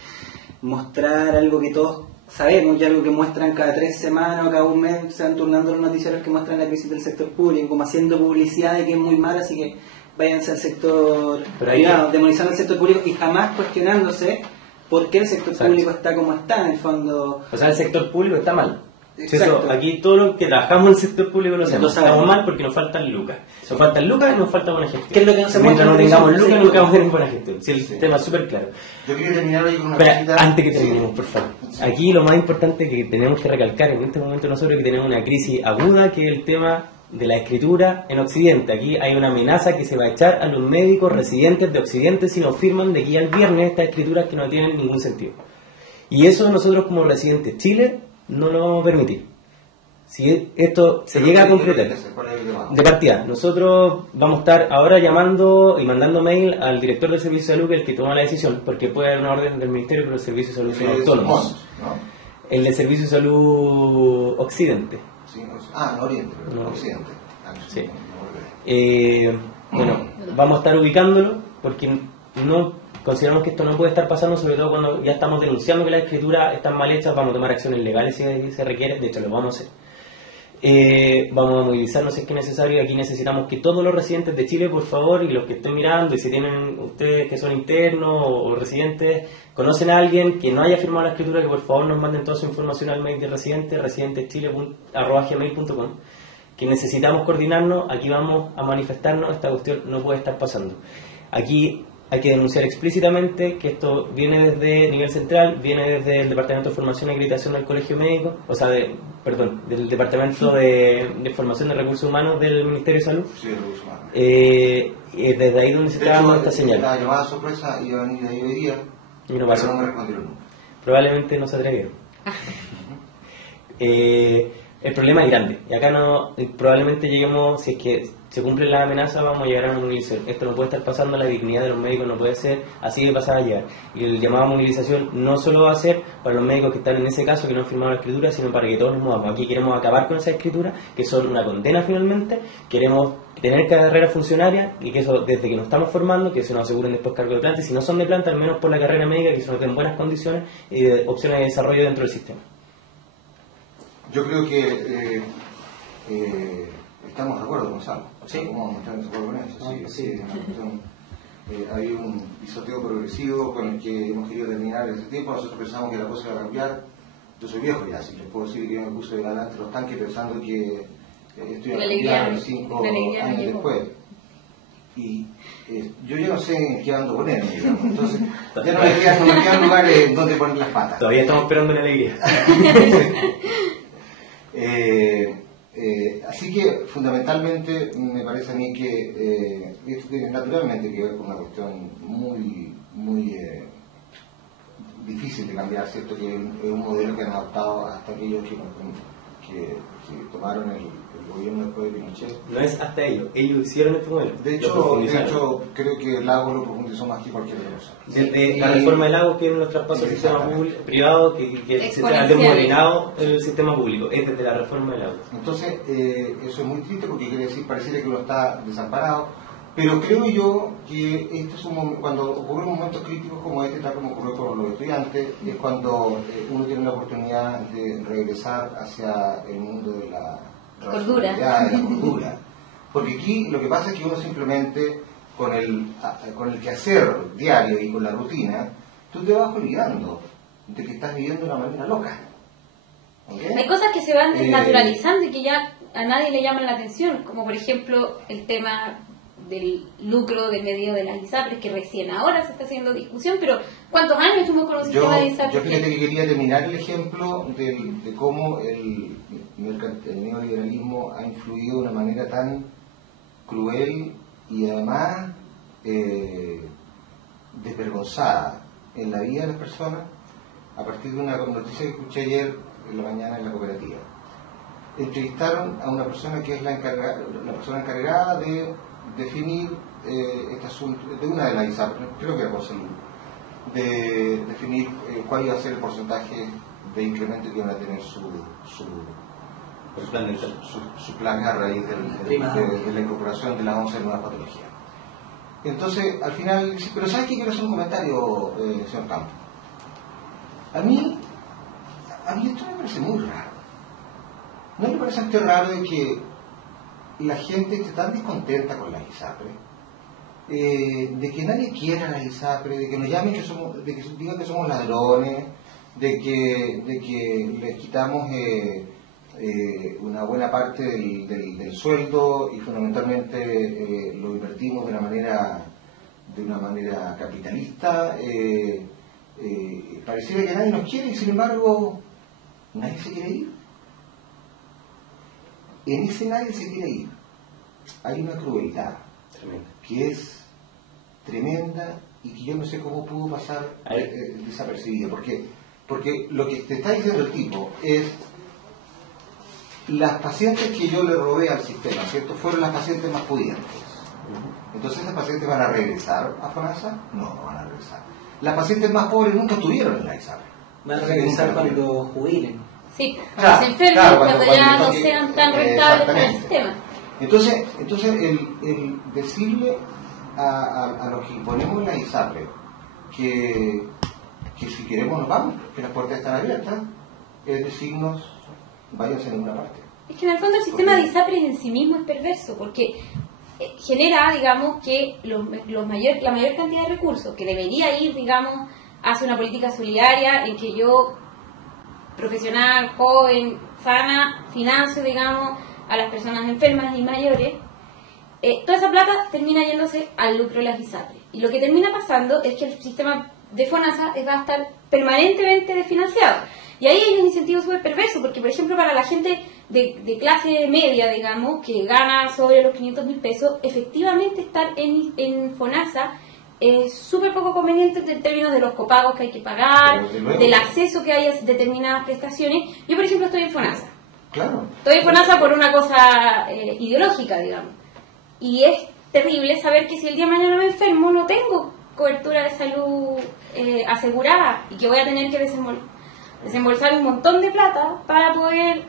mostrar algo que todos sabemos, y algo que muestran cada 3 semanas o cada un mes, se van turnando los noticiarios que muestran la crisis del sector público, como haciendo publicidad de que es muy mala, así que váyanse al sector privado, demonizando el sector público y jamás cuestionándose por qué el sector público está como está, en el fondo. O sea, el sector público está mal. Eso, aquí todos los que trabajamos en el sector público lo sabemos. Estamos mal porque nos faltan lucas. Nos faltan lucas y nos falta buena gestión. ¿Qué es lo que no se Mientras no tengamos lucas, nunca vamos a tener buena gestión. Sí, el tema es súper claro. Yo quería terminar hoy con una cosita. Antes que terminemos, por favor. Aquí lo más importante que tenemos que recalcar en este momento nosotros es que tenemos una crisis aguda, que es el tema de la escritura en Occidente. Aquí hay una amenaza que se va a echar a los médicos residentes de Occidente si no firman de aquí al viernes estas escrituras que no tienen ningún sentido. Y eso nosotros como residentes Chile no lo vamos a permitir. Si esto se llega a concretar de partida, nosotros vamos a estar ahora llamando y mandando mail al director del Servicio de Salud, que es el que toma la decisión, porque puede haber una orden del Ministerio, pero los Servicios de Salud son autónomos. El del Servicio de Salud Occidente. No, Oriente, no. Occidente. Sí. Bueno, vamos a estar ubicándolo porque no consideramos que esto no puede estar pasando, sobre todo cuando ya estamos denunciando que las escrituras están mal hechas. Vamos a tomar acciones legales si se requiere, de hecho lo vamos a hacer. Vamos a movilizarnos si es que es necesario. Aquí necesitamos que todos los residentes de Chile, por favor, y los que estén mirando, y si tienen ustedes que son internos o residentes, conocen a alguien que no haya firmado la escritura, que por favor nos manden toda su información al mail de residenteschile@gmail.com, que necesitamos coordinarnos. Aquí vamos a manifestarnos. Esta cuestión no puede estar pasando. Aquí hay que denunciar explícitamente que esto viene desde nivel central, viene desde el Departamento de Formación y Acreditación del Colegio Médico, o sea, del Departamento de Formación de Recursos Humanos del Ministerio de Salud. Sí, recursos humanos. Desde ahí donde se está dando esta señal. La llamada sorpresa iba a venir ahí hoy día, y no pasó. Pero no me respondieron nunca. Probablemente no se atrevieron. El problema es grande, y acá probablemente lleguemos, si es que se cumplen las amenazas, vamos a llegar a una movilización. Esto no puede estar pasando, la dignidad de los médicos no puede ser así de pasada a llegar. Y el llamado a movilización no solo va a ser para los médicos que están en ese caso, que no han firmado la escritura, sino para que todos nos movamos. Aquí queremos acabar con esas escrituras, que son una condena finalmente. Queremos tener carrera funcionaria, y que eso, desde que nos estamos formando, que se nos aseguren después cargo de planta, y si no son de planta, al menos por la carrera médica, que se nos den buenas condiciones y opciones de desarrollo dentro del sistema. Yo creo que estamos de acuerdo, Gonzalo. Sí. ¿Cómo estamos de acuerdo con eso? Sí, es una cuestión. Hay un pisoteo progresivo con el que hemos querido terminar ese tiempo. Nosotros pensamos que la cosa iba a cambiar. Yo soy viejo ya, así les puedo decir que yo me puse delante de los tanques pensando que esto iba a cambiar 5 años después. Y yo ya no sé en qué ando con él, digamos. Entonces, ya no me quedan lugares donde poner las patas. Todavía estamos esperando la alegría. Así que fundamentalmente me parece a mí que esto tiene naturalmente que ver con una cuestión muy difícil de cambiar, ¿cierto? Que es un modelo que han adoptado hasta aquellos que tomaron el el gobierno después de Pinochet. No es hasta ellos hicieron este modelo. De hecho, creo que Lagos lo profundizó más que cualquier otra cosa. Desde la reforma de Lagos, que es los traspasos del sistema privado, que se ha desmoronado el sistema público, es desde la reforma de Lagos. Entonces, eso es muy triste porque quiere decir, pareciera que uno está desamparado, pero creo yo que este es un momento, cuando ocurren momentos críticos como este, tal como ocurrió con los estudiantes, es cuando uno tiene la oportunidad de regresar hacia el mundo de la cordura. De la cordura. Porque aquí lo que pasa es que uno simplemente, con el quehacer diario y con la rutina, tú te vas olvidando de que estás viviendo de una manera loca. ¿Okay? Hay cosas que se van desnaturalizando y que ya a nadie le llaman la atención, como por ejemplo el tema del lucro de medio de las ISAPRES, que recién ahora se está haciendo discusión, pero ¿cuántos años tuvimos con un sistema de ISAPRES? Yo fíjate que quería terminar el ejemplo de cómo el neoliberalismo ha influido de una manera tan cruel y además desvergonzada en la vida de las personas, a partir de una noticia que escuché ayer en la mañana en la cooperativa. Entrevistaron a una persona que es la persona encargada de definir este asunto, de una de las ISAPRES, creo que era por salud, de definir cuál iba a ser el porcentaje de incremento que iban a tener su plan a raíz de la incorporación de las 11 nuevas patologías. Entonces, al final, pero ¿sabes qué? Quiero hacer un comentario, señor Campos. A mí esto me parece muy raro. ¿No le parece a usted raro de que la gente esté tan descontenta con las ISAPRES, de que nadie quiera las ISAPRES, de que nos llamen de que digan que somos ladrones, de que les quitamos una buena parte del sueldo y fundamentalmente lo invertimos de una manera capitalista? Pareciera que nadie nos quiere y sin embargo nadie se quiere ir. En ese nadie se quiere ir. Hay una crueldad que es tremenda y que yo no sé cómo pudo pasar desapercibida. Porque lo que te está diciendo el tipo es: las pacientes que yo le robé al sistema, ¿cierto?, fueron las pacientes más pudientes. Entonces, ¿esas pacientes van a regresar a FONASA? No van a regresar. Las pacientes más pobres nunca estuvieron en la ISAPRE. Van a regresar cuando jubilen. Sí, cuando se enfermen, cuando ya no sean tan rentables para el sistema. Entonces el decirle a los que ponemos en la ISAPRE que si queremos nos vamos, que las puertas están abiertas, es decirnos, váyanse en una parte. Es que en el fondo el sistema de ISAPRES en sí mismo es perverso, porque genera, digamos, que la mayor cantidad de recursos que debería ir, digamos, hacia una política solidaria en que yo, profesional, joven, sana, financio, digamos, a las personas enfermas y mayores, toda esa plata termina yéndose al lucro de las ISAPRES. Y lo que termina pasando es que el sistema de FONASA va a estar permanentemente desfinanciado. Y ahí hay un incentivo súper perverso, porque, por ejemplo, para la gente de clase media, digamos, que gana sobre los 500.000 pesos, efectivamente estar en FONASA es súper poco conveniente en términos de los copagos que hay que pagar, del acceso que hay a determinadas prestaciones. Yo, por ejemplo, estoy en FONASA. Claro. Estoy en FONASA por una cosa ideológica, digamos. Y es terrible saber que si el día de mañana me enfermo no tengo cobertura de salud asegurada y que voy a tener que desembolsar un montón de plata para poder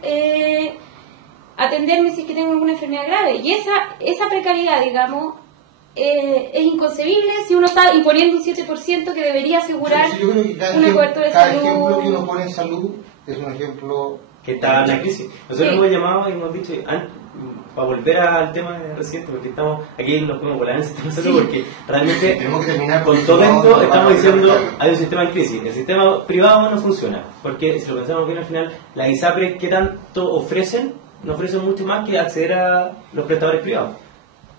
atenderme si es que tengo alguna enfermedad grave. Y esa precariedad, digamos, es inconcebible si uno está imponiendo un 7% que debería asegurar una cobertura de salud. Cada ejemplo que uno pone en salud es un ejemplo que está en la crisis. Nosotros hemos llamado y hemos dicho, para volver al tema de reciente, porque estamos aquí nos podemos volar en el sistema de salud, porque realmente tenemos que terminar con todo esto estamos diciendo hay un sistema en crisis. El sistema privado no funciona, porque si lo pensamos bien al final, las ISAPRES que tanto ofrecen, no ofrecen mucho más que acceder a los prestadores privados.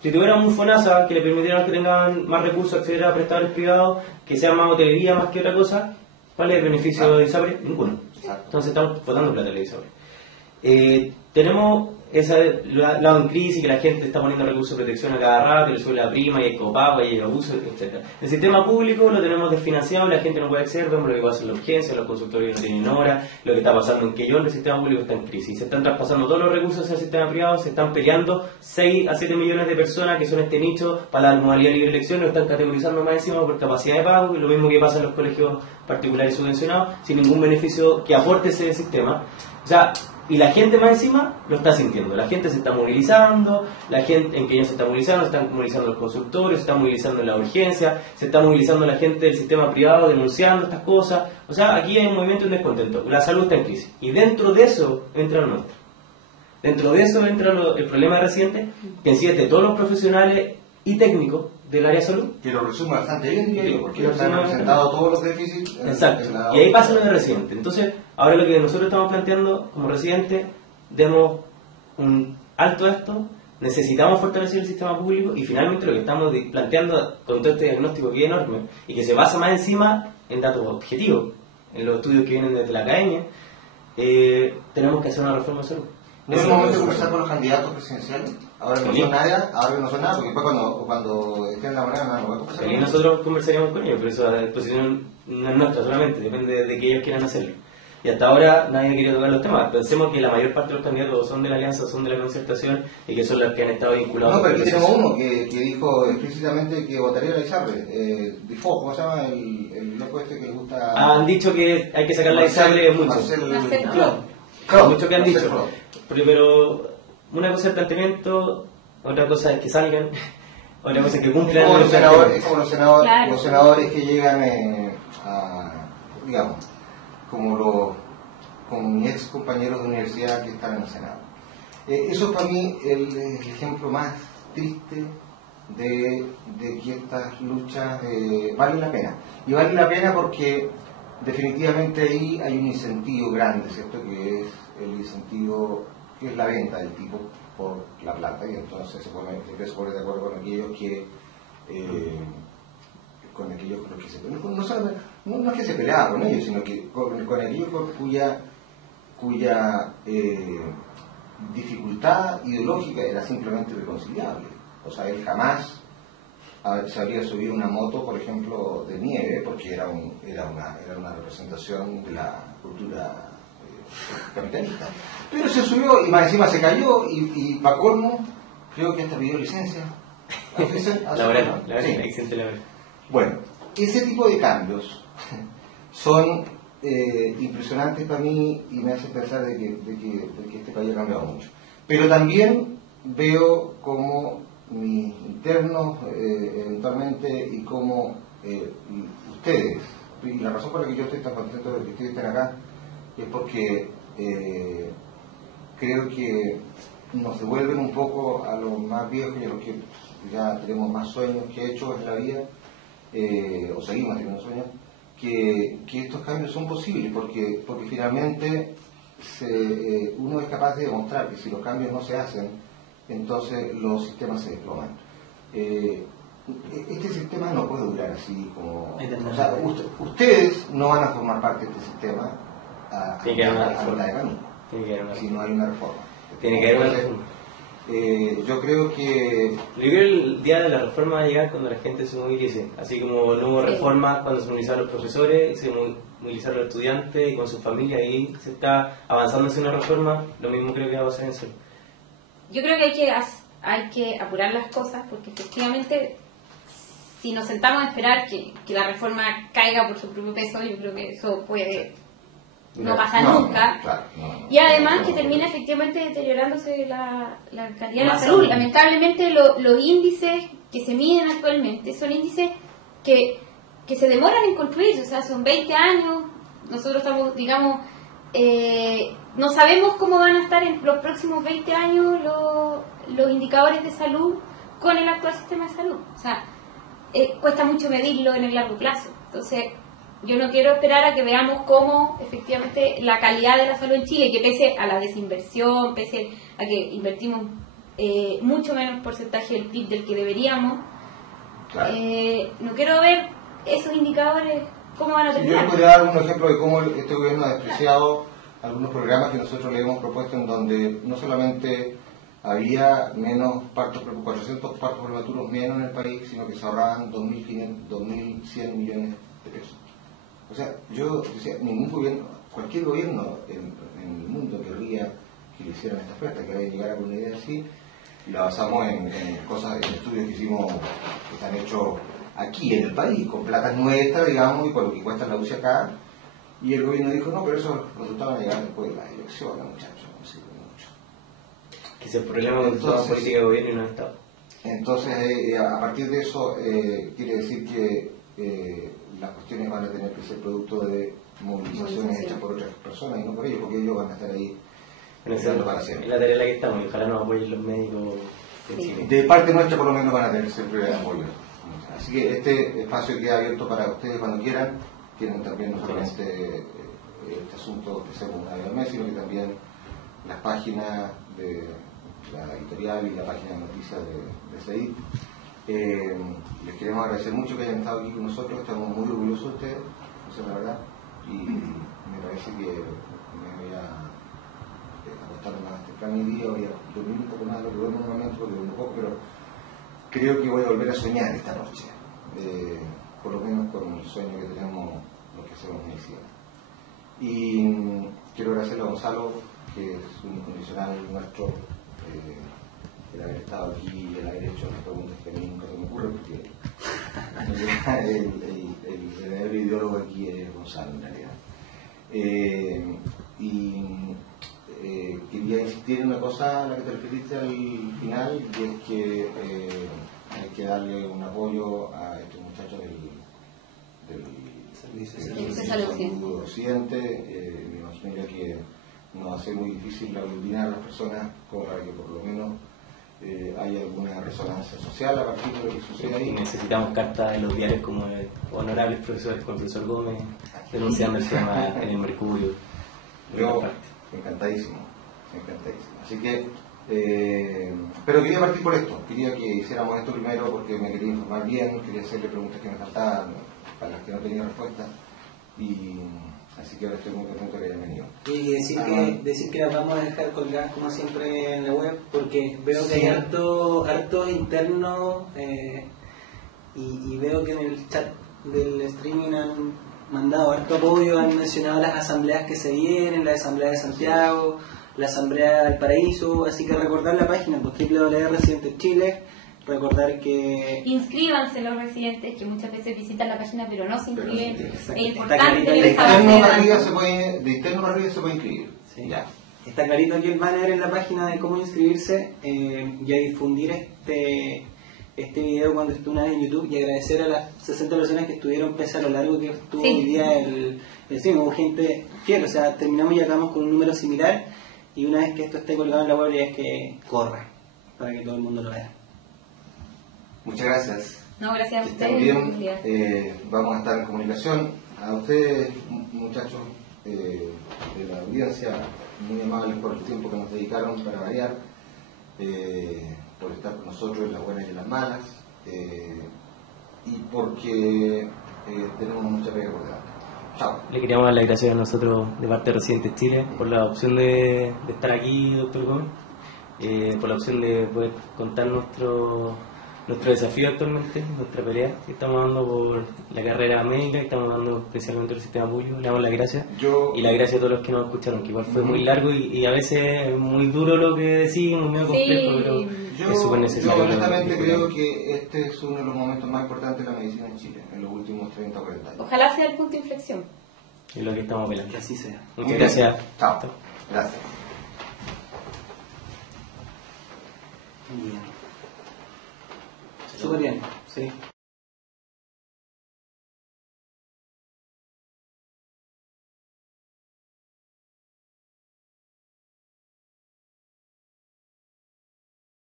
Si tuviéramos un FONASA que le permitiera a los que tengan más recursos acceder a prestadores privados, que sean más hotelería más que otra cosa, ¿cuál es el beneficio de ISAPRES? Ninguno. Entonces estamos botando plata de la ISAPRES. Tenemos esa lo ha dado en crisis, que la gente está poniendo recursos de protección a cada rato, que le sube la prima, y hay copago, y hay abuso, etc. El sistema público lo tenemos desfinanciado, la gente no puede acceder, vemos lo que pasa en la urgencia, los consultorios no tienen hora, lo que está pasando en Quellón, el sistema público está en crisis. Se están traspasando todos los recursos al sistema privado, se están peleando 6 a 7 millones de personas que son este nicho para la modalidad de libre elección, lo están categorizando más encima por capacidad de pago, y lo mismo que pasa en los colegios particulares subvencionados, sin ningún beneficio que aporte ese sistema. O sea, y la gente más encima lo está sintiendo. La gente se está movilizando, la gente en Quellón se está movilizando, se están movilizando los consultorios, se están movilizando en la urgencia, se está movilizando la gente del sistema privado denunciando estas cosas. O sea, aquí hay un movimiento de descontento. La salud está en crisis. Y dentro de eso entra lo nuestro. Dentro de eso entra el problema de residentes, que en sí es de todos los profesionales y técnicos del área de salud. Que lo resume bastante bien, diría yo, porque están representados todos los déficits. Exacto. Y ahí pasa lo de residente. Entonces, ahora lo que nosotros estamos planteando como residentes, demos un alto a esto, necesitamos fortalecer el sistema público, y finalmente lo que estamos planteando con todo este diagnóstico que es enorme y que se basa más encima en datos objetivos, en los estudios que vienen desde la academia, tenemos que hacer una reforma de salud. ¿No es el momento de conversar con los candidatos presidenciales? Ahora no son nada, porque después cuando estén en la moneda no voy a conversar. Y nosotros conversaríamos con ellos, pero eso la disposición no es nuestra solamente, depende de que ellos quieran hacerlo. Y hasta ahora nadie quiere tocar los temas. Pensemos que la mayor parte de los candidatos son de la alianza, son de la concertación, y que son los que han estado vinculados. No, pero aquí tenemos uno que dijo explícitamente que votaría a la Izarre. ¿Cómo se llama el loco este que le gusta? Han dicho que hay que sacar la Izarre mucho. Mucho que han dicho. Pero una cosa es el planteamiento, otra cosa es que salgan, otra cosa es que cumplan. Es como los senadores que llegan digamos, como mis ex compañeros de universidad que están en el Senado. Eso es para mí el ejemplo más triste de que estas luchas valen la pena. Y valen la pena porque definitivamente ahí hay un incentivo grande, ¿cierto? Que es el incentivo, que es la venta del tipo por la plata, y entonces se pone de acuerdo con aquellos que con aquellos con los que se no es que se peleaba con ellos, sino que con aquellos cuya dificultad ideológica era simplemente irreconciliable. O sea, él jamás se habría subido una moto, por ejemplo, de nieve, porque era una representación de la cultura capitalista. Pero se subió y más encima se cayó, y para colmo, creo que hasta pidió licencia. Bueno, ese tipo de cambios son impresionantes para mí y me hacen pensar de que este país ha cambiado mucho. Pero también veo como mis internos eventualmente, y como ustedes, y la razón por la que yo estoy tan contento de que ustedes estén acá es porque creo que nos devuelven un poco a los más viejos y a los que ya tenemos más sueños que hechos en la vida, o seguimos teniendo sueños, que estos cambios son posibles, porque finalmente uno es capaz de demostrar que si los cambios no se hacen, entonces los sistemas se desploman. Este sistema no puede durar así como... O sea, ustedes no van a formar parte de este sistema a mitad de camino, si no hay una reforma. Tiene que haber una reforma. Yo creo que el día de la reforma va a llegar cuando la gente se movilice, así como no hubo reformas cuando se movilizaron los profesores, se movilizaron los estudiantes y con sus familias, ahí se está avanzando hacia una reforma. Lo mismo creo que va a pasar en eso. Yo creo que hay que apurar las cosas, porque efectivamente si nos sentamos a esperar que la reforma caiga por su propio peso, yo creo que eso puede no pasa nunca. Claro, y además que termina efectivamente deteriorándose la calidad de la salud. Lamentablemente los índices que se miden actualmente son índices que se demoran en construirse, o sea, son 20 años, nosotros estamos, digamos, no sabemos cómo van a estar en los próximos 20 años los indicadores de salud con el actual sistema de salud. O sea, cuesta mucho medirlo en el largo plazo. Entonces, yo no quiero esperar a que veamos cómo efectivamente la calidad de la salud en Chile, que pese a la desinversión, pese a que invertimos mucho menos porcentaje del PIB del que deberíamos, claro. No quiero ver esos indicadores cómo van a terminar. Yo les podría dar un ejemplo de cómo este gobierno ha despreciado algunos programas que nosotros le hemos propuesto, en donde no solamente había menos partos, 400 partos prematuros menos en el país, sino que se ahorraban 2.100 millones de pesos. O sea, yo decía, ningún gobierno, cualquier gobierno en el mundo querría que le hicieran esta oferta, que llegara con una idea así, y la basamos en cosas, en estudios que hicimos, que están hechos aquí en el país, con plata nuestra, digamos, y con lo que cuesta la UCI acá. Y el gobierno dijo, no, pero esos resultados van a llegar después de las elecciones, muchachos, no sirve mucho. Que es el problema de toda política de gobierno y no de Estado. Entonces, a partir de eso, quiere decir que las cuestiones van a tener que ser producto de movilizaciones hechas por otras personas y no por ellos, porque ellos van a estar ahí pensando para siempre. Es la tarea en la que estamos y ojalá nos apoyen los médicos de Chile. De parte nuestra, por lo menos, van a tener siempre apoyo. Así que este espacio queda abierto para ustedes cuando quieran. Tienen también no solamente este asunto que hacemos una vez al mes, sino que también las páginas de la editorial y la página de noticias de CEI. Les queremos agradecer mucho que hayan estado aquí con nosotros, estamos muy orgullosos de ustedes, esa es la verdad, y me parece que me voy a acostar más temprano mi día, voy a dormir un poco más de lo que duermo normalmente, porque duermo poco, pero creo que voy a volver a soñar esta noche, por lo menos con el sueño que tenemos los que hacemos medicina. Y quiero agradecerle a Gonzalo, que es un incondicional nuestro, el haber estado aquí y el haber hecho las preguntas que a mí nunca se me ocurren, porque el verdadero ideólogo aquí es Gonzalo, en realidad. Quería insistir en una cosa a la que te referiste al final, y es que hay que darle un apoyo a estos muchachos del Servicio de Salud Occidente. Me imagino que nos va a ser muy difícil aglutinar a las personas como para que por lo menos haya alguna resonancia social a partir de lo que sucede ahí. Necesitamos cartas en los diarios como honorables profesores, como el profesor Gómez, denunciando el tema en el Mercurio. Yo, encantadísimo. Así que, pero quería partir por esto. Quería que hiciéramos esto primero porque me quería informar bien, quería hacerle preguntas que me faltaban, para las que no tenía respuesta. Y así que ahora estoy muy contento de que hayan venido. Y decir que las vamos a dejar colgadas como siempre en la web, porque veo que hay harto interno y veo que en el chat del streaming han mandado harto apoyo, han mencionado las asambleas que se vienen, la asamblea de Santiago, la asamblea del Paraíso, así que recordar la página, pues www.residentes Chile. Recordar que inscríbanse los residentes que muchas veces visitan la página pero no se inscriben. Es importante que de interno arriba se puede inscribir. Sí. Ya. Está clarito aquí el banner en la página de cómo inscribirse y a difundir este video cuando estuvo una vez en YouTube, y agradecer a las 60 personas que estuvieron pese a lo largo que estuvo hoy día el stream. Hubo gente fiel, o sea, terminamos y acabamos con un número similar, y una vez que esto esté colgado en la web es que corra para que todo el mundo lo vea. Muchas gracias. No, gracias a que ustedes. estén bien. Vamos a estar en comunicación. A ustedes, muchachos de la audiencia, muy amables por el tiempo que nos dedicaron para variar, por estar con nosotros en las buenas y en las malas, y porque tenemos mucha pega por delante. Chao. Le queríamos dar las gracias a nosotros de parte de Residentes Chile por la opción de estar aquí, doctor Gómez, por la opción de poder contar nuestro desafío actualmente, nuestra pelea que estamos dando por la carrera médica, que estamos dando especialmente el sistema público. Le damos las gracias y las gracias a todos los que nos escucharon, que igual fue muy largo y a veces es muy duro lo que decimos, medio complejo, pero es súper necesario. Yo honestamente creo que este es uno de los momentos más importantes de la medicina en Chile en los últimos 30 o 40 años. Ojalá sea el punto de inflexión. Es lo que estamos velando. Que así sea. Muchas gracias. Chao. Gracias. Bien. Súper bien, sí.